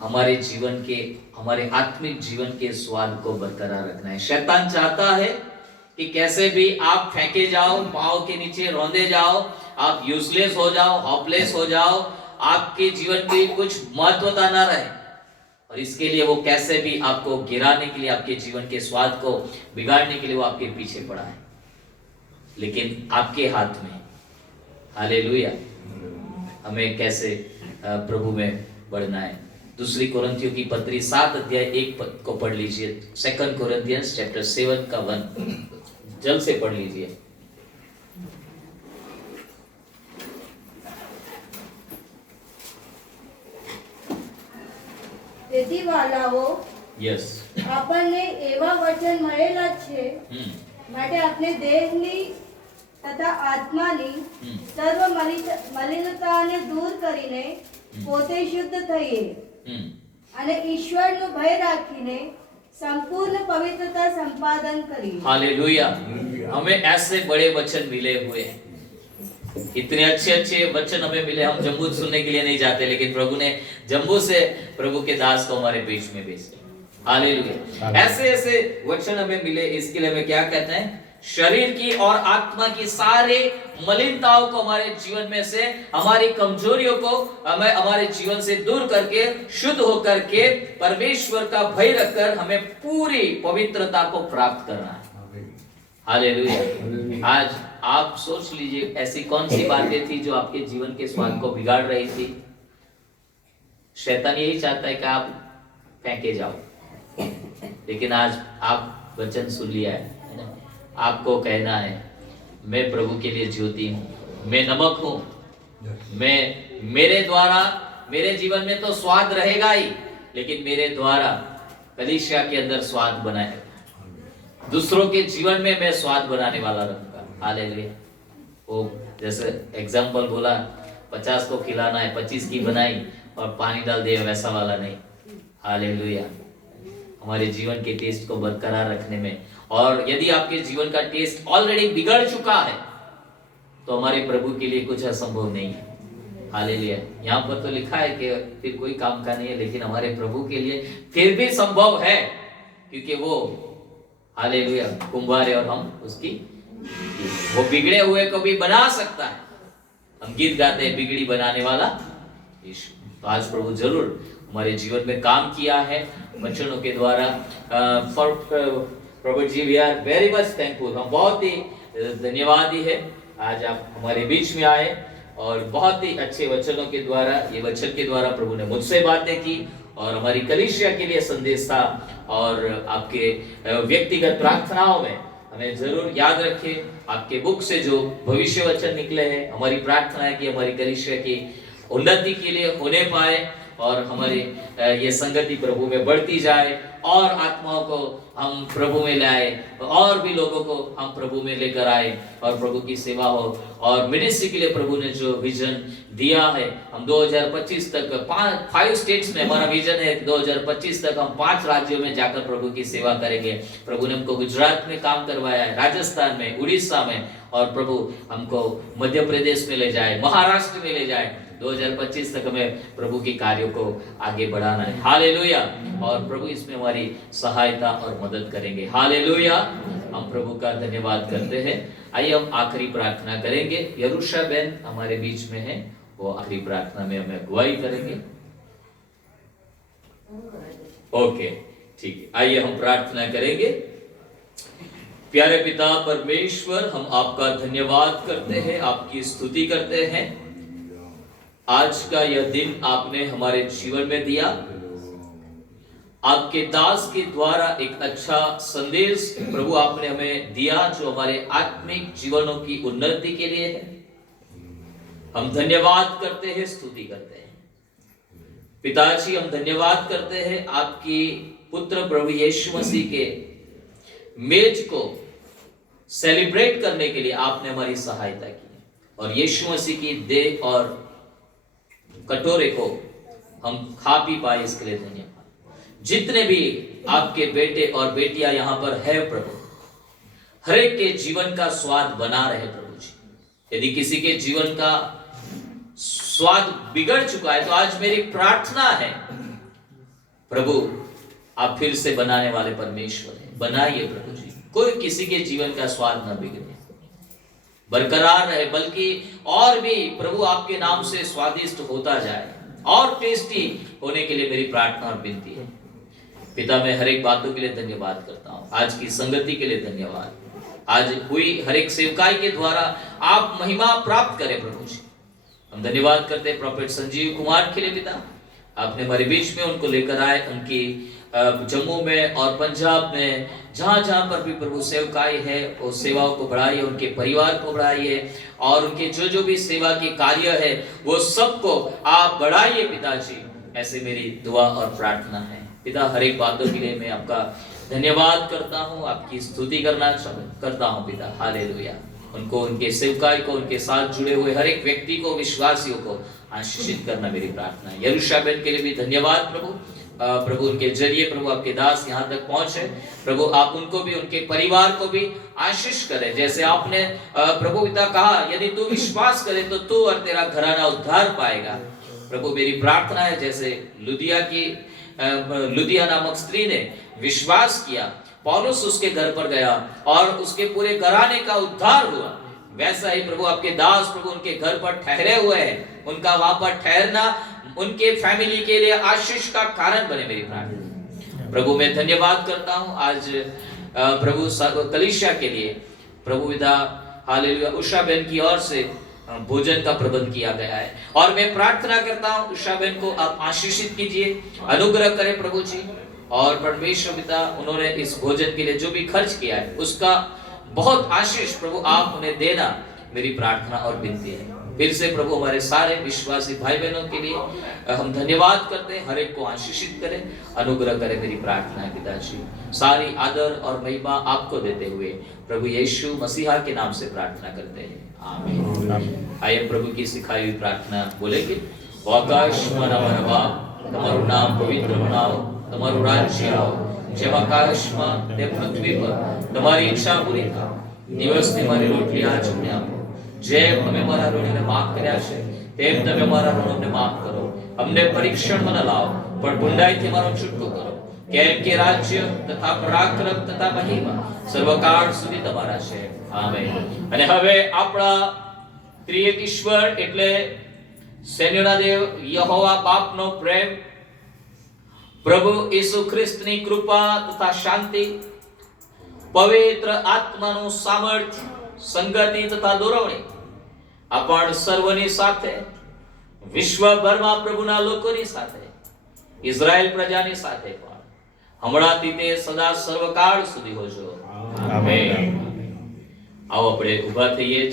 हमारे जीवन के, हमारे आत्मिक जीवन के स्वाद को बरकरार रखना है। शैतान चाहता है कि कैसे भी आप फेंके जाओ, पांव के नीचे रौंदे जाओ, आप यूजलेस हो जाओ, हॉपलेस हो जाओ, आपके जीवन की कुछ महत्वता ना रहे, और इसके लिए वो कैसे भी आपको गिराने के लिए, आपके जीवन के स्वाद को बिगाड़ने के लिए वो आपके पीछे पड़ा है। लेकिन आपके हाथ में, हालेलुया, हमें कैसे प्रभु में बढ़ना है। 2 कोरिन्थियों की पत्री 7 अध्याय 1 पद को पढ़ लीजिए। 2 कोरिन्थियंस चैप्टर 7 का 1 जल्द से पढ़ लीजिए। તેથી વાલાઓ, यस, આપણને એવા વચન મળેલા છે, માટે આપણે દેહની તથા આત્માની સર્વ મલિનતાને દૂર કરીને પોતે શુદ્ધ થઈએ અને ઈશ્વરનું ભય રાખીને संपूर्ण पवित्रता संपादन करिए। हालेलुया। हमें ऐसे बड़े वचन मिले हुए हैं, इतने अच्छे अच्छे वचन हमें मिले। हम जम्मू सुनने के लिए नहीं जाते, लेकिन प्रभु ने जम्मू से प्रभु के दास को हमारे बीच में भेजा। हालेलुया। ऐसे ऐसे वचन हमें मिले। इसके लिए हमें क्या कहते हैं? शरीर की और आत्मा की सारे मलिनताओं को हमारे जीवन में से, हमारी कमजोरियों को हमें हमारे जीवन से दूर करके, शुद्ध होकर के, परमेश्वर का भय रखकर हमें पूरी पवित्रता को प्राप्त करना है। हालेलुया। आज आप सोच लीजिए, ऐसी कौन सी बातें थी जो आपके जीवन के स्वाद को बिगाड़ रही थी? शैतान यही चाहता है कि आप फेंके जाओ, लेकिन आज आप वचन सुन लिया है, आपको कहना है मैं प्रभु के लिए ज्योति हूं, मैं नमक हूं, मैं, मेरे द्वारा, मेरे जीवन में तो स्वाद रहेगा ही, लेकिन मेरे द्वारा कलीसिया के अंदर स्वाद बनाएगा, दूसरों के जीवन में मैं स्वाद बनाने वाला रहूंगा। हालेलुया। वो जैसे एग्जाम्पल बोला, 50 को खिलाना है, 25 की बनाई और पानी डाल दिया, वैसा वाला नहीं। हालेलुया। हमारे जीवन के टेस्ट को बरकरार रखने में, और यदि आपके जीवन का टेस्ट ऑलरेडी बिगड़ चुका है तो हमारे प्रभु के लिए कुछ असंभव नहीं है। हालेलुया। यहाँ पर तो लिखा है कि फिर कोई काम का नहीं है, लेकिन हमारे प्रभु के लिए फिर भी संभव है, क्योंकि वो हालेलुया कुंभार है और हम उसकी, वो बिगड़े हुए को भी बना सकता है। हम गीत गाते हैं, बिगड़ी बनाने वाला यीशु। तो आज प्रभु जरूर हमारे जीवन में काम किया है वचनों के द्वारा। प्रभु जी, we are very much thankful. हम बहुत ही धन्यवादी है आज आप हमारे बीच में आए और बहुत ही अच्छे वचनों के द्वारा, ये वचन के द्वारा प्रभु ने मुझसे बातें की और हमारी कलीसिया के लिए संदेश था। और आपके व्यक्तिगत प्रार्थनाओं में हमें जरूर याद रखें, आपके बुक से जो भविष्य वचन निकले हैं, हमारी प्रार्थना है कि हमारी कलीसिया की उन्नति के लिए होने पाए और हमारी ये संगति प्रभु में बढ़ती जाए और आत्माओं को हम प्रभु में लाए और भी लोगों को हम प्रभु में लेकर आए और प्रभु की सेवा हो। और मिनिस्ट्री के लिए प्रभु ने जो विजन दिया है, हम 2025 तक 5 स्टेट्स में हमारा विजन है। 2025 तक हम 5 राज्यों में जाकर प्रभु की सेवा करेंगे। प्रभु ने हमको गुजरात में काम करवाया है, राजस्थान में, उड़ीसा में, और प्रभु हमको मध्य प्रदेश में ले जाए, महाराष्ट्र में ले जाए। 2025 तक हमें प्रभु के कार्यों को आगे बढ़ाना है। हालेलुया। और प्रभु इसमें हमारी सहायता और मदद करेंगे। हालेलुया। हम प्रभु का धन्यवाद करते हैं। आइए हम आखिरी प्रार्थना करेंगे। यरूशा बहन हमारे बीच में है, वो आखिरी प्रार्थना में हमें अगुवाई करेंगे। ओके, ठीक है। आइए हम प्रार्थना करेंगे। प्यारे पिता परमेश्वर, हम आपका धन्यवाद करते हैं, आपकी स्तुति करते हैं। आज का यह दिन आपने हमारे जीवन में दिया, आपके दास के द्वारा एक अच्छा संदेश प्रभु आपने हमें दिया जो हमारे आत्मिक जीवनों की उन्नति के लिए है। हम धन्यवाद करते हैं, स्तुति करते हैं। पिताजी, हम धन्यवाद करते हैं आपकी पुत्र प्रभु यीशु मसीह के मेज को सेलिब्रेट करने के लिए आपने हमारी सहायता की और यीशु मसीह की देह और कटोरे को हम खा पी पाए, इसके लिए धन्यवाद। जितने भी आपके बेटे और बेटियां यहाँ पर है प्रभु, हर एक के जीवन का स्वाद बना रहे प्रभु जी। यदि किसी के जीवन का स्वाद बिगड़ चुका है तो आज मेरी प्रार्थना है प्रभु, आप फिर से बनाने वाले परमेश्वर हैं, बनाइए प्रभु जी। कोई किसी के जीवन का स्वाद न बिगड़े, बरकरार रहे, बल्कि और भी प्रभु आपके नाम से स्वादिष्ट होता जाए और टेस्टी होने के लिए मेरी प्रार्थना और विनती है। पिता, मैं हर एक बातों के लिए धन्यवाद करता हूँ। आज की संगति के लिए धन्यवाद। आज हुई हर एक सेवकाई के द्वारा आप महिमा प्राप्त करें प्रभु जी। हम धन्यवाद करते हैं प्रोफेट संजीव कुमार के लिए पिता, आपने हमारे बीच में उनको लेकर आए, उनकी जम्मू में और पंजाब में जहां जहां पर भी प्रभु सेवकाई है, उस सेवाओं को बढ़ाइए, उनके परिवार को बढ़ाइए और उनके जो जो भी सेवा के कार्य है वो सबको आप बढ़ाइए पिताजी। ऐसे मेरी दुआ और प्रार्थना है पिता। हर एक बातों के लिए मैं आपका धन्यवाद करता हूँ, आपकी स्तुति करता हूँ पिता। हालेलुया। उनको, उनके सेवकाई को, उनके साथ जुड़े हुए हर एक व्यक्ति को, विश्वासियों को आशीषित करना मेरी प्रार्थना है। यरूशा बहन के लिए भी धन्यवाद प्रभु। प्रभु उनके जरिए प्रभु आपके दास यहाँ तक पहुंचे, प्रभु आप उनको भी, उनके परिवार को भी आशीष करें। जैसे आपने प्रभु पिता कहा, यदि तू विश्वास करे तो तू और तेरा घराना उद्धार पाएगा। प्रभु मेरी प्रार्थना है, जैसे लुदिया नामक स्त्री ने विश्वास किया, पौलुस उसके घर पर गया और उसके पूरे घराने का उद्धार हुआ, वैसा ही प्रभु आपके दास प्रभु उनके घर पर ठहरे हुए हैं। उनका वहां पर ठहरना उनके फैमिली के लिए आशीष का कारण बने मेरी प्रार्थना। प्रभु मैं धन्यवाद करता हूं आज प्रभु कलीसिया के लिए प्रभु विदा हालेलुया उषा बहन की ओर से भोजन का प्रबंध किया गया है और मैं प्रार्थना करता हूं उषा बहन को आप आशीषित कीजिए, अनुग्रह करें प्रभु जी। और परमेश्वर पिता उन्होंने इस भोजन के लिए जो भी खर्च किया है उसका बहुत आशीष प्रभु आप उन्हें देना मेरी प्रार्थना और विनती है। फिर से प्रभु हमारे सारे विश्वासी भाई बहनों के लिए हम धन्यवाद करते हैं, हर एक को आशीषित करें, अनुग्रह करें मेरी प्रार्थना है पिताजी। सारी आदर और महिमा आपको देते हुए प्रभु यीशु मसीहा के नाम से प्रार्थना करते हैं, आमीन। आइए प्रभु की सिखाई हुई प्रार्थना बोलेंगे। आकाश मना बाप તમારું નામ પવિત્ર બનાવો, તમારું રાજ્ય આવો, જેમ આકાશમાં તેમ પૃથ્વી પર તમારી ઈચ્છા પૂરી થાય। દિવસની મારી રોટલી આજ અમને આપો જેમ અમે અમારા ઋણીને માફ કર્યા છે તેમ તમે અમારા ઋણોને માફ કરો. અમને પરીક્ષણમાં ન લાવો પણ બુંડાઈથી અમારો છૂટકો કરો. કેમ કે રાજ્ય તથા પરાક્રમ તથા મહિમા સર્વકાળ સુધી તમારા છે. આમેન. અને હવે આપણા ત્રિએક ઈશ્વર એટલે સૈન્યોના દેવ યહોવા બાપનો પ્રેમ, પ્રભુ ઈસુ ખ્રિસ્તની કૃપા તથા શાંતિ, પવિત્ર આત્માનું સામર્થ્ય, સંગતિ તથા દોરવણી આપણ સર્વની સાથે, વિશ્વભરમાં પ્રભુના લોકોની સાથે, ઇઝરાયલ પ્રજાની સાથે પણ હમણાંથી તે સદા સર્વકાળ સુધી હોજો. આમેન. આવો આપણે ઊભા થઈએ.